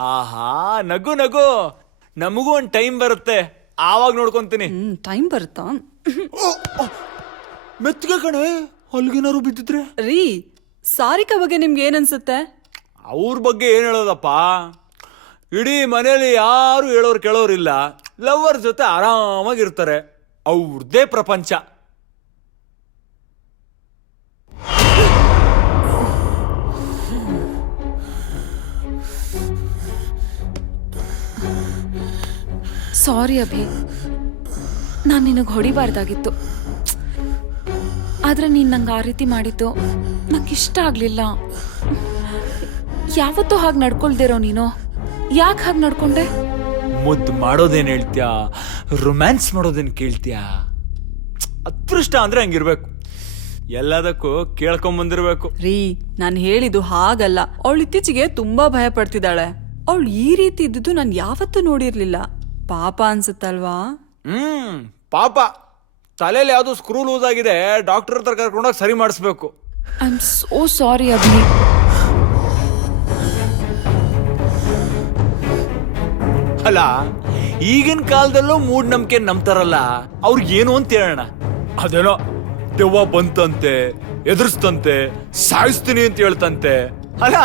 ಆಹಾ, ನಗು ನಗು. ನಮಗೂ ಒಂದ್ ಟೈಮ್ ಬರುತ್ತೆ, ಆವಾಗ ನೋಡ್ಕೊಂತೀನಿ. ಟೈಮ್ ಬರುತ್ತಾ? ಮೆತ್ತಗೆ ಕಣೆ, ಅಲ್ಗೇನಾರು ಬಿದ್ದಿದ್ರೆ. ರೀ, ಸಾರಿಕಾ ಬಗ್ಗೆ ನಿಮ್ಗೆ ಏನ್ ಅನ್ಸುತ್ತೆ? ಅವ್ರ ಬಗ್ಗೆ ಏನ್ ಹೇಳೋದಪ್ಪ, ಇಡೀ ಮನೇಲಿ ಯಾರು ಹೇಳೋರು ಕೇಳೋರಿಲ್ಲ. ಲವರ್ ಜೊತೆ ಆರಾಮಾಗಿರ್ತಾರೆ, ಅವ್ರದೇ ಪ್ರಪಂಚ. ಸಾರಿ ಅಭಿ, ನಾನು ನಿನಗೆ ಹೊಡಿಬಾರ್ದಾಗಿತ್ತು. ಆದ್ರೆ ನೀನ್ ನಂಗೆ ಆ ರೀತಿ ಮಾಡಿದ್ದು ನಂಗೆ ಇಷ್ಟ ಆಗ್ಲಿಲ್ಲ. ಯಾವತ್ತೂ ಹಾಗೆ ನಡ್ಕೊಳ್ದಿರೋ ನೀನು ಯಾಕೆ ಹಾಗೆ ನಡ್ಕೊಂಡೆ? ಮುದ್ದು ಮಾಡೋದೇನ್ ಹೇಳ್ತ್ಯಾ, ರೊಮ್ಯಾನ್ಸ್ ಮಾಡೋದೇನ್ ಕೇಳ್ತ್ಯಾ? ಅದೃಷ್ಟ ಅಂದ್ರೆ ಹಂಗಿರ್ಬೇಕು. ಎಲ್ಲದಕ್ಕೂ ಕೇಳ್ಕೊಂಬಂದಿರ್ಬೇಕು. ರೀ ನಾನು ಹೇಳಿದ್ದು ಹಾಗಲ್ಲ. ಅವಳು ಇತ್ತೀಚೆಗೆ ತುಂಬಾ ಭಯ ಪಡ್ತಿದ್ದಾಳೆ. ಅವಳು ಈ ರೀತಿ ಇದ್ದಿದ್ದು ನಾನು ಯಾವತ್ತೂ ನೋಡಿರ್ಲಿಲ್ಲ. ಪಾಪ ಅನ್ಸುತ್ತಲ್ವಾ? ಪಾಪ. ತಲೆಯಲ್ಲಿ ಯಾವ್ದು ಸ್ಕ್ರೂ ಲೂಸ್ ಆಗಿದೆ, ಡಾಕ್ಟರ್ ಹತ್ರ ಕರ್ಕೊಂಡೋಗಿ ಸರಿ ಮಾಡಿಸ್ಬೇಕು. I am so sorry Abhi. ಅಲ್ಲ, ಈಗಿನ ಕಾಲದಲ್ಲೂ ಮೂಢನಂಬಿಕೆ ನಂಬ್ತಾರಲ್ಲ, ಅವ್ರಿಗೆ ಏನು ಅಂತ ಹೇಳೋಣ. ಅದೇನೋ ದೆವ್ವ ಬಂತಂತೆ, ಎದುರಿಸ್ತಂತೆ, ಸಾಯಿಸ್ತೀನಿ ಅಂತ ಹೇಳ್ತಂತೆ. ಅಲ್ಲ,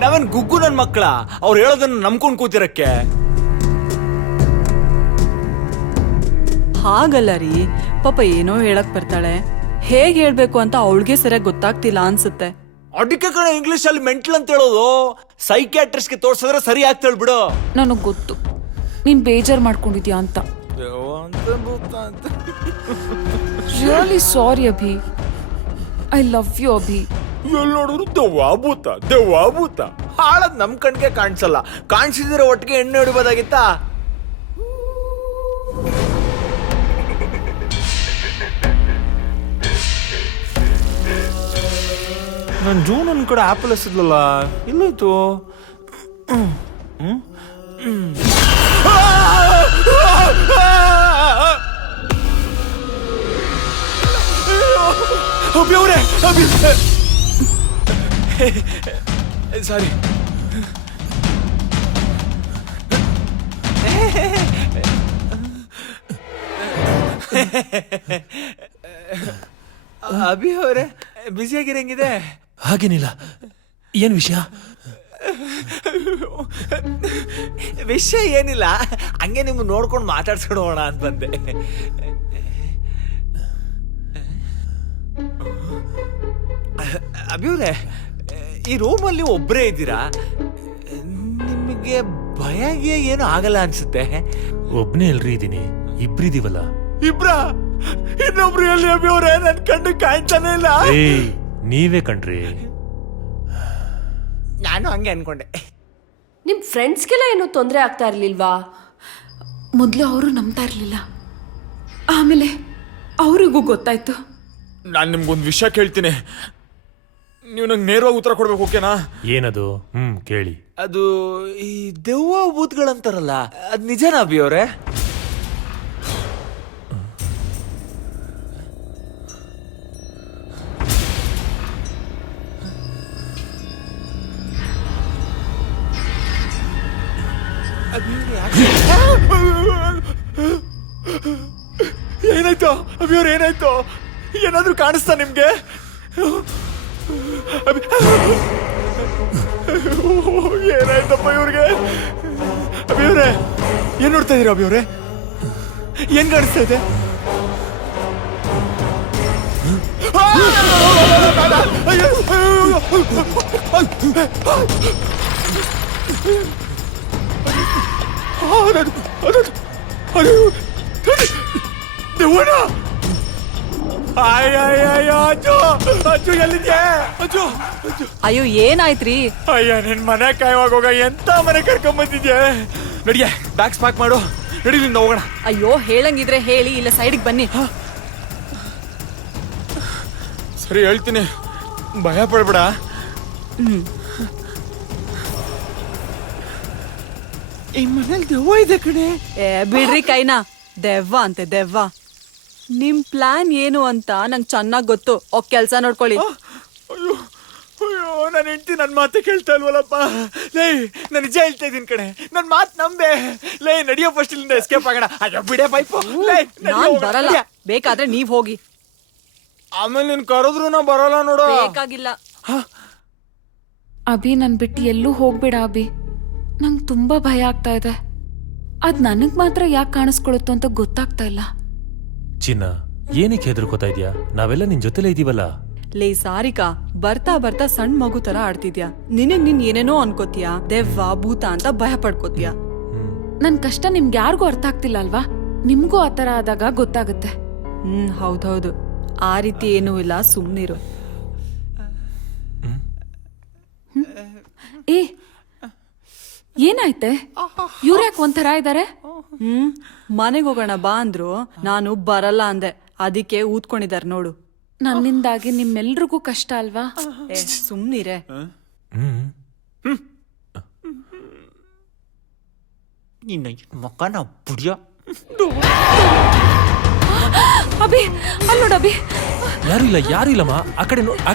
ನಾವೇನ್ ಗುಗ್ಗು ನನ್ ಮಕ್ಕಳ ಅವ್ರು ಹೇಳೋದನ್ನ ನಂಬ್ಕೊಂಡ್ ಕೂತಿರಕ್ಕೆ? ಹಾಗಲ್ಲ ರೀ, ಪಾಪ ಏನೋ ಹೇಳಕ್ ಬರ್ತಾಳೆ. ಹೇಗ್ ಹೇಳ್ಬೇಕು ಅಂತ ಅವಳಿಗೆ ಸರಿಯಾಗಿ ಗೊತ್ತಾಗ್ತಿಲ್ಲ ಅನ್ಸುತ್ತೆ. ಅದಕ್ಕೆ ಕಣ ಇಂಗ್ಲಿಷ್ ಅಲ್ಲಿ ಮೆಂಟಲ್ ಅಂತ ಹೇಳೋದು. ಸೈಕ್ಯಾಟ್ರಿಸ್ಟ್ಗೆ ತೋರ್ಸಿದ್ರೆ ಸರಿ ಆಗ್ತಾಳ ಬಿಡು. ನನಗ್ ಗೊತ್ತು ನೀನ್ ಬೇಜಾರ್ ಮಾಡ್ಕೊಂಡಿದ್ಯಾ ಅಂತ. Really sorry Abhi. I love you Abhi. ಎಲ್ಲಿ ನೋಡಿದ್ರು ದೆವ್ವ ಭೂತ ಹಾಳದ್ ನಮ್ ಕಣ್ಗೆ ಕಾಣಿಸಲ್ಲ. ಕಾಣಿಸಿದ್ರೆ ಒಟ್ಟಿಗೆ ಎಣ್ಣೆ ಹೊಡಿಬೋದಾಗಿತ್ತ? ನನ್ ಜೂನ್ ಒಂದ್ ಕಡೆ ಆಪಲ್ ಎಸಿದ್ಲಲ್ಲ, ಎಲ್ಲೋಯ್ತು? ಅಭಿ ಅವ್ರೆ, ಅಭಿ ಸಾರಿ. ಅಭಿ ಅವರೇ ಬ್ಯುಸಿಯಾಗಿರಂಗಿದೆ. ಹಾಗೇನಿಲ್ಲ, ಏನ್ ವಿಷಯ? ವಿಷಯ ಏನಿಲ್ಲ, ಹಂಗೆ ನಿಮ್ಗೆ ನೋಡ್ಕೊಂಡು ಮಾತಾಡ್ಸ್ಕೊಡೋಣ ಅಂತ ಬಂದೆ. ಅಭಿವ್ರೆ, ಈ ರೂಮಲ್ಲಿ ಒಬ್ಬರೇ ಇದ್ದೀರಾ, ನಿಮಗೆ ಭಯ ಏನು ಆಗಲ್ಲ ಅನ್ಸುತ್ತೆ? ಒಬ್ನೇ ಎಲ್ರಿ ಇದೀನಿ, ಇಬ್ರಿದೀವಲ್ಲ. ಇಬ್ರ? ಇನ್ನೊಬ್ರು ಎಲ್ಲಿ ಅಭಿವ್ರೆ? ನನ್ ಕಣ್ಣು ಕಾಣ್ತಾನೆ ಇಲ್ಲ. ನೀವೇ ಕಣ್ರಿ. ನಾನು ಹಂಗೆ ಅನ್ಕೊಂಡೆ. ನಿಮ್ ಫ್ರೆಂಡ್ಸ್ಗೆಲ್ಲ ಏನೂ ತೊಂದರೆ ಆಗ್ತಾ ಇರ್ಲಿಲ್ವಾ? ಮೊದಲು ಅವರು ನಂಬ್ತಾ ಇರಲಿಲ್ಲ, ಆಮೇಲೆ ಅವ್ರಿಗೂ ಗೊತ್ತಾಯ್ತು. ನಾನು ನಿಮ್ಗೊಂದು ವಿಷಯ ಕೇಳ್ತೀನಿ, ನೀವು ನಂಗೆ ನೇರವಾಗಿ ಉತ್ತರ ಕೊಡ್ಬೇಕು, ಓಕೆನಾ? ಏನದು? ಕೇಳಿ. ಅದು ಈ ದೆವ್ವ ಭೂತ್ಗಳಂತಾರಲ್ಲ, ಅದ್ ನಿಜನಾ ಅಭಿ ಅವ್ರೆ? ಏನಾಯ್ತು ಅಭಿ ಅವ್ರೆ, ಏನಾಯ್ತು? ಏನಾದ್ರೂ ಕಾಣಿಸ್ತಾ ನಿಮ್ಗೆ? ಏನಾಯ್ತಪ್ಪ ಇವ್ರಿಗೆ? ಅಭಿ ಅವ್ರೆ ಏನ್ ನೋಡ್ತಾ ಇದೀರ? ಅಭಿ ಅವ್ರೆ ಏನ್ ಕಾಣಿಸ್ತಾ ಇದೆ? ದೆವ್ವನ? ಅಜ್ಜು ಎಲ್ಲಿದ್ಯಾ? ಅಜ್ಜು, ಅಯ್ಯೋ ಏನಾಯ್ತ್ರಿ? ಅಯ್ಯ, ನಿನ್ ಮನೆ ಕಾಯುವಾಗ ಹೋಗ ಎಂತ ಮನೆ ಕರ್ಕೊಂಡ್ ಬಂದಿದ್ಯಾ? ನಡಿಯ, ಬ್ಯಾಗ್ಸ್ ಪ್ಯಾಕ್ ಮಾಡು, ನಡಿಲಿಂದ ಹೋಗೋಣ. ಅಯ್ಯೋ ಹೇಳಂಗಿದ್ರೆ ಹೇಳಿ, ಇಲ್ಲ ಸೈಡ್ಗೆ ಬನ್ನಿ. ಸರಿ ಹೇಳ್ತೀನಿ, ಭಯ ಪಡ್ಬೇಡ. ಈ ಮನೇಲಿ ದೆವ್ವ ಇದೆ ಕಣೆ. ಬಿಡ್ರಿ ಕೈನಾ, ದೆವ್ವ ಅಂತೆ ದೆವ್ವ. ನಿಮ್ ಪ್ಲಾನ್ ಏನು ಅಂತ ನಂಗೆ ಚೆನ್ನಾಗ್ ಗೊತ್ತು. ಕೆಲ್ಸ ನೋಡ್ಕೊಳ್ಳಿ. ಅಯ್ಯೋ ಅಯ್ಯೋ, ನನ್ನ ಹೆಂಡತಿ ನನ್ನ ಮಾತು ಕೇಳ್ತಾ ಇಲ್ವಲ್ಲಪ್ಪ. ಲೇ, ನಾನು ನಿಜ ಹೇಳ್ತಾ ಇದ್ದೀನಿ ಕಣೆ, ನನ್ನ ಮಾತು ನಂಬೆ. ಲೇ, ನಡಿಯೋ ಫಸ್ಟ್ ಇಲ್ಲಿಂದ ಎಸ್ಕೇಪ್ ಆಗೋಣ. ಅಯ್ಯೋ ಬಿಡೆ ಪೈಪು. ನಾನ್ ಬರಲ್ಲ, ಬೇಕಾದ್ರೆ ನೀವ್ ಹೋಗಿ. ಆಮೇಲೆ ನೀನ್ ಕರೆದ್ರು ನಾ ಬರಲ್ಲ ನೋಡು. ಬೇಕಾಗಿಲ್ಲ. ಅಭಿ ನನ್ ಬಿಟ್ಟು ಎಲ್ಲೂ ಹೋಗ್ಬೇಡ ಅಭಿ. ನಂಗೆ ತುಂಬಾ ಭಯ ಆಗ್ತಾ ಇದೆ. ಅದ್ ನನಗ್ ಮಾತ್ರ ಯಾಕೆ ಕಾಣಿಸ್ಕೊಳುತ್ತೋ ಅಂತ ಗೊತ್ತಾಗ್ತಾ ಇಲ್ಲ. ಚಿನ್ನ, ಏನಕ್ಕೆ ಹೆದರ್ಕೋತಾ ಇದ್ಯಾ? ನಾವೆಲ್ಲ ನಿನ್ ಜೊತೆಲೇ ಇದೀವಲ್ಲ. ಲೇ ಸಾರಿಕಾ, ಬರ್ತಾ ಬರ್ತಾ ಸಣ್ಣ ಮಗು ತರ ಆಡ್ತಿದ್ಯಾ. ನಿನಗ್ ನೀನ್ ಏನೇನೋ ಅನ್ಕೋತೀಯಾ, ದೆವ್ವ ಭೂತ ಅಂತ ಭಯ ಪಡ್ಕೋತೀಯಾ. ನನ್ ಕಷ್ಟ ನಿಮ್ಗೆ ಯಾರಿಗೂ ಅರ್ಥ ಆಗ್ತಿಲ್ಲ ಅಲ್ವಾ? ನಿಮ್ಗೂ ಆತರ ಆದಾಗ ಗೊತ್ತಾಗುತ್ತೆ. ಹೌದೌದು, ಆ ರೀತಿ ಏನೂ ಇಲ್ಲ, ಸುಮ್ನಿರು. ಏ, ಏನಾಯ್ತೆ? ಇವ್ರ್ಯಾಕ್ ಒಂಥರ ಇದಾರೆ? ಮನೆಗೆ ಹೋಗೋಣ ಬಾ ಅಂದ್ರು, ನಾನು ಬರಲ್ಲ ಅಂದೆ. ಅದಕ್ಕೆ ಊದ್ಕೊಂಡಿದಾರೆ ನೋಡು. ನನ್ನಿಂದಾಗಿ ನಿಮ್ಮೆಲ್ರಿಗೂ ಕಷ್ಟ ಅಲ್ವಾ? ಸುಮ್ನಿರೆ. ನಿನ್ನ ಮಕ್ಕನ ಬುಡಿಯ ಅಭಿ ಅಲ್ಲಿ ನೋಡು ಅಭಿ, ಯಾರು ಇಲ್ಲಮ್ಮ. ಆ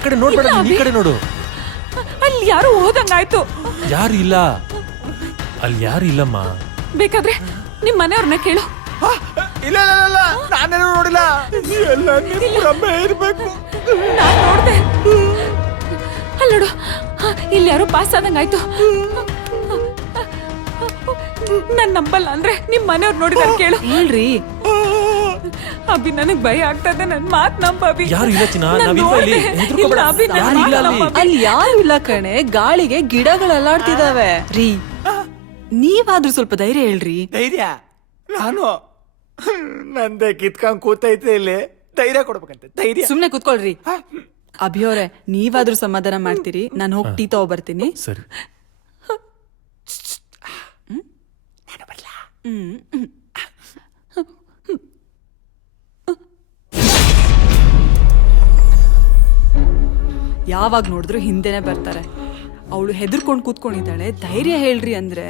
ಕಡೆ ನೋಡ್ಬೇಡ, ಈ ಕಡೆ ನೋಡು. ಅಲ್ಲಿ ಯಾರು ಹೋದಂಗಾಯ್ತು. ಯಾರು ಇಲ್ಲ, ಅಲ್ಲಿ ಯಾರು ಇಲ್ಲಮ್ಮ. ಬೇಕಾದ್ರೆ ನಿಮ್ ಮನೆಯವ್ರನ್ನ ಕೇಳು. ಇಲ್ಲ ನಾನೇನು ನೋಡಿಲ್ಲ. ಎಲ್ಲ ನಿಮ್ಮೇ ಇರ್ಬೇಕು. ನಾನ್ ನೋಡ್ದೆ. ಅಲ್ಲಿ ನೋಡು, ಇಲ್ಲಿ ಯಾರು ಪಾಸ್ ಆದಂಗಾಯ್ತು. ನನ್ ನಂಬಲ್ಲ ಅಂದ್ರೆ ನಿಮ್ ಮನೆಯವ್ರು ನೋಡಿದಾರೆ ಕೇಳು. ಹೇಳ್ರಿ. ಅಭಿ ನನಗ್ ಭಯ ಆಗ್ತಾ ಇದೆ, ನನ್ ಮಾತ್ ನಂಬ ಅಭಿ. ಯಾರು ಇಲ್ಲ ಚಿನ್ನ, ನಾವಿಲ್ವಾ ಇಲ್ಲಿ? ಹೆದ್ರುಕೋಬೇಡ. ಯಾರು ಇಲ್ಲ ಅಲ್ಲಿ. ಅಲ್ಲಿ ಯಾರು ಇಲ್ಲ ಕಣೆ, ಗಾಳಿಗೆ ಗಿಡಗಳು ಅಲ್ಲಾಡ್ತಿದಾವೆ. ರೀ ನೀವಾದ್ರೂ ಸ್ವಲ್ಪ ಧೈರ್ಯ ಹೇಳ್ರಿ. ಧೈರ್ಯ ನಾನು ನಂದೆ ಕಿತ್ಕೊಂಡ್ ಕೂತೈತೆ ಇಲ್ಲಿ. ಧೈರ್ಯ ಕೊಡ್ಬೇಕಂತೆ. ಧೈರ್ಯ ಸುಮ್ನೆ ಕುತ್ಕೊಳ್ರಿ. ಅಭಿಯವರೇ, ನೀವಾದ್ರೂ ಸಮಾಧಾನ ಮಾಡ್ತೀರಿ, ನಾನು ಹೋಗಿ ಟೀ ತಗೋ ಬರ್ತೀನಿ. ಸರಿ. ಯಾವಾಗ ನೋಡಿದ್ರು ಹಿಂದೆನೆ ಬರ್ತಾರೆ. ಅವಳು ಹೆದರ್ಕೊಂಡು ಕೂತ್ಕೊಂಡಿದ್ದಾಳೆ. ಧೈರ್ಯ ಹೇಳ್ರಿ ಅಂದ್ರೆ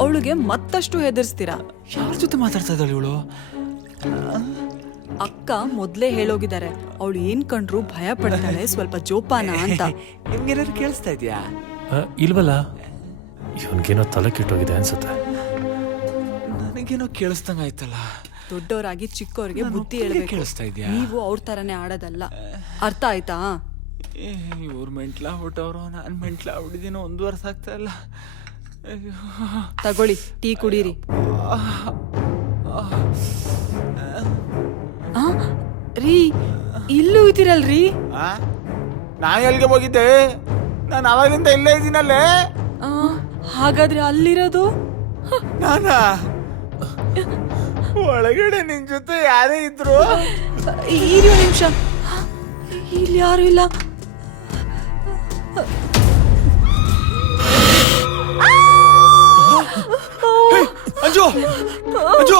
ಅವಳಿಗೆ ಮತ್ತಷ್ಟು ಹೆದರ್ಸ್ತೀರಾ. ಯಾರ ಜೊತೆ ಮಾತಾಡ್ತಾ ಇದ್ದಾಳೆ ಇವಳು? ಅಕ್ಕ ಮೊದ್ಲೇ ಹೇಳೋಗಿದ್ದಾರೆ, ಅವಳು ಏನ್ ಕಂಡ್ರು ಭಯ ಪಡ್ತಾಳೆ, ಸ್ವಲ್ಪ ಜೋಪಾನ ಅಂತ. ನಿಮ್ಗೇನಾದ್ರು ಕೇಳಿಸ್ತಾ ಇದೆಯಾ? ಇಲ್ವಲ್ಲ, ಇವನ್ಗೇನೋ ತಲೆ ಕೆಟ್ಟೋಗಿದೆ ಅನ್ಸುತ್ತೆ. ನನಗೇನೋ ಕೇಳಿಸ್ದಂಗ ಆಯ್ತಲ್ಲ. ದೊಡ್ಡವರಾಗಿ ಚಿಕ್ಕವ್ರಿಗೆ ಬುದ್ಧಿ ಹೇಳ್ಬೇಕು. ಕೇಳಿಸ್ತಾ ಇದೆಯಾ? ನೀವು ಅವ್ರ ತರನೇ ಆಡೋದಲ್ಲ. ಅರ್ಥ ಆಯ್ತಾ? ಇವ್ರು ಮೆಂಟ್ಲ ಹೊಟ್ಟವ್ರು, ನಾನು ಮೆಂಟ್ಲ ಹೊಡಿದೀನೋ 1 ವರ್ಷ ಆಗ್ತಾ ಇಲ್ಲ. ತಗೊಳ್ಳಿ, ಟೀ ಕುಡೀರಿ. ರೀ ಇಲ್ಲೂ ಇದ್ದೀರಲ್ರಿ? ನಾ ಎಲ್ಲಿಗೆ ಹೋಗಿದ್ದೆ? ನಾನು ಅವಾಗಿಂದ ಇಲ್ಲೇ ಇದ್ದೀನಲ್ಲೇ. ಹಾಗಾದ್ರೆ ಅಲ್ಲಿರೋದು ನಾನಾ? ಒಳಗಡೆ ನಿನ್ ಜೊತೆ ಯಾರೇ ಇದ್ರು? ಇರಿ ಒಂದು ನಿಮಿಷ, ಇಲ್ಲಿ ಯಾರು ಇಲ್ಲ. ಅಂಜು ಅಂಜು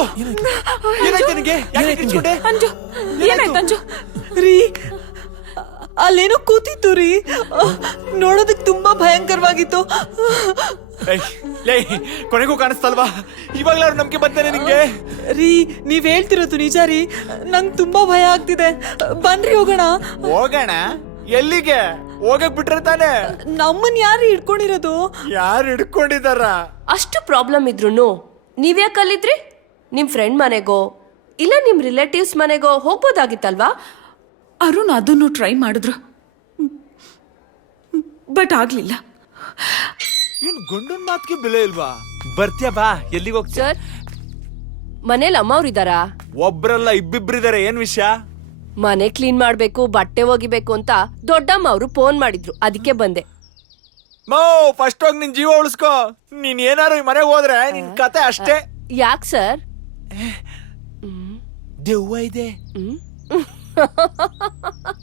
ಏನಾಯ್ತು ನಿನಗೆ? ಯಾಕೆ ಕಿಚ್ಕೊಂಡೆ? ಅಂಜು ಏನಾಯ್ತು ಅಂಜು? ರೀ ಅಲ್ಲೇನೋ ಕೂತಿತ್ತು ರೀ, ನೋಡೋದಕ್ಕೆ ತುಂಬಾ ಭಯಂಕರವಾಗಿತ್ತು. ಕೊನೆಗೂ ಕಾಣಿಸ್ತಲ್ವಾ? ಇವಾಗ್ಲಾರು ನಂಬಿಕೆ ಬಂತೇನೆ ನಿಂಗೆ? ರೀ ನೀವ್ ಹೇಳ್ತಿರೋದು ನಿಜ ರೀ, ನಂಗೆ ತುಂಬಾ ಭಯ ಆಗ್ತಿದೆ. ಬನ್ರಿ ಹೋಗೋಣ. ಹೋಗೋಣ? ಎಲ್ಲಿಗೆ? ಹೋಗಕ್ ಬಿಟ್ರೆ ತಾನೆ? ನಮ್ಮನ್ ಯಾರು ಹಿಡ್ಕೊಂಡಿರೋದು? ಯಾರು ಹಿಡ್ಕೊಂಡಿದಾರ? ಅಷ್ಟು ಪ್ರಾಬ್ಲಮ್ ಇದ್ರೂ ನೀವ್ಯಾಕೆ ಅಲ್ಲಿದ್ರಿ? ನಿಮ್ ಫ್ರೆಂಡ್ ಮನೆಗೋ ಇಲ್ಲ ನಿಮ್ ರಿಲೇಟಿವ್ಸ್ ಮನೆಗೋ ಹೋಗ್ಬೋದಾಗಿತ್ತಲ್ವಾ? ಅರುಣ್ ಅದನ್ನು ಟ್ರೈ ಮಾಡಿದ್ರು, ಬಟ್ ಆಗ್ಲಿಲ್ಲ. ಏನ್ ಗಂಡನ್ ಮಾತ್ಗೆ ಬೆಲೆ ಇಲ್ವಾ? ಬರ್ತೀಯ ಬಾ. ಎಲ್ಲಿಗೆ ಹೋಗ್ತೀಯ? ಸರ್, ಮನೇಲಿ ಅಮ್ಮವ್ರಿದಾರಾ? ಒಬ್ರಲ್ಲ ಇಬ್ಬಿಬ್ರಿದಾರೆ. ಏನ್ ವಿಷಯ? ಮನೆ ಕ್ಲೀನ್ ಮಾಡ್ಬೇಕು, ಬಟ್ಟೆ ಒಗಿಬೇಕು ಅಂತ ದೊಡ್ಡಮ್ಮ ಅವರು ಫೋನ್ ಮಾಡಿದ್ರು, ಅದಕ್ಕೆ ಬಂದೆ. ಫಸ್ಟ್ ಹೋಗಿ ನಿನ್ ಜೀವ ಉಳಿಸ್ಕೋ. ನೀನ್ ಏನಾರು ಈ ಮನೆಗೆ ಹೋದ್ರೆ ನಿನ್ ಕತೆ ಅಷ್ಟೇ. ಯಾಕೆ ಸರ್? ದೆವ್ವ ಇದೆ.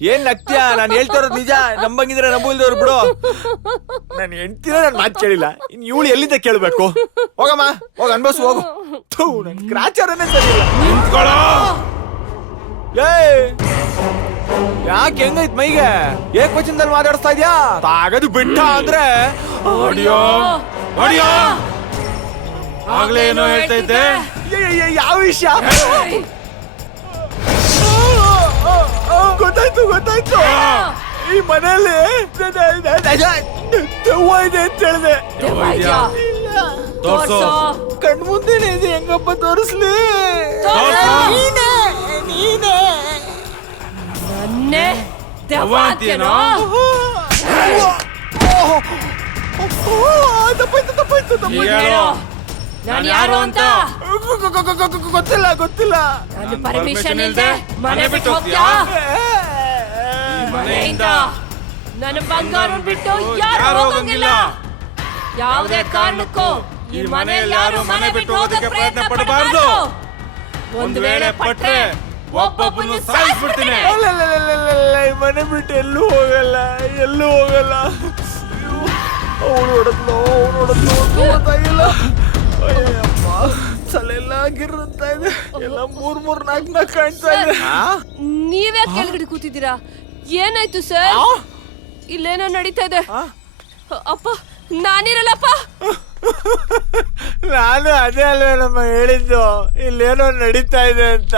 ಏನ್ ನಗ್ತೀಯ? ನಾನು ಹೇಳ್ತಾ ಇರೋದು ನಿಜ. ನಂಬಂಗಿದ್ರೆ ನಂಬಲ್ದವ್ರು ಬಿಡು. ನಾನು ಹೆಂಡ್ತಿನ ನಾನು ಮಾತು ಕೇಳಿಲ್ಲ, ಇನ್ ಇವಳು ಎಲ್ಲಿಂದ ಕೇಳ್ಬೇಕು? ಹೋಗಮ್ಮ, ಹೋಗ ಅನ್ಭವ್ಸು, ಹೋಗು. ನನ್ ಗ್ರಾಚಾರನೇ ಸರಿ ಇಲ್ಲ. ನಿಂತ್ಕೊಳ್ಳೋ. ಯಾಕೆ ಹೆಂಗೈತ್ ಮೈಗೆ? ಏಕವಚನದಲ್ಲಿ ಮಾತಾಡಿಸ್ತಾ ಇದ್ಯಾ? ತಾಗದು ಬಿಟ್ಟ ಅಂದ್ರೆ ಆಡಿಯೋ ಆಡಿಯೋ. ಆಗ್ಲೇ ಏನೋ ಹೇಳ್ತಾ ಇದ್ದೆ. ಯಾವ ವಿಷಯ? ಗೊತ್ತಾಯ್ತು ಗೊತ್ತಾಯ್ತು. ಈ ಮನೆಯಲ್ಲಿ ದೆವ್ವ ಇದೆ ಅಂತ ಹೇಳಿದೆ. ಕಣ್ಮುಂದೆನೇ ಇದೆ, ಹೆಂಗಪ್ಪ ತೋರಿಸ್ಲಿ? ನನ್ನೇ ದೆವ್ವ ಅಂತೀಯೇನೋ? ಹೇಳು, ನಾನ್ ಯಾರು ಅಂತ? ಗೊತ್ತಿಲ್ಲ ಗೊತ್ತಿಲ್ಲ. ನಾನು ಪರ್ಮಿಷನ್ ಇಲ್ದೆ ಮನೆ ಬಿಟ್ಟು ಹೋಗ್ತೀಯಾ? ಮನೆಯಿಂದ ನನ್ನ ಬಂಗಾರ ಬಿಟ್ಟು ಯಾರು ಹೋಗಂಗಿಲ್ಲ. ಯಾವುದೇ ಕಾರಣಕ್ಕೂ ಈ ಮನೆಯಲ್ಲಿ ಯಾರು ಮನೆ ಬಿಟ್ಟು ಹೋಗಕ್ಕೆ ಪ್ರಯತ್ನ ಪಡಬಾರ್ದು. ಒಂದು ವೇಳೆ ಪಟ್ರೆ ಒಬ್ಬೊಬ್ಬನು ಸಾಯಿಸ್ಬಿಡ್ತೀನಿ. ಮನೆ ಬಿಟ್ಟು ಎಲ್ಲೂ ಹೋಗಲ್ಲ, ಎಲ್ಲೂ ಹೋಗಲ್ಲ. ಅವಳು ಹೊಡೆದ್ಲು, ಅವನು ಹೊಡೆದ್ಲು, ಗೊತ್ತಾಗಿಲ್ಲ. ಅಯ್ಯಪ್ಪ. ತಲೆಲ್ಲ ಗಿರುತ್ತಾ ಇದೆ, ಎಲ್ಲ ಮೂರ್ ನಾಲ್ಕು ಕಾಣ್ತಾ ಇದೆ. ನೀವೇ ಕೆಳಗಡೆ ಕೂತಿದ್ದೀರಾ? ಏನಾಯ್ತು ಸರ್? ಇಲ್ಲೇನೋ ನಡೀತಾ ಇದೆ. ಅಪ್ಪ ನಾನಿರಲ್ಲಪ್ಪ. ನಾನು ಅದೇ ಅಲ್ವೇ ನಮ್ಮ ಹೇಳಿದ್ದು, ಇಲ್ಲೇನೋ ನಡೀತಾ ಇದೆ ಅಂತ.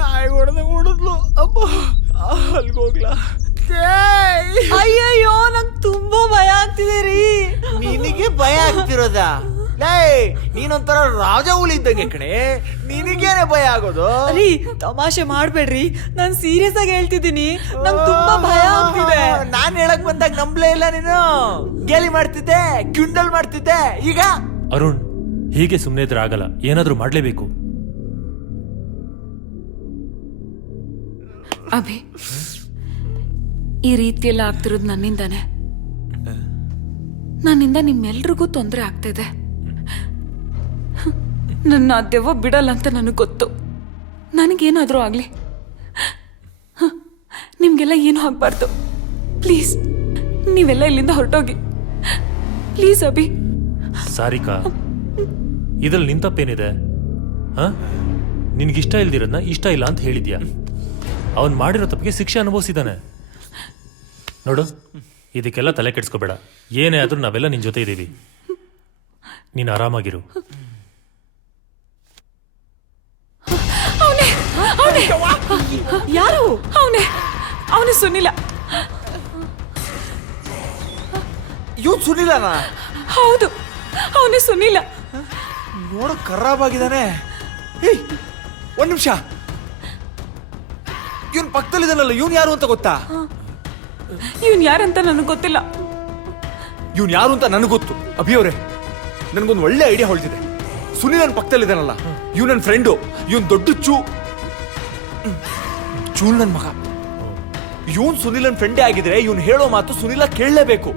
ನಾಯಿ ಹೊಡೆದ್ಲು. ಅಪ್ಪ ಅಲ್ಗೋಗ್ಲಾ? ಅಯ್ಯಯ್ಯೋ ನಂಗೆ ತುಂಬಾ ಭಯ ಆಗ್ತಿದೆ ರೀ. ನಿನಗೆ ಭಯ ಆಗ್ತಿರೋದ? ಲೇ, ನೀನೊಂಥರ ರಾಜ ಹುಲಿ ಇದ್ದಂಗೆ ಕಣೆ, ನಿನಗೇನೆ ಭಯ ಆಗೋದು? ರೀ ತಮಾಷೆ ಮಾಡ್ಬೇಡ್ರಿ, ನಾನ್ ಸೀರಿಯಸ್ ಆಗಿ ಹೇಳ್ತಿದ್ದೀನಿ. ನಂಗೆ ತುಂಬಾ ಭಯ ಆಗ್ತಿದೆ. ನಾನ್ ಹೇಳಕ್ ಬಂದಾಗ ನಂಬ್ಲೇ ಇಲ್ಲ ನೀನು. ಗೇಲಿ ಮಾಡ್ತಿದ್ದೆ, ಕ್ವಿಂಡಲ್ ಮಾಡ್ತಿದ್ದೆ. ಈಗ ಅರುಣ್, ಹೀಗೆ ಸುಮ್ಮನೆ ಇದ್ರೆ ಆಗಲ್ಲ, ಏನಾದ್ರೂ ಮಾಡ್ಲೇಬೇಕು. ಅಭಿ, ಈ ರೀತಿಯೆಲ್ಲ ಆಗ್ತಿರೋದು ನನ್ನಿಂದಾನೆ. ನನ್ನಿಂದ ನಿಮ್ಮೆಲ್ರಿಗೂ ತೊಂದರೆ ಆಗ್ತಿದೆ. ನನ್ನ ದೆವ್ವ ಬಿಡಲ್ಲ ಅಂತ ನನಗೆ ಗೊತ್ತು. ನನಗೇನಾದರೂ ಆಗಲಿ, ನಿಮಗೆಲ್ಲ ಏನೂ ಆಗಬಾರ್ದು. ಪ್ಲೀಸ್ ನೀವೆಲ್ಲ ಇಲ್ಲಿಂದ ಹೊರಟೋಗಿ ಪ್ಲೀಸ್. ಅಭಿ, ಸಾರಿಕಾ, ಇದ್ರಲ್ಲಿ ನಿನ್ ತಪ್ಪೇನಿದೆ? ನಿನ್ಗಿಷ್ಟ ಇಲ್ದಿರೋದನ್ನ ಇಷ್ಟ ಇಲ್ಲ ಅಂತ ಹೇಳಿದ್ಯಾ. ಅವನ್ ಮಾಡಿರೋ ತಪ್ಪಿಗೆ ಶಿಕ್ಷೆ ಅನುಭವಿಸಿದಾನೆ. ನೋಡು, ಇದಕ್ಕೆಲ್ಲ ತಲೆ ಕೆಡಿಸ್ಕೋಬೇಡ. ಏನೇ ಆದ್ರೂ ನಾವೆಲ್ಲ ನಿನ್ ಜೊತೆ ಇದ್ದೀವಿ. ನೀನು ಆರಾಮಾಗಿರು. ಯಾರು? ಅವನೇ ಸುನಿಲ. ಇವ್ನು ಸುನಿಲನ? ಹೌದು, ಅವನೇ ಸುನಿಲ. ನೋಡ ಖರಾಬ್ ಆಗಿದ್ದಾನೆ. ಏಯ್, ಒಂದ್ ನಿಮಿಷ, ಇವನ್ ಪಕ್ಕದಲ್ಲಿದ್ದಾನಲ್ಲ, ಇವನ್ ಯಾರು ಅಂತ ಗೊತ್ತಾ? ಇವನ್ ಯಾರಂತ ನನಗೆ ಗೊತ್ತಿಲ್ಲ. ಇವನ್ ಯಾರು ಅಂತ ನನಗೆ ಗೊತ್ತು. ಅಭಿ ಅವರೇ, ನನ್ಗೊಂದು ಒಳ್ಳೆ ಐಡಿಯಾ ಹೊಳ್ತಿದೆ. ಸುನಿಲ್ ನನ್ನ ಪಕ್ಕದಲ್ಲಿದ್ದಾನಲ್ಲ, ಇವ್ ನನ್ನ ಫ್ರೆಂಡು. ಇವನ್ ದೊಡ್ಡ ಚೂಲ್ ನನ್ ಮಗ. ಇವನ್ ಸುನಿಲನ್ ಫ್ರೆಂಡೇ ಆಗಿದ್ರೆ ಇವನ್ ಹೇಳೋ ಮಾತು ಸುನಿಲ ಕೇಳಲೇಬೇಕು.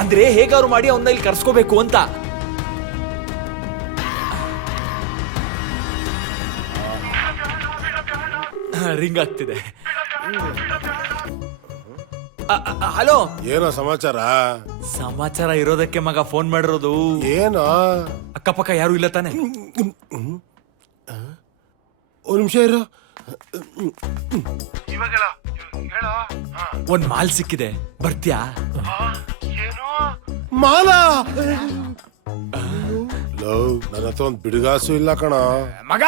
ಅಂದ್ರೆ ಹೇಗಾರು ಮಾಡಿ ಅವನ್ನ ಇಲ್ಲಿ ಕರ್ಸ್ಕೋಬೇಕು ಅಂತ. ರಿಂಗ್ ಆಗ್ತಿದೆ. ಹಲೋ, ಏನೋ ಸಮಾಚಾರ? ಸಮಾಚಾರ ಇರೋದಕ್ಕೆ ಮಗ ಫೋನ್ ಮಾಡಿರೋದು. ಏನೋ ಅಕ್ಕಪಕ್ಕ ಯಾರು ಇಲ್ಲ ತಾನೆ? ಒಂದ್ ನಿಮಿಷ ಇರು. ಒಂದ್ ಮಾಲ್ ಸಿಕ್ಕಿದೆ, ಬರ್ತ್ಯಾ? ಮಾಲ? ನನ್ನ ಹತ್ರ ಒಂದ್ ಬಿಡುಗಾಸು ಇಲ್ಲ ಕಣ ಮಗ.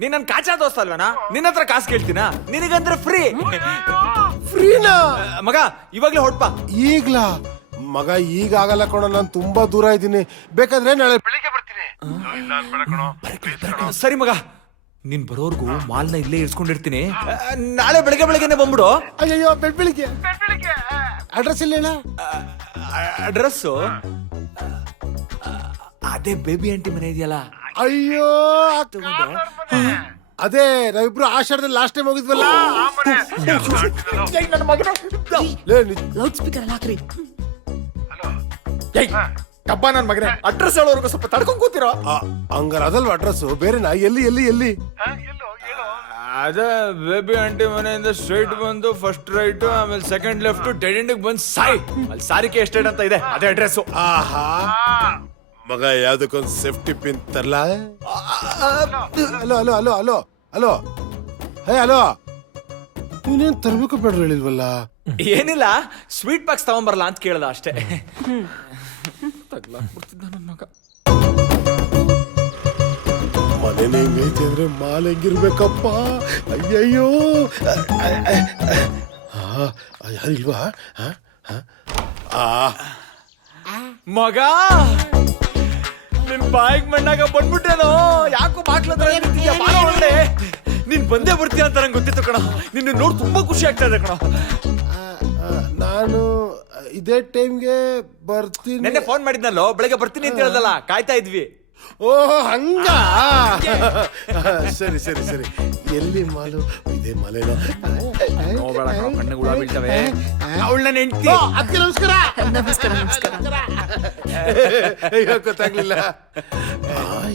ನೀನ್ ನನ್ ಕಾಚಾ ದೋಸ್ತ ಅಲ್ವೇನಾ? ನಿನ್ನ ಹತ್ರ ಕಾಸು ಕೇಳ್ತೀನ? ನಿನಗಂದ್ರೆ ಫ್ರೀನಾ ಮಗ? ಇವಾಗ್ಲೇ ಹೊಡ್ಪ. ಈಗ್ಲಾ ಮಗ? ಈಗ ಆಗಲ್ಲ ಕಣ, ನಾನು ತುಂಬಾ ದೂರ ಇದ್ದೀನಿ. ಬೇಕಾದ್ರೆ ನಾಳೆ ಬೆಳಿಗ್ಗೆ ಬರ್ತೀನಿ. ಸರಿ ಮಗ, ನೀನ್ ಬರೋರ್ಗು ಮಾಲ್ನ ಇಲ್ಲೇ ಇರ್ಸ್ಕೊಂಡಿರ್ತೀನಿ. ನಾಳೆ ಬೆಳಗ್ಗೆನೆ ಬಂದ್ಬಿಡು. ಅಯ್ಯೋ, ಬೆಳಿಗ್ಗೆ ಅಡ್ರೆಸ್ ಇಲ್ಲ ಹೇಳ. ಅಡ್ರೆಸ್ಸು ಅದೇ ಬೇಬಿ ಆಂಟಿ ಮನೆ ಇದೆಯಲ್ಲ. ಅಯ್ಯೋ, ಅದೇ ನಾವಿಬ್ರು ಆಷಾಢದಲ್ಲಿ ಲಾಸ್ಟ್ ಟೈಮ್ ಹೋಗಿದ್ವಲ್ಲ. ಲೌಡ್ ಸ್ಪೀಕರ್ ಅಲ್ಲಿ ಹಾಕ್ರಿ. ಹಬ್ಬ ನನ್ ಮಗನೇ, ಅಡ್ರೆಸ್ ಹೇಳೋರ್ಗು ಸ್ವಲ್ಪ ತಡ್ಕೊಂಡ್ ಕೂತಿರೋ. ಹಂಗಾರ ಅದಲ್ವ ಅಡ್ರೆಸ್? ಬೇರೆನಾ? ಎಲ್ಲಿ ಎಲ್ಲಿ ಎಲ್ಲಿ? ಅದೇ ಬೇಬಿ ಆಂಟಿ ಮನೆಯಿಂದ ಸ್ಟ್ರೈಟ್ ಬಂದು ಫಸ್ಟ್ ರೈಟ್, ಆಮೇಲೆ ಸೆಕೆಂಡ್ ಲೆಫ್ಟ್, ಡೆಡ್ ಎಂಡ್ ಬಂದ್ ಸಾಯಿ. ಅಲ್ಲಿ ಸಾರಿಗೆ ಎಸ್ಟೇಟ್ ಅಂತ ಇದೆ, ಅದೇ ಅಡ್ರೆಸ್. ಆಹಾ ಮಗ, ಯಾವ್ದಕ್ಕೊಂದು ಸೇಫ್ಟಿ ಪಿನ್ ತರ್ಲ. Hello hello hello hello hello, hey hello, ನೀನೇನ್ ತರ್ಬೇಕು ಬೇಡ ಹೇಳಿಲ್ವಲ್ಲ? ಏನಿಲ್ಲ, ಸ್ವೀಟ್ ಬಾಕ್ಸ್ ತಗೊಂಬರಲ್ಲ ಅಂತ ಕೇಳ್ದ ಅಷ್ಟೇ. ಮನೇನೆ ಹೆಂಗೈತೆ ಅಂದ್ರೆ ಮಾಲ್ ಹೆಂಗಿರ್ಬೇಕಪ್ಪ. ಅಯ್ಯಯ್ಯೋ, ಯಾರಿಲ್ವಾ? ಮಗ, ನಿನ್ ಬಾಯಿಗೆ ಮಣ್ಣಾಗ ಬಂದ್ಬಿಟ್ಟೇನೋ. ಯಾಕೋ ಬಾಕ್ಲತ್ರ ಒಳ್ಳೆ. ನೀನ್ ಬಂದೇ ಬರ್ತೀಯ ಅಂತ ನಂಗೆ ಗೊತ್ತಿತ್ತು ಕಣ. ನಿನ್ನ ನೋಡಿ ತುಂಬಾ ಖುಷಿ ಆಗ್ತಾ ಇದೆ ಕಣ. ನಾನು ಇದೇ ಟೈಮ್ಗೆ ಬರ್ತೀನಿ. ನೆನ್ನೆ ಫೋನ್ ಮಾಡಿದ್ನಲ್ಲೋ, ಬೆಳಗ್ಗೆ ಬರ್ತೀನಿ ಅಂತ ಹೇಳ್ದಲ್ಲ, ಕಾಯ್ತಾ ಇದ್ವಿ. ಓ ಹಂಗ? ಸರಿ ಸರಿ ಸರಿ. ಎಲ್ಲಿ ಮಾಲು? ಇದೇ ಮಾಲೇನೋ? ಕಣ್ಣಿಗೆ ಹುಳ ಬೀಳ್ತವೆ. ಅವಳ ನನ್ನ ಹೆಂಡತಿ. ಅದಕ್ಕೆ ನಮಸ್ಕಾರ. ನಮಸ್ಕಾರ ನಮಸ್ಕಾರ. ಗೊತ್ತಾಗ್ಲಿಲ್ಲ.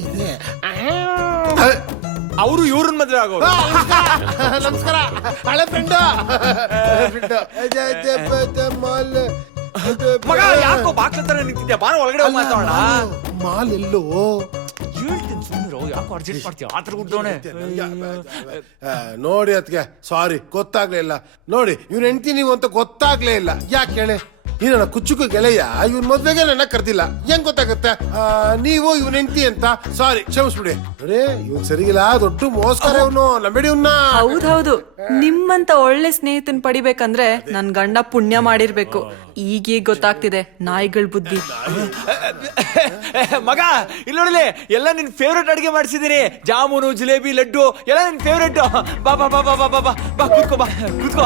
ಇದೆ ಅವರು ಇವ್ರನ್ನ ಮದ್ವೆ ಆಗೋರು. ನಮಸ್ಕಾರ. ಹಳೆ ಫ್ರೆಂಡ್ ಮಾಲ್ ಮಗ ಯಾಕೋ ಬಾಕ್ಲ ತರ ನಿಂತಿದ್ಯಾ ಬಾರ ಒಳಗಡೆ ಹೋಗಿ ಮಾತಾಡೋಣ ಮಾಲ್ ಎಲ್ಲೋ ಹೇಳ್ತೀನಿ ಸುಮ್ಮನೆ ಯಾಕೋ ಅರ್ಜೆಂಟ್ ಮಾಡ್ತೀಯ ಆತರ ಗುಡ್ಡೋಣೆ ನೋಡಿ ಅದಕ್ಕೆ ಸಾರಿ ಗೊತ್ತಾಗ್ಲೇ ಇಲ್ಲ ನೋಡಿ ಇವ್ನ ಹೆಂಡತಿ ನೀವು ಅಂತ ಗೊತ್ತಾಗ್ಲೇ ಇಲ್ಲ ಯಾಕೆ ಹೇಳಿ ಈ ನನ್ನ ಕುಚ್ಚುಕು ಗೆಳೆಯ ಇವ್ನ ಮದ್ವೆಗೆ ನನ್ನ ಕರ್ದಿಲ್ಲ ಹೆಂಗ್ ಗೊತ್ತಾಗುತ್ತೆ ನೀವು ಇವ್ನ ಹೆಂಡತಿ ಅಂತ ಸಾರಿ ಕ್ಷಮಿಸ್ಬಿಡಿ ನೋಡಿ ಇವ್ನ್ ಸರಿಗಿಲ್ಲ ದೊಡ್ಡ ಮೋಸ್ಕರ ಇವನು ನಂಬೇಡಿ ಇವ್ನ ಹೌದೌದು ನಿಮ್ಮಂತ ಒಳ್ಳೆ ಸ್ನೇಹಿತನ್ ಪಡಿಬೇಕಂದ್ರೆ ನನ್ ಗಂಡ ಪುಣ್ಯ ಮಾಡಿರ್ಬೇಕು ಈಗೀಗ ಗೊತ್ತಾಗ್ತಿದೆ ನಾಯಿಗಳ ಬುದ್ಧಿ. ಮಗ ಇಲ್ಲಿ ನೋಡಲಿ ಎಲ್ಲ ನಿನ್ ಫೇವ್ರೆಟ್ ಅಡಿಗೆ ಮಾಡಿಸಿದೀನಿ ಜಾಮೂನು ಜಿಲೇಬಿ ಲಡ್ಡು ಎಲ್ಲ ನಿನ್ ಫೇವ್ರೆಟ್ ಬಾ ಬಾ ಬಾ ಬಾ ಬಾ ಬಾ ಬಾ ಕೂತ್ಕೋ ಬಾ ಕೂತ್ಕೋ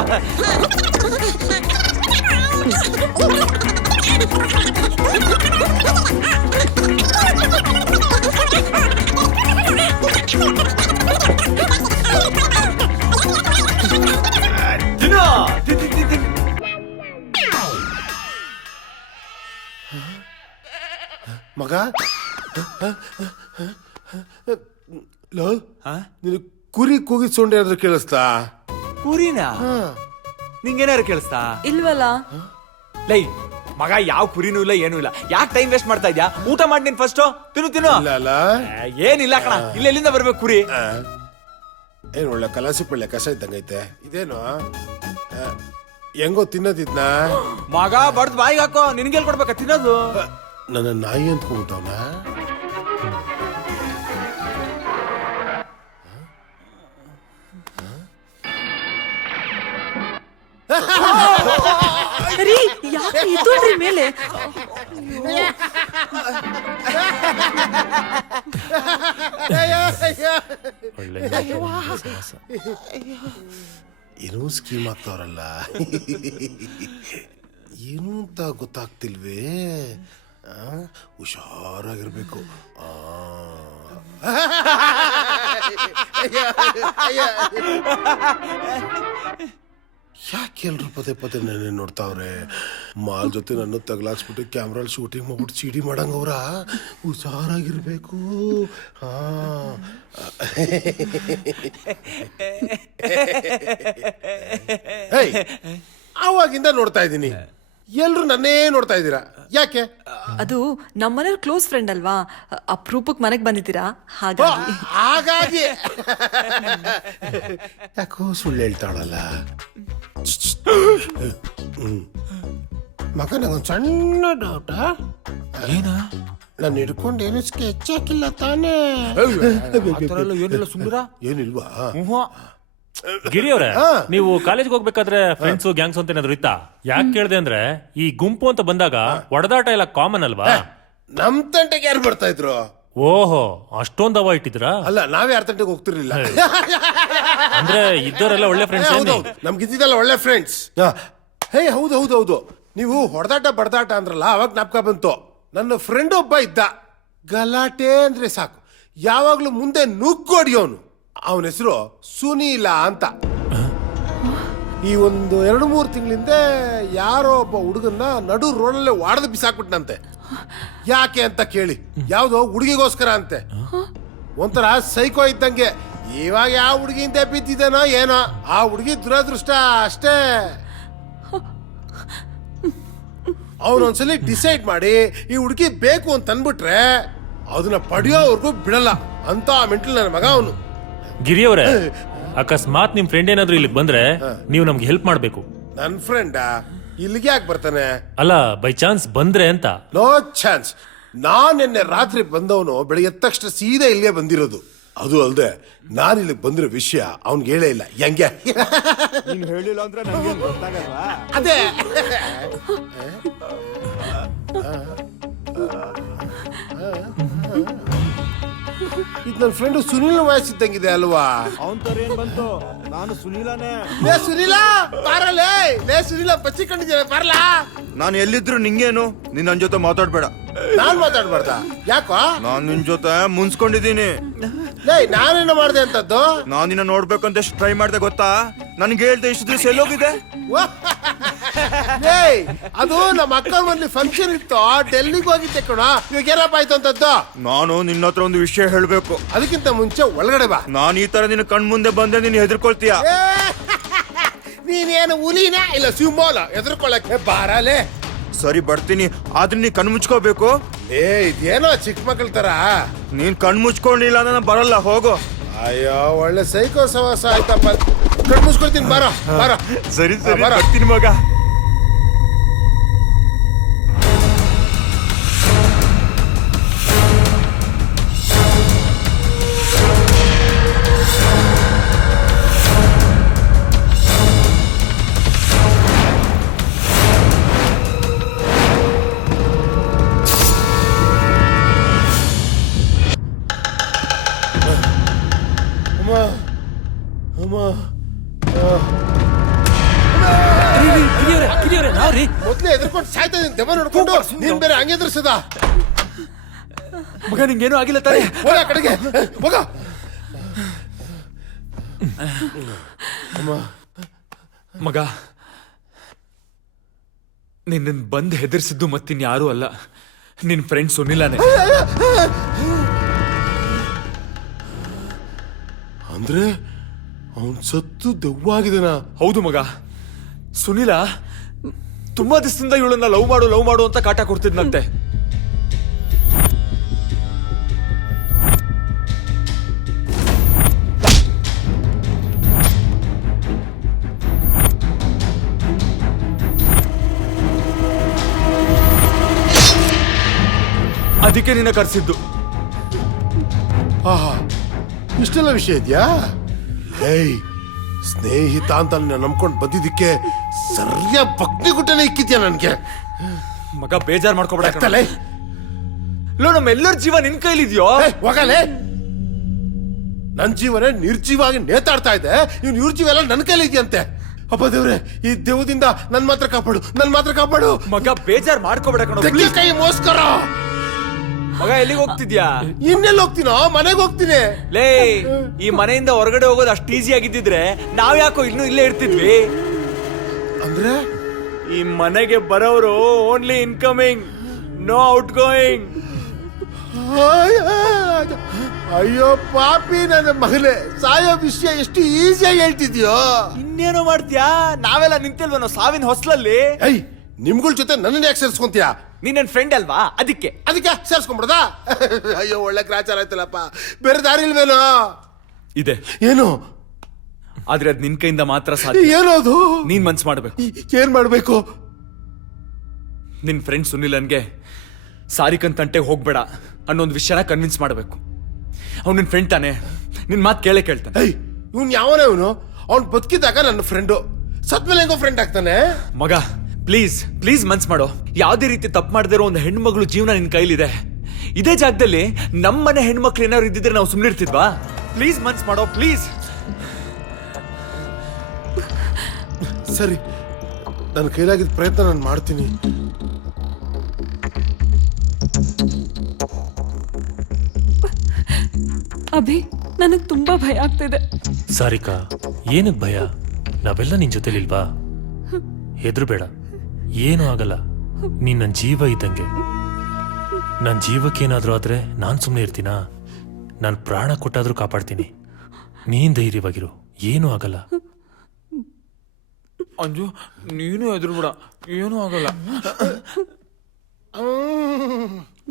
ಮಗ ಲೋ ನೀನು ಕುರಿ ಕೂಗಿ ಸೌಂಡ್ ಏನಾದ್ರು ಕೇಳಿಸ್ತಾ ಕುರಿನಾ ನಿಂಗೇನಾರು ಕೇಳಿಸ್ತಾ ಇಲ್ವಲ್ಲ. ಲೈ ಮಗ ಯಾವ ಕುರಿನೂ ಇಲ್ಲ ಏನೂ ಇಲ್ಲ ಯಾಕೆ ಟೈಮ್ ವೇಸ್ಟ್ ಮಾಡ್ತಾ ಇದ್ಯಾ ಊಟ ಮಾಡಿ ನೀನ್ ಫಸ್ಟ್ ತಿನ್ನು ಅಲ್ಲ ಏನಿಲ್ಲ ಕಣ ಇಲ್ಲ ಎಲ್ಲಿಂದ ಬರ್ಬೇಕು ಕುರಿ ಏನ್ ಒಳ್ಳೆ ಕಲಾಸಿ ಪಳ್ಳೆ ಕಸ ಇದ್ದಂಗೈತೆ ಇದೇನು ಹೆಂಗೋ ತಿನ್ನೋದಿದ್ನ ಮಗ ಬಡ್ದು ಬಾಯಿಗೆ ಹಾಕೋ ನಿನ್ಗೆಲ್ ಕೊಡ್ಬೇಕ ತಿನ್ನೋದು ನನ್ನ ನಾಯಿ ಅಂದ್ಕೊಂಡ್ಬಿಟ್ಟವನ ರೀ ಯಾಕೆ ಎತ್ತೋಳ್ರಿ ಮೇಲೆ? ಏನೋ ಸ್ಕೀಮ್ ಆಗ್ತಾವ್ರಲ್ಲ ಏನು ಅಂತ ಗೊತ್ತಾಗ್ತಿಲ್ವೇ ಹುಷಾರಾಗಿರ್ಬೇಕು ಯಾಕೆ ಎಲ್ರು ಪದೇ ಪದೇ ನನ್ನ ನೋಡ್ತಾವ್ರೆ ಮಾಲ್ ಜೊತೆ ನನ್ನ ತಗಲಾಕ್ಸ್ಬಿಟ್ಟು ಕ್ಯಾಮ್ರಲ್ಲಿ ಶೂಟಿಂಗ್ ಮಾಡ್ಬಿಟ್ಟು ಸಿಡಿ ಮಾಡಂಗವ್ರ ಹುಷಾರಾಗಿರ್ಬೇಕು ಆವಾಗಿಂದ ನೋಡ್ತಾ ಇದ್ದೀನಿ ಎಲ್ರು ನನ್ನೇ ನೋಡ್ತಾ ಇದ್ದೀರಾ ಯಾಕೆ ಅದು ನಮ್ಮನೇಲಿ ಕ್ಲೋಸ್ ಫ್ರೆಂಡ್ ಅಲ್ವಾ ಅಪ್ರೂಪಕ್ ಮನೆಗ್ ಬಂದಿದ್ದೀರಾ ಹಾಗಾಗಿ. ಹಾಗಾಗಿ ಯಾಕೋ ಸುಳ್ಳು ಹೇಳ್ತಾಳಲ್ಲ ಮಗ ನಂಗೊಂದು ಸಣ್ಣ ಡೌಟ ಏನ ನಾನು ಹಿಡ್ಕೊಂಡು ಏನು ಸ್ಕೆಚ್ ಹಾಕಿಲ್ಲ ತಾನೇ ಏನಿಲ್ಲ ಸುಂದರ ಏನಿಲ್ವಾ ಗಿರಿ ಅವ್ರೆ ನೀವು ಕಾಲೇಜ್ಗೆ ಹೋಗ್ಬೇಕಾದ್ರೆ ಫ್ರೆಂಡ್ಸ್ ಗ್ಯಾಂಗ್ಸ್ ಅಂತ ಏನಾದ್ರು ಇತ್ತಾ? ಯಾಕೆ ಕೇಳ್ದೆ ಅಂದ್ರೆ ಈ ಗುಂಪು ಅಂತ ಬಂದಾಗ ಒಡದಾಟ ಎಲ್ಲ ಕಾಮನ್ ಅಲ್ವಾ? ನಮ್ ತಂಟೆಗೆ ಯಾರು ಬರ್ತಾ ಇದ್ರು? ಓಹೋ ಅಷ್ಟೊಂದ್ ಅವ ಇಟ್ಟಿದ್ರಾ? ಅಲ್ಲ ನಾವೇ ಯಾರ ತಂಟೆಗೆ ಹೋಗ್ತಿರ್ಲಿಲ್ಲ. ಅಂದ್ರೆ ಇದ್ದವರೆಲ್ಲ ಒಳ್ಳೆ ಫ್ರೆಂಡ್ಸ್. ನಮ್ಗಿದ್ದಿದ್ದಲ್ಲ ಒಳ್ಳೆ ಫ್ರೆಂಡ್ಸ್. ಹೇ ಹೌದು ಹೌದು ಹೌದು ನೀವು ಹೊಡೆದಾಟ ಬಡದಾಟ ಅಂದ್ರಲ್ಲ ಅವಾಗ ಜ್ಞಾಪಕ ಬಂತು. ನನ್ನ ಫ್ರೆಂಡ್ ಒಬ್ಬ ಇದ್ದ, ಗಲಾಟೆ ಅಂದ್ರೆ ಸಾಕು ಯಾವಾಗ್ಲೂ ಮುಂದೆ ನುಗ್ಗೋಡಿಯೋನು. ಅವನ ಹೆಸರು ಸುನೀಲ ಅಂತ. ಈ ಒಂದು 2-3 ತಿಂಗಳಿಂದ ಯಾರೋ ಒಬ್ಬ ಹುಡುಗನ್ನ ನಡು ರೋಡಲ್ಲೇ ವಾಡದ ಬಿಸಾಕ್ಬಿಟ್ನಂತೆ. ಯಾಕೆ ಅಂತ ಕೇಳಿ, ಯಾವ್ದೋ ಹುಡುಗಿಗೋಸ್ಕರ ಅಂತೆ. ಒಂಥರ ಸೈಕೋ ಇದ್ದಂಗೆ. ಇವಾಗ ಯಾವ ಹುಡುಗಿಯಿಂದ ಬಿದ್ದಿದ್ದಾನೋ ಏನೋ, ಆ ಹುಡುಗಿ ದುರದೃಷ್ಟ ಅಷ್ಟೇ. ಅವನೊಂದ್ಸಲಿ ಡಿಸೈಡ್ ಮಾಡಿ ಈ ಹುಡುಗಿ ಬೇಕು ಅಂತ ಅಂದ್ಬಿಟ್ರೆ ಅದನ್ನ ಪಡೆಯೋವರೆಗೂ ಬಿಡಲ್ಲ ಅಂತ ಮೆಂಟಲ್ ನನ್ನ ಮಗ ಅವನು. ಗಿರಿಯವರೇ, ಅಕಸ್ಮಾತ್ ನಿಮ್ ಫ್ರೆಂಡ್ ಏನಾದ್ರು ಇಲ್ಲಿಗೆ ಬಂದ್ರೆ ನೀವು ನಮ್ಗೆ ಹೆಲ್ಪ್ ಮಾಡ್ಬೇಕು. ನನ್ ಫ್ರೆಂಡ್ ಇಲ್ಲಿಗೆ ಯಾಕೆ ಬರ್ತಾನೆ? ಅಲ್ಲ ಬೈ ಚಾನ್ಸ್ ಬಂದ್ರೆ ಅಂತ. No chance. ನಾನ್ ನಿನ್ನೆ ರಾತ್ರಿ ಬಂದವನು ಬೆಳಿಗ್ಗೆ ಎದ್ದ ತಕ್ಷಣ ಸೀದಾ ಇಲ್ಲಿಗೆ ಬಂದಿರೋದು. ಅದು ಅಲ್ದೆ ನಾನು ಇಲ್ಲಿಗೆ ಬಂದಿರೋ ವಿಷಯ ಅವ್ನ್ಗೆ ಹೇಳೇ ಇಲ್ಲ. ಹೆಂಗೆ ಹೇಳಿಲ್ಲ ಅಂದ್ರೆ ಅದೇ ಇದು ನನ್ನ ಫ್ರೆಂಡ್ ಸುನೀಲ್ ವಾಯ್ಸ್ ಇದ್ದಂಗಿದೆ ಅಲ್ವಾ? ಅವನ್ ತರ ಏನ್ ಬಂತು? ನಾನು ಸುನೀಲನೇ. ಲೇ ಸುನೀಲ ಬಾರಲೇ. ಲೇ ಸುನೀಲ ಬಚ್ಚಿ ಕಂಡಿದ್ದೇನೆ ಬರಲಾ? ನಾನು ಎಲ್ಲಿದ್ರು ನಿಂಗೇನು? ನೀನ್ ನನ್ ಜೊತೆ ಮಾತಾಡ್ಬೇಡ. ನಾನ್ ಮಾತಾಡ್ಬಾರ್ದ? ಯಾಕೋ? ನಾನ್ ನಿನ್ ಜೊತೆ ಮುನ್ಸ್ಕೊಂಡಿದ್ದೀನಿ. ಲೇ ನಾನೇನು ಮಾಡ್ದೆ ಅಂತದ್ದು? ನಾನ್ ನಿನ್ನ ನೋಡ್ಬೇಕಂತ ಎಷ್ಟು ಟ್ರೈ ಮಾಡ್ದೆ ಗೊತ್ತಾ? ನನ್ಗೆ ಹೇಳ್ದೆ ಇಷ್ಟು ದಿವಸ ಎಲ್ಲೋಗಿದೆ? ಅದು ನಮ್ಮ ಅಕ್ಕ ಮನೇಲಿ ಫಂಕ್ಷನ್ ಇತ್ತು, ಡೆಲ್ಲಿಗೆ ಹೋಗಿದ್ದೆ ಕಣ. ಇವಾಗ ಏನಪ್ಪ ಆಯ್ತು ಅಂತದ್ದು? ನಾನು ನಿನ್ನ ಹತ್ರ ಒಂದು ವಿಷಯ ಹೇಳ್ಬೇಕು. ಅದಕ್ಕಿಂತ ಮುಂಚೆ ಒಳಗಡೆ ಬಾ. ನಾನು ಈ ತರ ನಿನ್ನ ಕಣ್ ಮುಂದೆ ಬಂದ್ರೆ ನೀನು ಹೆದರ್ಕೊಳ್ತೀಯ. ನೀನೇನು ಹುಲಿನ ಇಲ್ಲ ಸಿಂಹಲ ಎದುರ್ಕೊಳ್ಳಕ್ಕೆ? ಬಾರಲೇ ಸರಿ ಬರ್ತೀನಿ, ಆದ್ರೆ ನೀ ಕಣ್ ಮುಚ್ಕೋಬೇಕು. ಇದೇನೋ ಚಿಕ್ಕ ಮಕ್ಕಳ ತರ. ನೀನ್ ಕಣ್ ಮುಚ್ಕೊಂಡಿಲ್ಲ ನಾನು ಬರಲ್ಲ, ಹೋಗು. ಅಯ್ಯೋ ಒಳ್ಳೆ ಸೈಕೋ ಸವಾಸ ಆಯ್ತಪ್ಪ. ಕಣ್ ಮುಚ್ಕೊಳ್ತೀನಿ, ಬಾರ ಬಾರ. ಸರಿ ಸರಿ ಬರ. ಬರ್ತೀನಿ ಮಗ. ಅಮ್ಮ ನಾವ್ರಿ ಮೊದ್ಲೇ ಎದ್ರಕೊಂಡು ಸಾಯ್ತಾ ಇದೀನಿ. ದೆವ್ವ ನೋಡ್ಕೊಂಡು ನೀನ್ ಬೇರೆ ಹಂಗೆ ಎದುರಿಸದ. ಮಗ ನಿಂಗೇನು ಆಗಿಲ್ಲ ತಾನೆ? ಹೋಗ ಕಡೆಗೆ ಹೋಗ. ಮಗ ನಿನ್ನ ಬಂದ್ ಹೆದರ್ಸಿದ್ದು ಮತ್ತಿನ್ಯಾರೂ ಅಲ್ಲ, ನಿನ್ ಫ್ರೆಂಡ್ ಸುನಿಲಾನೆ. ಅಂದ್ರೆ ಅವನ್ ಸತ್ತು ದೆವ್ವ ಆಗಿದನ? ಹೌದು ಮಗ. ಸುನಿಲ ತುಂಬಾ ದಿವಸದಿಂದ ಇವಳನ್ನ ಲವ್ ಮಾಡು ಅಂತ ಕಾಟ ಕೊಡ್ತಿದ್ನಂತೆ. ಅದಕ್ಕೆ ನಿನ್ನ ಕರೆಸಿದ್ದು. ಆಹಾ, ಇಷ್ಟೆಲ್ಲ ವಿಷಯ ಇದೆಯಾ? ಹೇಯ್, ಸ್ನೇಹಿತ ಅಂತ ನಂಬ್ಕೊಂಡು ಬಂದಿದ್ದಕ್ಕೆ ಸರಿಯಾದ ಪಕ್ನಿ ಗುಟ್ಟನೆ ಇಕ್ಕಿದ್ಯಾ ನನ್ಗೆ. ಮಗ ಬೇಜಾರ್ ಮಾಡ್ಕೊಬೇಡ. ಆಗ್ತಲೇ ಲೋ, ನಮ್ಮೆಲ್ಲರ ಜೀವ ನಿನ್ ಕೈಲಿದ್ಯೋ. ಹೋಗಲೇ, ನನ್ ಜೀವನೇ ನಿರ್ಜೀವಾಗಿ ನೇತಾಡ್ತಾ ಇದೆ. ಇವ್ನು ಇವ್ರ ಜೀವ ಎಲ್ಲ ನನ್ನ ಕೈಲಿ ಇದೆಯಂತೆ. ಅಪ್ಪ ದೇವ್ರೆ, ಈ ದೇವದಿಂದ ನನ್ ಮಾತ್ರ ಕಾಪಾಡು. ಮಗ ಬೇಜಾರ್ ಮಾಡ್ಕೊಬೇಡ ಕಣೋ. ಕೈ ಮೋಸ್ಕರ. ಮಗ ಎಲ್ಲಿಗೆ ಹೋಗ್ತಿದ್ಯಾ? ಇನ್ನೆಲ್ಲಿ ಹೋಗ್ತೀನೋ? ಮನೆಗೆ ಹೋಗ್ತೀನಿ. ಲೇ, ಈ ಮನೆಯಿಂದ ಹೊರಗಡೆ ಹೋಗೋದು ಅಷ್ಟು ಈಸಿ ಆಗಿದ್ದಿದ್ರೆ ನಾವ್ ಯಾಕೋ ಇನ್ನೂ ಇಲ್ಲೇ ಇರ್ತಿದ್ವಿ. ಅಂದ್ರೆ ಈ ಮನೆಗೆ ಬರೋರು only incoming, no outgoing. ಅಯ್ಯೋ ಪಾಪಿ ನನ್ನ ಮಗನೇ, ಸಾಯೋ ವಿಷಯ ಎಷ್ಟು ಈಸಿಯಾಗಿ ಹೇಳ್ತಿದ್ಯೋ. ಇನ್ನೇನೋ ಮಾಡ್ತೀಯಾ? ನಾವೆಲ್ಲ ನಿಂತಿಲ್ವನೋ ಸಾವಿನ ಹೊಸ್ಲಲ್ಲಿ. ಏಯ್, ನಿಮ್ಗಳ ಜೊತೆ ನನ್ನ ಯಾಕೆ ಸೇರ್ಸ್ಕೊಂತೀಯಾ? ನೀನ್ ನನ್ ಫ್ರೆಂಡ್ ಅಲ್ವಾ, ಅದಕ್ಕೆ ಸೇರ್ಸ್ಕೊಂಡ್ಬಿಡದ. ಅಯ್ಯೋ ಒಳ್ಳೆ ಗ್ರಾಚಾರ ಆಯ್ತಲ್ಲಪ್ಪ. ಬೇರೆ ದಾರಿ ಇಲ್ವೇನೋ? ಇದೆ. ಏನು? ಆದ್ರೆ ಅದ್ ನಿನ್ ಕೈಯಿಂದ ಮಾತ್ರ ಸಾಧ್ಯ. ಏನದು? ನೀನ್ ಮನ್ಸ್ ಮಾಡ್ಬೇಕು. ಏನ್ ಮಾಡ್ಬೇಕು? ನಿನ್ ಫ್ರೆಂಡ್ ಸುನಿಲನ್ಗೆ ಸಾರಿಕಂತಂಟೆ ಹೋಗ್ಬೇಡ ಅನ್ನೊಂದು ವಿಷಯನ ಕನ್ವಿನ್ಸ್ ಮಾಡ್ಬೇಕು. ಅವ್ನು ನಿನ್ ಫ್ರೆಂಡ್ ತಾನೆ, ನಿನ್ ಮಾತು ಕೇಳ್ತಾನೆ. ಏಯ್, ಇವ್ನು ಯಾವನ ಇವನು? ಅವ್ನು ಬದುಕಿದಾಗ ನನ್ನ ಫ್ರೆಂಡು, ಸತ್ಮೇಲೆ ಹೆಂಗೋ ಫ್ರೆಂಡ್ ಆಗ್ತಾನೆ? ಮಗ ಪ್ಲೀಸ್ ಮನ್ಸ್ ಮಾಡೋ. ಯಾವ್ದೇ ರೀತಿ ತಪ್ಪು ಮಾಡದಿರೋ ಒಂದು ಹೆಣ್ಮಗಳು ಜೀವನ ನಿನ್ ಕೈಲಿದೆ. ಇದೇ ಜಾಗದಲ್ಲಿ ನಮ್ಮನೆ ಹೆಣ್ಮಕ್ಳು ಏನಾದ್ರು ಇದ್ದಿದ್ರೆ ನಾವು ಸುಮ್ಮನೆ ಇರ್ತಿದ್ವಾ? ಪ್ಲೀಸ್ ಮನ್ಸ್ ಮಾಡೋ, ಪ್ಲೀಸ್. ಸರಿ, ನನ್ನ ಕೈಲಾಗಿದ್ದ ಪ್ರಯತ್ನ ನಾನು ಮಾಡ್ತೀನಿ. ಅಭಿ, ನನಗ್ ತುಂಬಾ ಭಯ ಆಗ್ತಿದೆ. ಸಾರಿಕಾ, ಏನಕ್ ಭಯ? ನಾವೆಲ್ಲ ನಿನ್ ಜೊತೆಲಿಲ್ವಾ? ಹೆದ್ರಬೇಡ, ಏನೂ ಆಗಲ್ಲ. ನೀನ್ ನನ್ ಜೀವ ಇದ್ದಂಗೆ. ನನ್ ಜೀವಕ್ಕೇನಾದ್ರೂ ಆದ್ರೆ ನಾನ್ ಸುಮ್ಮನೆ ಇರ್ತೀನಾ? ನಾನು ಪ್ರಾಣ ಕೊಟ್ಟಾದ್ರೂ ಕಾಪಾಡ್ತೀನಿ. ನೀನ್ ಧೈರ್ಯವಾಗಿರು, ಏನೂ ಆಗಲ್ಲ. ಅಂಜು, ನೀನು ಹೆದರ್ಬೇಡ, ಏನೂ ಆಗಲ್ಲ.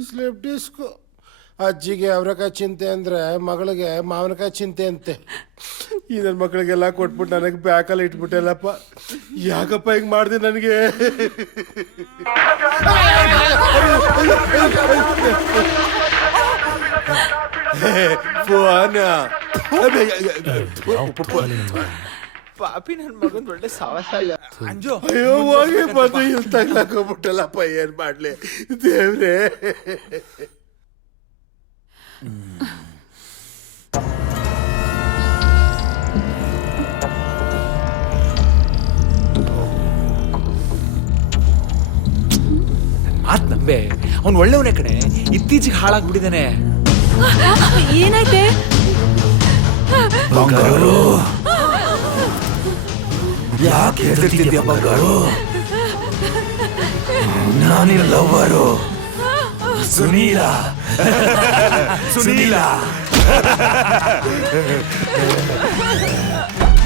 Slip disc. ಅಜ್ಜಿಗೆ ಅವರೆಕಾಯಿ ಚಿಂತೆ ಅಂದ್ರೆ ಮಗಳಿಗೆ ಮಾವಿನಕಾಯಿ ಚಿಂತೆ ಅಂತೆ. ಈ ನನ್ನ ಮಕ್ಕಳಿಗೆಲ್ಲ ಕೊಟ್ಬಿಟ್ಟು ನನಗೆ ಬ್ಯಾಕಲ್ಲಿ ಇಟ್ಬಿಟ್ಟೆಲ್ಲಪ್ಪ. ಯಾಕಪ್ಪ ಹಿಂಗ್ ಮಾಡಿದೆ ನನಗೆ? ಪಾಪಿ ನನ್ ಮಗನ್ ಒಳ್ಳೆ ಸಾವಸ. ಅಂಜು, ಅಯ್ಯೋ ಹೋಗಿ ಬಂದು ಇಲ್ಲಿ ತಗ್ಲಾಕೋಗ್ಬಿಟ್ಟಲ್ಲಪ್ಪ. ಏನ್ ಮಾಡ್ಲಿ ದೇವ್ರೆ? ಮಾತ್ ನಂಬೆ, ಅವ್ನು ಒಳ್ಳೆಯವನೇ ಕಣೆ. ಇತ್ತೀಚೆಗೆ ಹಾಳಾಗ್ಬಿಟ್ಟಿದ್ದಾನೆ. ಏನಾಯ್ತೆ? ಬಂಗಾರು, ಯಾಕೆ ಹೆದರ್ತಿದ್ಯಾ ಬಂಗಾರು? ನಾನಿನ ಲವ್ವರು ಸುನೀಲ.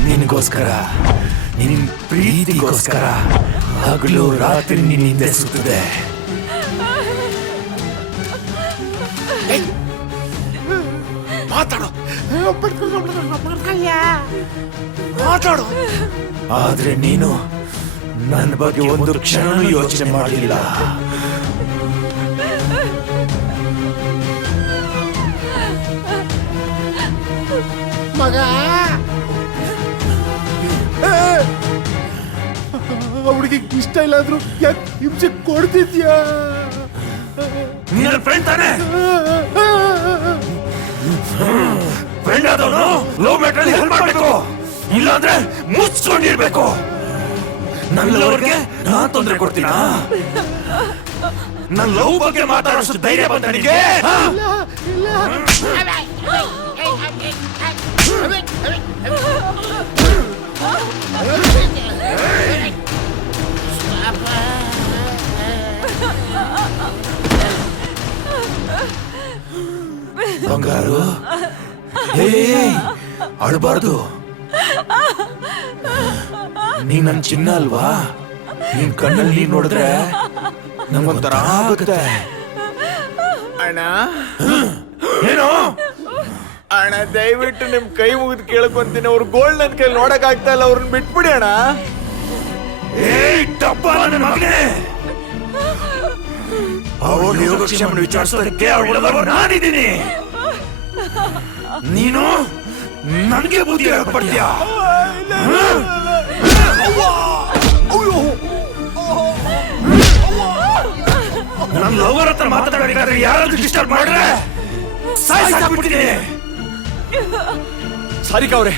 ನಿನಗೋಸ್ಕರ, ನಿನ್ ಪ್ರೀತಿಗೋಸ್ಕರ ಹಗಲು ರಾತ್ರಿ ನಿನ್ನಿಂದೆ ಸುತ್ತದೆ. ಮಾತಾಡೋ ಮಾತಾಡೋ. ಆದ್ರೆ ನೀನು ನನ್ನ ಬಗ್ಗೆ ಒಂದು ಕ್ಷಣನೂ ಯೋಚನೆ ಮಾಡಲಿಲ್ಲ. ಮಗ ಅವಳಿಗೆ ಇಷ್ಟ ಇಲ್ಲ ಅಂದ್ರು ಯಾಕೆ ಹಿಂಸೆ ಕೊಡ್ತಿದ್ಯಾ? ನಿನ್ನ ಫ್ರೆಂಡ್ ತಾನೆ? ಫ್ರೆಂಡ್ ಆದವನು ಲವ್ ಮ್ಯಾಟರ್ ಹೆಲ್ಪ್ ಮಾಡ್ಬೇಕು, ಇಲ್ಲಾಂದ್ರೆ ಮುಚ್ಕೊಂಡಿರ್ಬೇಕು. ನನ್ನ ಲವ್ಗೆ ನಾನ್ ತೊಂದರೆ ಕೊಡ್ತೀನಾ? ನನ್ನ ಲವ್ ಬಗ್ಗೆ ಮಾತಾಡೋಷ್ಟು ಧೈರ್ಯ ಬಂದ ನನಗೆ? ಬಂಗಾರು, ಅಳಬಾರ್ದು. ನೀನ್ ನನ್ ಚಿನ್ನ ಅಲ್ವಾ? ನಿನ್ ಕಣ್ಣಲ್ಲಿ ನೀನ್ ನೋಡಿದ್ರೆ ನಂಗೊಂಥರ ಆಗುತ್ತೆ. ಅಣ್ಣ ಏನು ಅಣ್ಣ, ದಯವಿಟ್ಟು ನಿಮ್ ಕೈ ಮುಗಿದು ಕೇಳ್ಕೊಂತೀನಿ. ಅವ್ರ ಗೋಲ್ಡ್ ನನ್ ಕೈ ನೋಡಕ್ ಆಗ್ತಾ ಇಲ್ಲ, ಅವ್ರನ್ನ ಬಿಟ್ಬಿಡಿ ಅಣ್ಣ. ಅವಳು ಯೋಗಕ್ಷೇಮನ ವಿಚಾರಿಸೋದಕ್ಕೆ ಅವಳು ನಾನಿದ್ದೀನಿ. ನೀನು ನನಗೆ ಬುದ್ಧಿ ಹೇಳ್ಕೊಡ್ತೀಯ? ನನ್ನ ಲವರ್ ಹತ್ರ ಮಾತಾಡಬೇಕಾದ್ರೆ ಯಾರಾದ್ರೂ ಡಿಸ್ಟರ್ಬ್ ಮಾಡ್ರೆ ಸಾಯಿಸಾಕ್ಬಿಡ್ತೀನಿ. ಸಾರಿಕಾ ಅವ್ರೆ,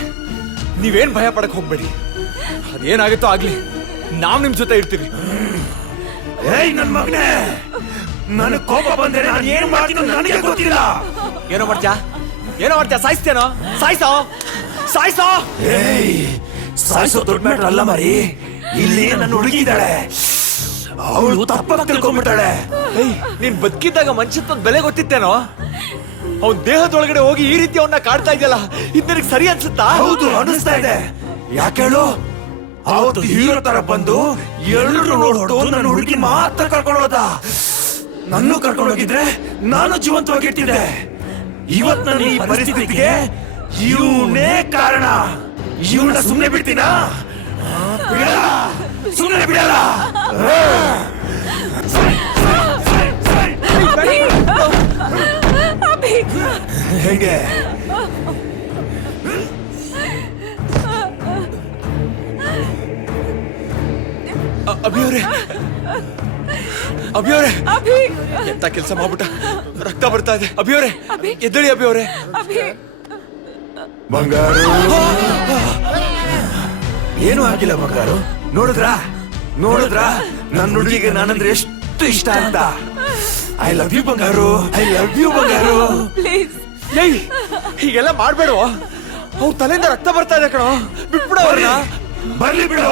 ನೀವೇನ್ ಭಯ ಪಡಕ್ ಹೋಗ್ಬೇಡಿ. ಅದೇನಾಗುತ್ತೋ ಆಗ್ಲಿ, ನಾವ್ ನಿಮ್ ಜೊತೆ ಇರ್ತೀವಿ. ಏಯ್ ನನ್ ಮಗನೇ, ನನಗ್ ಕೋಪ ಬಂದ್ರೆ ನಾನು ಏನ್ ಮಾಡ್ತೀನಿ ನನಗೆ ಗೊತ್ತಿಲ್ಲ. ಏನೋ ಮಾಡ್ತ್ಯಾ? ಏನೋ ಮಾಡ್ತ್ಯಾ? ಸಾಯಿಸ್ತೇನೋ? ಸಾಯಿಸೋ ಸಾಯಿಸೋ. ಏಯ್, ಸಾಯಿಸೋ ದೊಡ್ಡ ಮ್ಯಾಟ್ರ್ ಅಲ್ಲ ಮರಿ. ಇಲ್ಲಿ ನನ್ನ ಹುಡುಗಿ ಇದ್ದಾಳೆ, ಅವಳು ತಪ್ಪಾಗಿ ತಿಳ್ಕೊಂಡ್ಬಿಟ್ಟಾಳೆ. ಏಯ್, ನೀನ್ ಬದುಕಿದ್ದಾಗ ಮನುಷ್ಯತ್ವದ ಬೆಲೆ ಗೊತ್ತಿತ್ತೇನೋ? ಅವ್ನ ದೇಹದೊಳಗಡೆ ಹೋಗಿ ಈ ರೀತಿ ಅವನ್ನ ಕಾಡ್ತಾ ಇದೆಯಲ್ಲ, ಇದು ನಿನಗೆ ಸರಿ ಅನ್ಸುತ್ತಾ? ಹೌದು, ಅನಿಸ್ತಾ ಇದೆ. ಯಾಕೆ ಹೇಳು? ಅವತ್ತು ಹೀರೋ ತರ ಬಂದು ಎಲ್ಲರೂ ನೋಡ್ಬಿಟ್ಟು ನನ್ನ ಹುಡುಗಿ ಮಾತ್ರ ಕರ್ಕೊಂಡು ಹೋದ. ನನ್ನೂ ಕರ್ಕೊಂಡು ಹೋಗಿದ್ರೆ ನಾನು ಜೀವಂತವಾಗಿರ್ತಿದ್ದೆ. ಇವತ್ ನನ್ನ ಈ ಪರಿಸ್ಥಿತಿಗೆ ಇವನೇ ಕಾರಣ. ಇವನ್ನ ಸುಮ್ಮನೆ ಬಿಡ್ತೀನಾ? ಬಿಡಲ್ಲ, ಸುಮ್ಮನೆ ಬಿಡಲ್ಲ. ಹೇಗೆ? ಅಭಿಯವರೇ, ಅಭಿಯವರೇ, ಎಂತ ಕೆಲಸ ಮಾಡ್ಬಿಟ್ಟ. ರಕ್ತ ಬರ್ತಾ ಇದೆ. ಅಭಿಯವರೇ, ಎದ್ದೇಳಿ ಅಭಿಯವರೇ. ಬಂಗಾರು, ಏನು ಆಗಿಲ್ಲ ಬಂಗಾರು. ನೋಡಿದ್ರಾ ನೋಡಿದ್ರಾ ನನ್ನ ಹುಡುಗಿಗೆ ನಾನಂದ್ರೆ ಎಷ್ಟು ಇಷ್ಟ ಅಂತ. ಐ ಲವ್ ಯು ಬಂಗಾರು, ಐ ಲವ್ ಯು ಬಂಗಾರು. ಏಯ್, ಹೀಗೆಲ್ಲ ಮಾಡ್ಬೇಡ. ಅವ್ರ ತಲೆಯಿಂದ ರಕ್ತ ಬರ್ತಾ ಇದೆ ಕಣೋ, ಬಿಟ್ಬಿಡೋ ಅವ್ರನ್ನ. ಬರ್ಲಿ ಬಿಡು.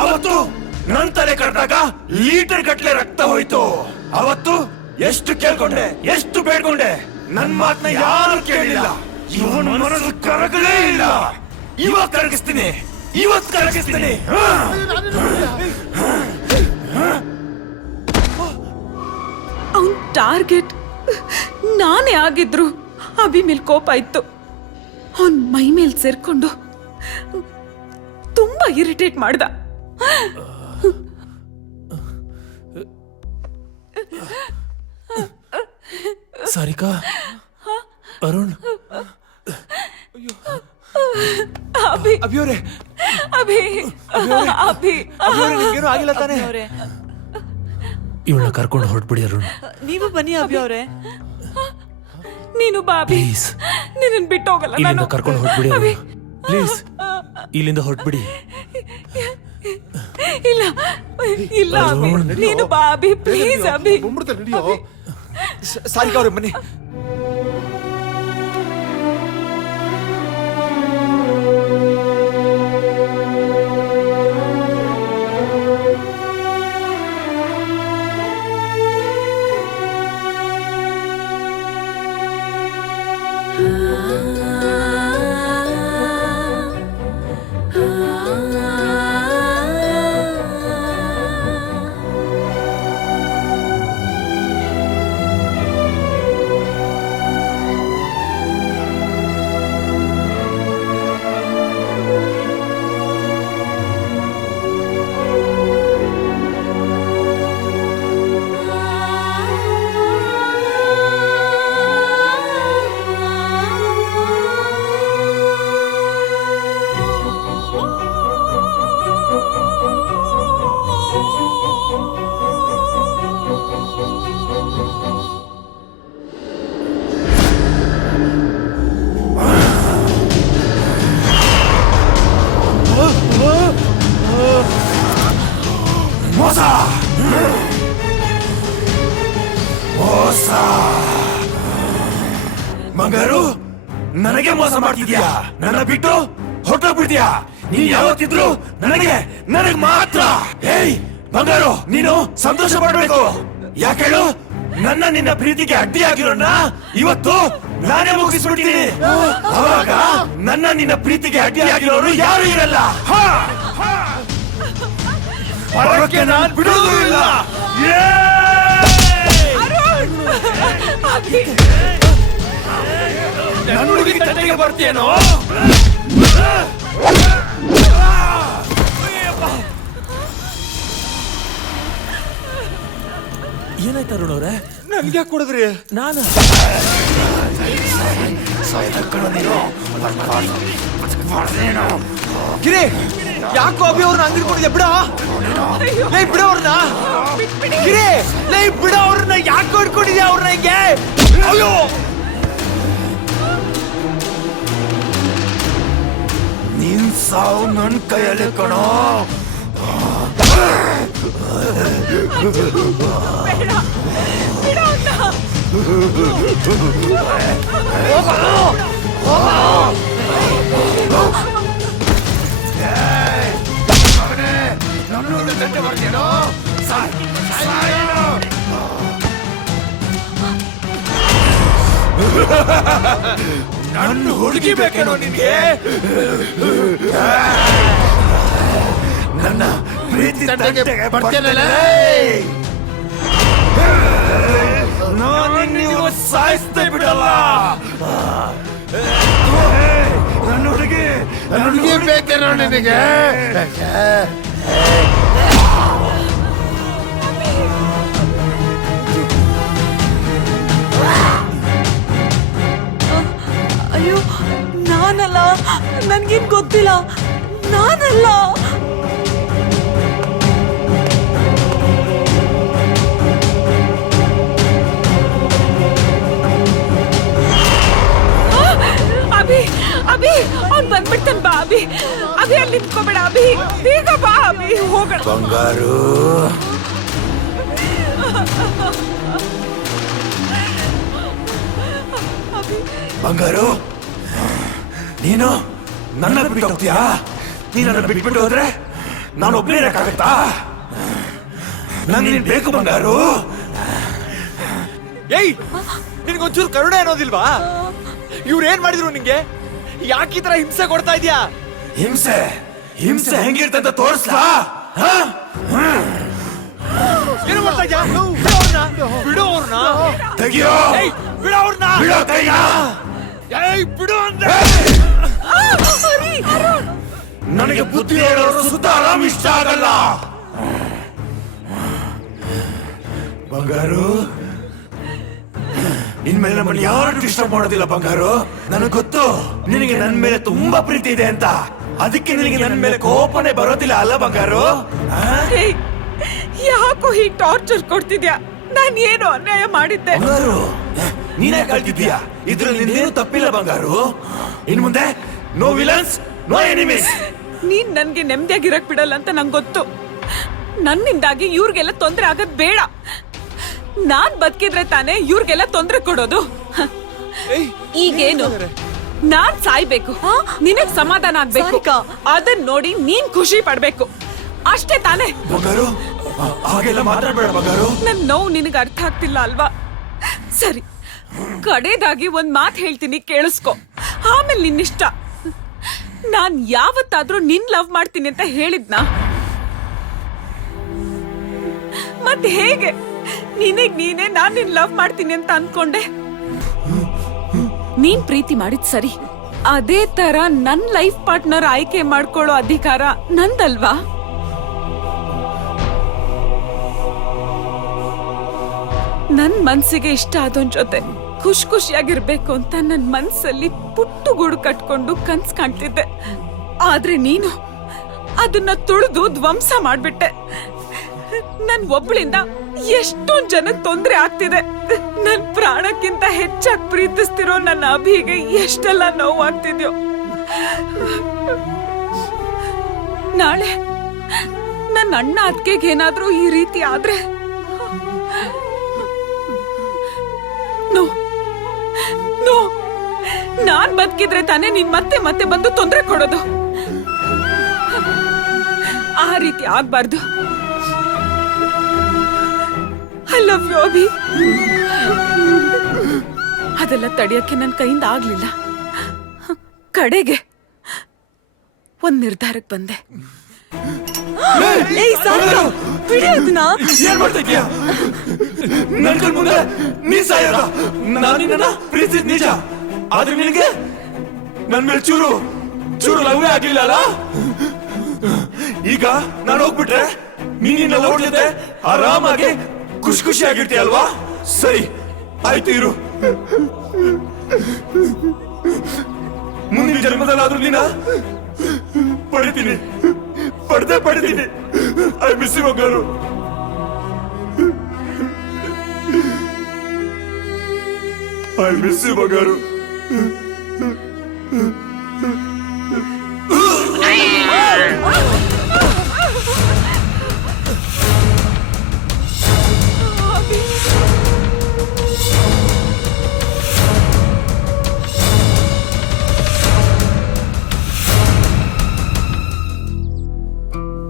ಅವತ್ತು ನನ್ ತಲೆ ಕಡ್ದಾಗ ಲೀಟರ್ ಗಟ್ಲೆ ರಕ್ತ ಹೋಯ್ತು. ಅವತ್ತು ಎಷ್ಟು ಕೇಳ್ಕೊಂಡೆ, ಎಷ್ಟು ಬೇಡ್ಕೊಂಡೆ. ನನ್ ಮಾತನ್ನ ಯಾರು ಕೇಳಿಲ್ಲ. ಇವನ ಮನಸ್ಸು ಕರಗಲೇ ಇಲ್ಲ. ಇವತ್ತು ಕರಗಿಸ್ತೀನಿ, ಇವತ್ತು ಕರಗಿಸ್ತೀನಿ. ಅವನ್ ಟಾರ್ಗೆಟ್ ನಾನೇ ಆಗಿದ್ರು ಅಭಿ ಮೇಲ್ ಕೋಪ ಇತ್ತು. ಅವನ್ ಮೈ ಮೇಲ್ ಸೇರ್ಕೊಂಡು ತುಂಬಾ ಇರಿಟೇಟ್ ಮಾಡ್ದ. ಸಾರಿಕಾ, ಅರುಣ್, ಅಭಿ, ಅಭಿಯವರೇ, ಅಭಿ, ಅಭಿ, ಅಭಿಯವರೇ, ನಿಮ್ಗೇನು ಆಗಿಲ್ಲ ತಾನೇ? ಇವಳನ್ನ ಕರ್ಕೊಂಡು ಹೊರಟ್ಬಿಡಿ ಅರುಣ್. ನೀವು ಬನ್ನಿ ಅಭಿಯವರೇ. ನೀನು ಬಾ ಅಭಿ, ಪ್ಲೀಸ್ ನಿನ್ನ ಬಿಟ್ಟು ಹೋಗಲ್ಲ ಇಲ್ಲಿಂದ ನಾನು. ಕರ್ಕೊಂಡು ಹೊರಟ್ಬಿಡಿ ಅಭಿ, ಪ್ಲೀಸ್, ಇಲ್ಲಿಂದ ಹೊರಟ್ಬಿಡಿ. ಇಲ್ಲ ಇಲ್ಲ ಅಭಿ, ನೀನು ಬಾ ಅಭಿ, ಪ್ಲೀಸ್ ಅಭಿ. ಬಂದ್ಬಿಡ್ತಾರೆ ನಡಿಯೋ. ಸಾರಿಕಾ ಅವ್ರೆ ಬನ್ನಿ. ಬಂಗಾರು ನನಗೆ ಮೋಸ ಮಾಡ್ತಿದ್ಯಾ? ನನ್ನ ಬಿಟ್ಟು ಹೊರಟೋಗ್ಬಿಡ್ತೀಯಾ? ನೀನ್ ಯಾವತ್ತಿದ್ರು ನನಗೆ ಮಾತ್ರ. ಏಯ್ ಬಂಗಾರು, ನೀನು ಸಂತೋಷ ಪಡ್ಬೇಕು. ಯಾಕೇಳು? ನಿನ್ನ ಪ್ರೀತಿಗೆ ಅಡ್ಡಿಯಾಗಿರೋಣ ಇವತ್ತು ನಾನೇ ಮುಗಿಸ್ಬಿಡ್ತೀನಿ. ಅವಾಗ ನಿನ್ನ ಪ್ರೀತಿಗೆ ಅಡ್ಡಿಯಾಗಿರೋರು ಯಾರು ಇರಲ್ಲ. ಹೊರಕ್ಕೆ ನಾನು ಬಿಡೋದು ಇಲ್ಲ. ನನ್ನ ಹುಡುಗಿ ತಂಟೆಗೆ ಬರ್ತೀಯೇನೋ? ಏನಾಯ್ತು ಅರುಣ್ ಅವ್ರೆ? ನನ್ಗೆ ಯಾಕೆ ಕೊಡಿದ್ರಿ? ನಾನು ಗಿರಿ, ಯಾಕೋ ಅಭಿ ಅವ್ರನ್ನ ಅಂಗಡಿ ಕೊಡಿದ್ಯಾ? ಬಿಡ ಲೈ, ಬಿಡ ಅವ್ರನ್ನ. ಗಿರಿ ಲೈ, ಬಿಡ ಅವ್ರನ್ನ. ಯಾಕೆ ಹೊಡ್ಕೊಂಡಿದ್ಯಾ ಅವ್ರನ್ನ ಹಿಂಗೆ? ಅಯ್ಯೋ, ನಿನ್ ಸಾವು ನನ್ ಕೈಯಲ್ಲಿ ಕಣೋ. ನನ್ನ ಹುಡುಗಿ ಬೇಕೇನೋ ನಿನ್ಗೆ? ನನ್ನ ಪ್ರೀತಿ ತಂಟೆಗೆ ಬರ್ತೀನಲ್ಲ. ನೀವು ಸಾಯಿಸ್ತೇ ಬಿಡಲ್ಲ. ನನ್ನ ಹುಡುಗಿ ಬೇಕೇನೋ ನಿನಗೆ? ಅಯ್ಯೋ, ನಾನಲ್ಲ, ನನ್ಗೇನ್ ಗೊತ್ತಿಲ್ಲ, ನಾನಲ್ಲ. ಅಭಿ ಅಭಿ ಅವ್ನ್ ಬಂದ್ಬಿಡ್ತಾನೆ. ಬಾ ಅಭಿ, ಅಭಿ ಅಲ್ಲಿ ನಿಂತ್ಕೋಬೇಡ. ಅಭಿ ಬೇಗ ಬಾ ಅಭಿ, ಹೋಗೋಣ. ಬಂಗಾರು, ಬಂಗಾರು, ನೀನು ನನ್ನ ಬಿಟ್ಟು ಹೋಗ್ತೀಯಾ? ನೀನು ನನ್ನ ಬಿಟ್ಬಿಟ್ಟು ಹೋದ್ರೆ ನಾನು ಒಬ್ಬನೇ ಇರಕ್ಕಾಗತ್ತಾ? ನಂಗೆ ನೀನ್ ಬೇಕು ಬಂಗಾರು. ಏಯ್, ನಿನ್ಗೊಂಚೂರು ಕರುಣೆ ಅನ್ನೋದಿಲ್ವಾ? ಇವ್ರೇನ್ ಮಾಡಿದ್ರು ನಿಂಗೆ? ಯಾಕೆ ಈ ತರ ಹಿಂಸೆ ಕೊಡ್ತಾ ಇದ್ಯಾ? ಹಿಂಸೆ ಹಿಂಸೆ ಹೆಂಗಿರ್ತಂತ ತೋರಿಸ್ಲಾ? ಏನು ಮಾಡ್ತಾ ಇದ್ಯಾ? ಬಿಡು ಅವ್ರನ್ನ. ತೆಗಿಯೋ. ಬಿಡು ಅವ್ರನ್ನ. ಬಿಡೋ ಕೈನ. ಏಯ್, ಬಿಡು ಅಂದ್ರೆ. ನನಗೆ ಬುದ್ಧಿ ಹೇಳೋರು ಸುತ್ತ ಆರಾಮ್ ಇಷ್ಟ ಆಗಲ್ಲ. ಬಂಗಾರು, ಇನ್ಮೇಲೆ ನಮ್ಮನ್ನು ಯಾರು ಡಿಸ್ಟರ್ಬ್ ಮಾಡೋದಿಲ್ಲ ಬಂಗಾರು. ನನಗೆ ಗೊತ್ತು ನಿನಗೆ ನನ್ನ ಮೇಲೆ ತುಂಬಾ ಪ್ರೀತಿ ಇದೆ ಅಂತ. ಅದಕ್ಕೆ ನಿನಗೆ ನನ್ನ ಮೇಲೆ ಕೋಪನೆ ಬರೋದಿಲ್ಲ ಅಲ್ಲ ಬಂಗಾರು? ಯಾಕೋ ಹೀಗೆ ಟಾರ್ಚರ್ ಕೊಡ್ತಿದ್ಯಾ? ನಾನು ಏನು ಅನ್ಯಾಯ ಮಾಡಿದ್ದೆ? ಬಂಗಾರು, ನೀನೇ ಕಳ್ತಿದ್ದೀಯಾ. ಇದ್ರಲ್ಲಿ ನಿಂದೇನು ತಪ್ಪಿಲ್ಲ ಬಂಗಾರು. ಇನ್ ಮುಂದೆ ನೋ ವಿಲನ್ಸ್, ನೋ ಎನಿಮೀಸ್. ನೀನ್ ನನ್ಗೆ ನೆಮ್ಮದಿಯಾಗಿರಕ್ ಬಿಡಲ್ಲ ಅಂತ ನಂಗೆ ಗೊತ್ತು. ನನ್ನಿಂದಾಗಿ ಇವ್ರಿಗೆಲ್ಲ ತೊಂದ್ರೆ ಆಗದ್ ಬೇಡ. ನಾನ್ ಬದುಕಿದ್ರೆ ತಾನೇ ಇವ್ರಿಗೆಲ್ಲ ತೊಂದ್ರೆ ಕೊಡೋದು. ಈಗೇನು ನಾನ್ ಸಾಯ್ಬೇಕು, ನಿನಗ್ ಸಮಾಧಾನ ಆಗ್ಬೇಕು, ಅದನ್ನ ನೋಡಿ ನೀನ್ ಖುಷಿ ಪಡ್ಬೇಕು, ಅಷ್ಟೇ ತಾನೇ? ಬಂಗಾರು, ಹಾಗೆಲ್ಲ ಮಾತಾಡ್ಬೇಡ ಬಂಗಾರು. ನನ್ ನೋವು ನಿನಗೆ ಅರ್ಥ ಆಗ್ತಿಲ್ಲ ಅಲ್ವಾ? ಸರಿ, ಕಡೆದಾಗಿ ಒಂದ್ ಮಾತು ಹೇಳ್ತೀನಿ, ಕೇಳಿಸ್ಕೊ. ಆಮೇಲೆ ನಿನ್ನಿಷ್ಟ. ನಾನ್ ಯಾವತ್ತಾದ್ರೂ ನಿನ್ ಲವ್ ಮಾಡ್ತೀನಿ ಅಂತ ಹೇಳಿದ್ನಾ? ಮತ್ತೆ ಹೇಗೆ ನಿನಗ್ ನೀನೇ ನಾನ್ ನಿನ್ ಲವ್ ಮಾಡ್ತೀನಿ ಅಂತ ಅನ್ಕೊಂಡೆ? ನೀನ್ ಪ್ರೀತಿ ಮಾಡಿದ್ ಸರಿ, ಅದೇ ತರ ನನ್ ಲೈಫ್ ಪಾರ್ಟ್ನರ್ ಆಯ್ಕೆ ಮಾಡ್ಕೊಳ್ಳೋ ಅಧಿಕಾರ ನಂದಲ್ವಾ? ನನ್ ಮನ್ಸಿಗೆ ಇಷ್ಟ ಆದೋನ್ ಜೊತೆ ಖುಷಿಯಾಗಿರ್ಬೇಕು ಅಂತ ನನ್ ಮನ್ಸಲ್ಲಿ ಪುಟ್ಟು ಗೂಡು ಕಟ್ಕೊಂಡು ಕನ್ಸ್ ಕಾಣ್ತಿದ್ದೆ. ಆದ್ರೆ ನೀನು ಅದನ್ನ ತುಳಿದು ಧ್ವಂಸ ಮಾಡ್ಬಿಟ್ಟೆ. ನನ್ ಒಬ್ಳಿಂದ ಎಷ್ಟೊಂದ್ ಜನಕ್ ತೊಂದ್ರೆ ಆಗ್ತಿದೆ. ನನ್ ಪ್ರಾಣಕ್ಕಿಂತ ಹೆಚ್ಚಾಗಿ ಪ್ರೀತಿಸ್ತಿರೋ ನನ್ನ ಅಭಿಗೆ ಎಷ್ಟೆಲ್ಲ ನೋವಾಗ್ತಿದ್ಯೋ. ನಾಳೆ ನನ್ನ ಅಣ್ಣ ಅತ್ತಿಗೆಗೆ ಏನಾದ್ರೂ ಈ ರೀತಿ ಆದ್ರೆ ನೋ ನೋ ನಾನ್ ಬದುಕಿದ್ರೆ ತಾನೇ ನೀನ್ ಮತ್ತೆ ಮತ್ತೆ ಬಂದು ತೊಂದರೆ ಕೊಡೋದು. ಆ ರೀತಿ ಆಗ್ಬಾರ್ದು. I love you Abhi. ಅದೆಲ್ಲ ತಡೆಯಕ್ಕೆ ನನ್ನ ಕೈಯಿಂದ ಆಗ್ಲಿಲ್ಲ. ಕಡೆಗೆ ಒಂದ್ ನಿರ್ಧಾರಕ್ಕೆ ಬಂದೆ. ಏನ್ ಮಾಡ್ತಾ ಇದೀಯ? ನನ್ ಕಣ್ ಮುಂದೆ ನೀ ಸಾಯೋದ? ನಾನು ನಿನ್ನ ಪ್ರೀತಿಸಿದ ನಿಜ, ಆದ್ರೆ ನಿನಗೆ ನನ್ ಮೇಲೆ ಚೂರು ಲವ್ವೇ ಆಗ್ಲಿಲ್ಲ ಅಲ್ಲ? ಈಗ ನಾನು ಹೋಗ್ಬಿಟ್ರೆ ನೀನಿನ್ನ ಲವ್ ಜೊತೆ ಆರಾಮಾಗಿ ಖುಷಿಯಾಗಿರ್ತೀಯ ಅಲ್ವಾ? ಸರಿ ಆಯ್ತು, ಇರು. ಮುಂದಿನ ಜನ್ಮದಲ್ಲಾದ್ರೂ ನೀನ ಪಡಿತೀನಿ. ಐ ಮಿಸ್ ಯು ಬಂಗಾರು. ಐ ಮಿಸ್ ಯು ಬಂಗಾರು.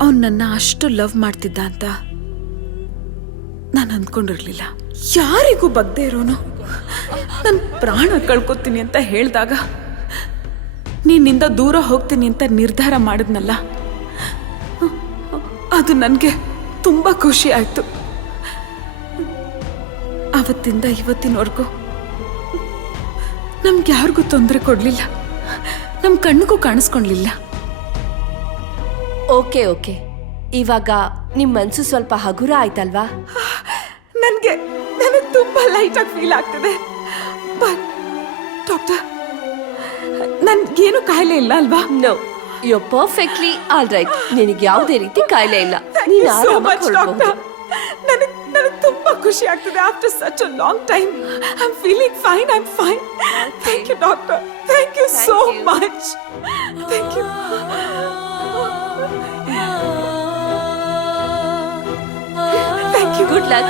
ಅವ್ನು ನನ್ನ ಅಷ್ಟು ಲವ್ ಮಾಡ್ತಿದ್ದ ಅಂತ ನಾನು ಅಂದ್ಕೊಂಡಿರ್ಲಿಲ್ಲ. ಯಾರಿಗೂ ಬಗ್ದೇ ಇರೋನು ನನ್ನ ಪ್ರಾಣ ಕಳ್ಕೊತೀನಿ ಅಂತ ಹೇಳಿದಾಗ ನಿನ್ನಿಂದ ದೂರ ಹೋಗ್ತೀನಿ ಅಂತ ನಿರ್ಧಾರ ಮಾಡಿದ್ನಲ್ಲ, ಅದು ನನಗೆ ತುಂಬ ಖುಷಿ ಆಯ್ತು. ಅವತ್ತಿಂದ ಇವತ್ತಿನವರೆಗೂ ನಮ್ಗೆ ಯಾರಿಗೂ ತೊಂದರೆ ಕೊಡ್ಲಿಲ್ಲ, ನಮ್ಮ ಕಣ್ಣಿಗೂ ಕಾಣಿಸ್ಕೊಳ್ಲಿಲ್ಲ. ಓಕೆ ಇವಾಗ ನಿಮ್ ಮನ್ಸು ಸ್ವಲ್ಪ ಹಗುರ ಆಯ್ತಲ್ವಾ? ನನಗೆ ತುಂಬಾ ಲೈಟ್ ಆಗಿ ಫೀಲ್ ಆಗ್ತಿದೆ. ಬಟ್ ಡಾಕ್ಟರ್, ನನ್ಗೇನು ಕಾಯಿಲೆ ಇಲ್ಲ ಅಲ್ವಾ? No, you are perfectly all right. ನಿನಗೆ ಯಾವುದೇ ರೀತಿ ಕಾಯಿಲೆ ಇಲ್ಲ. ನೀನು ಆರಾಮಾಗಿ ಹೊರಡಬಹುದು. ನನಗೆ ತುಂಬಾ ಖುಷಿ ಆಗ್ತಿದೆ. After such a long time I am feeling fine. I am fine. Thank you doctor. Thank you so much. Thank you. Thank you. Good luck.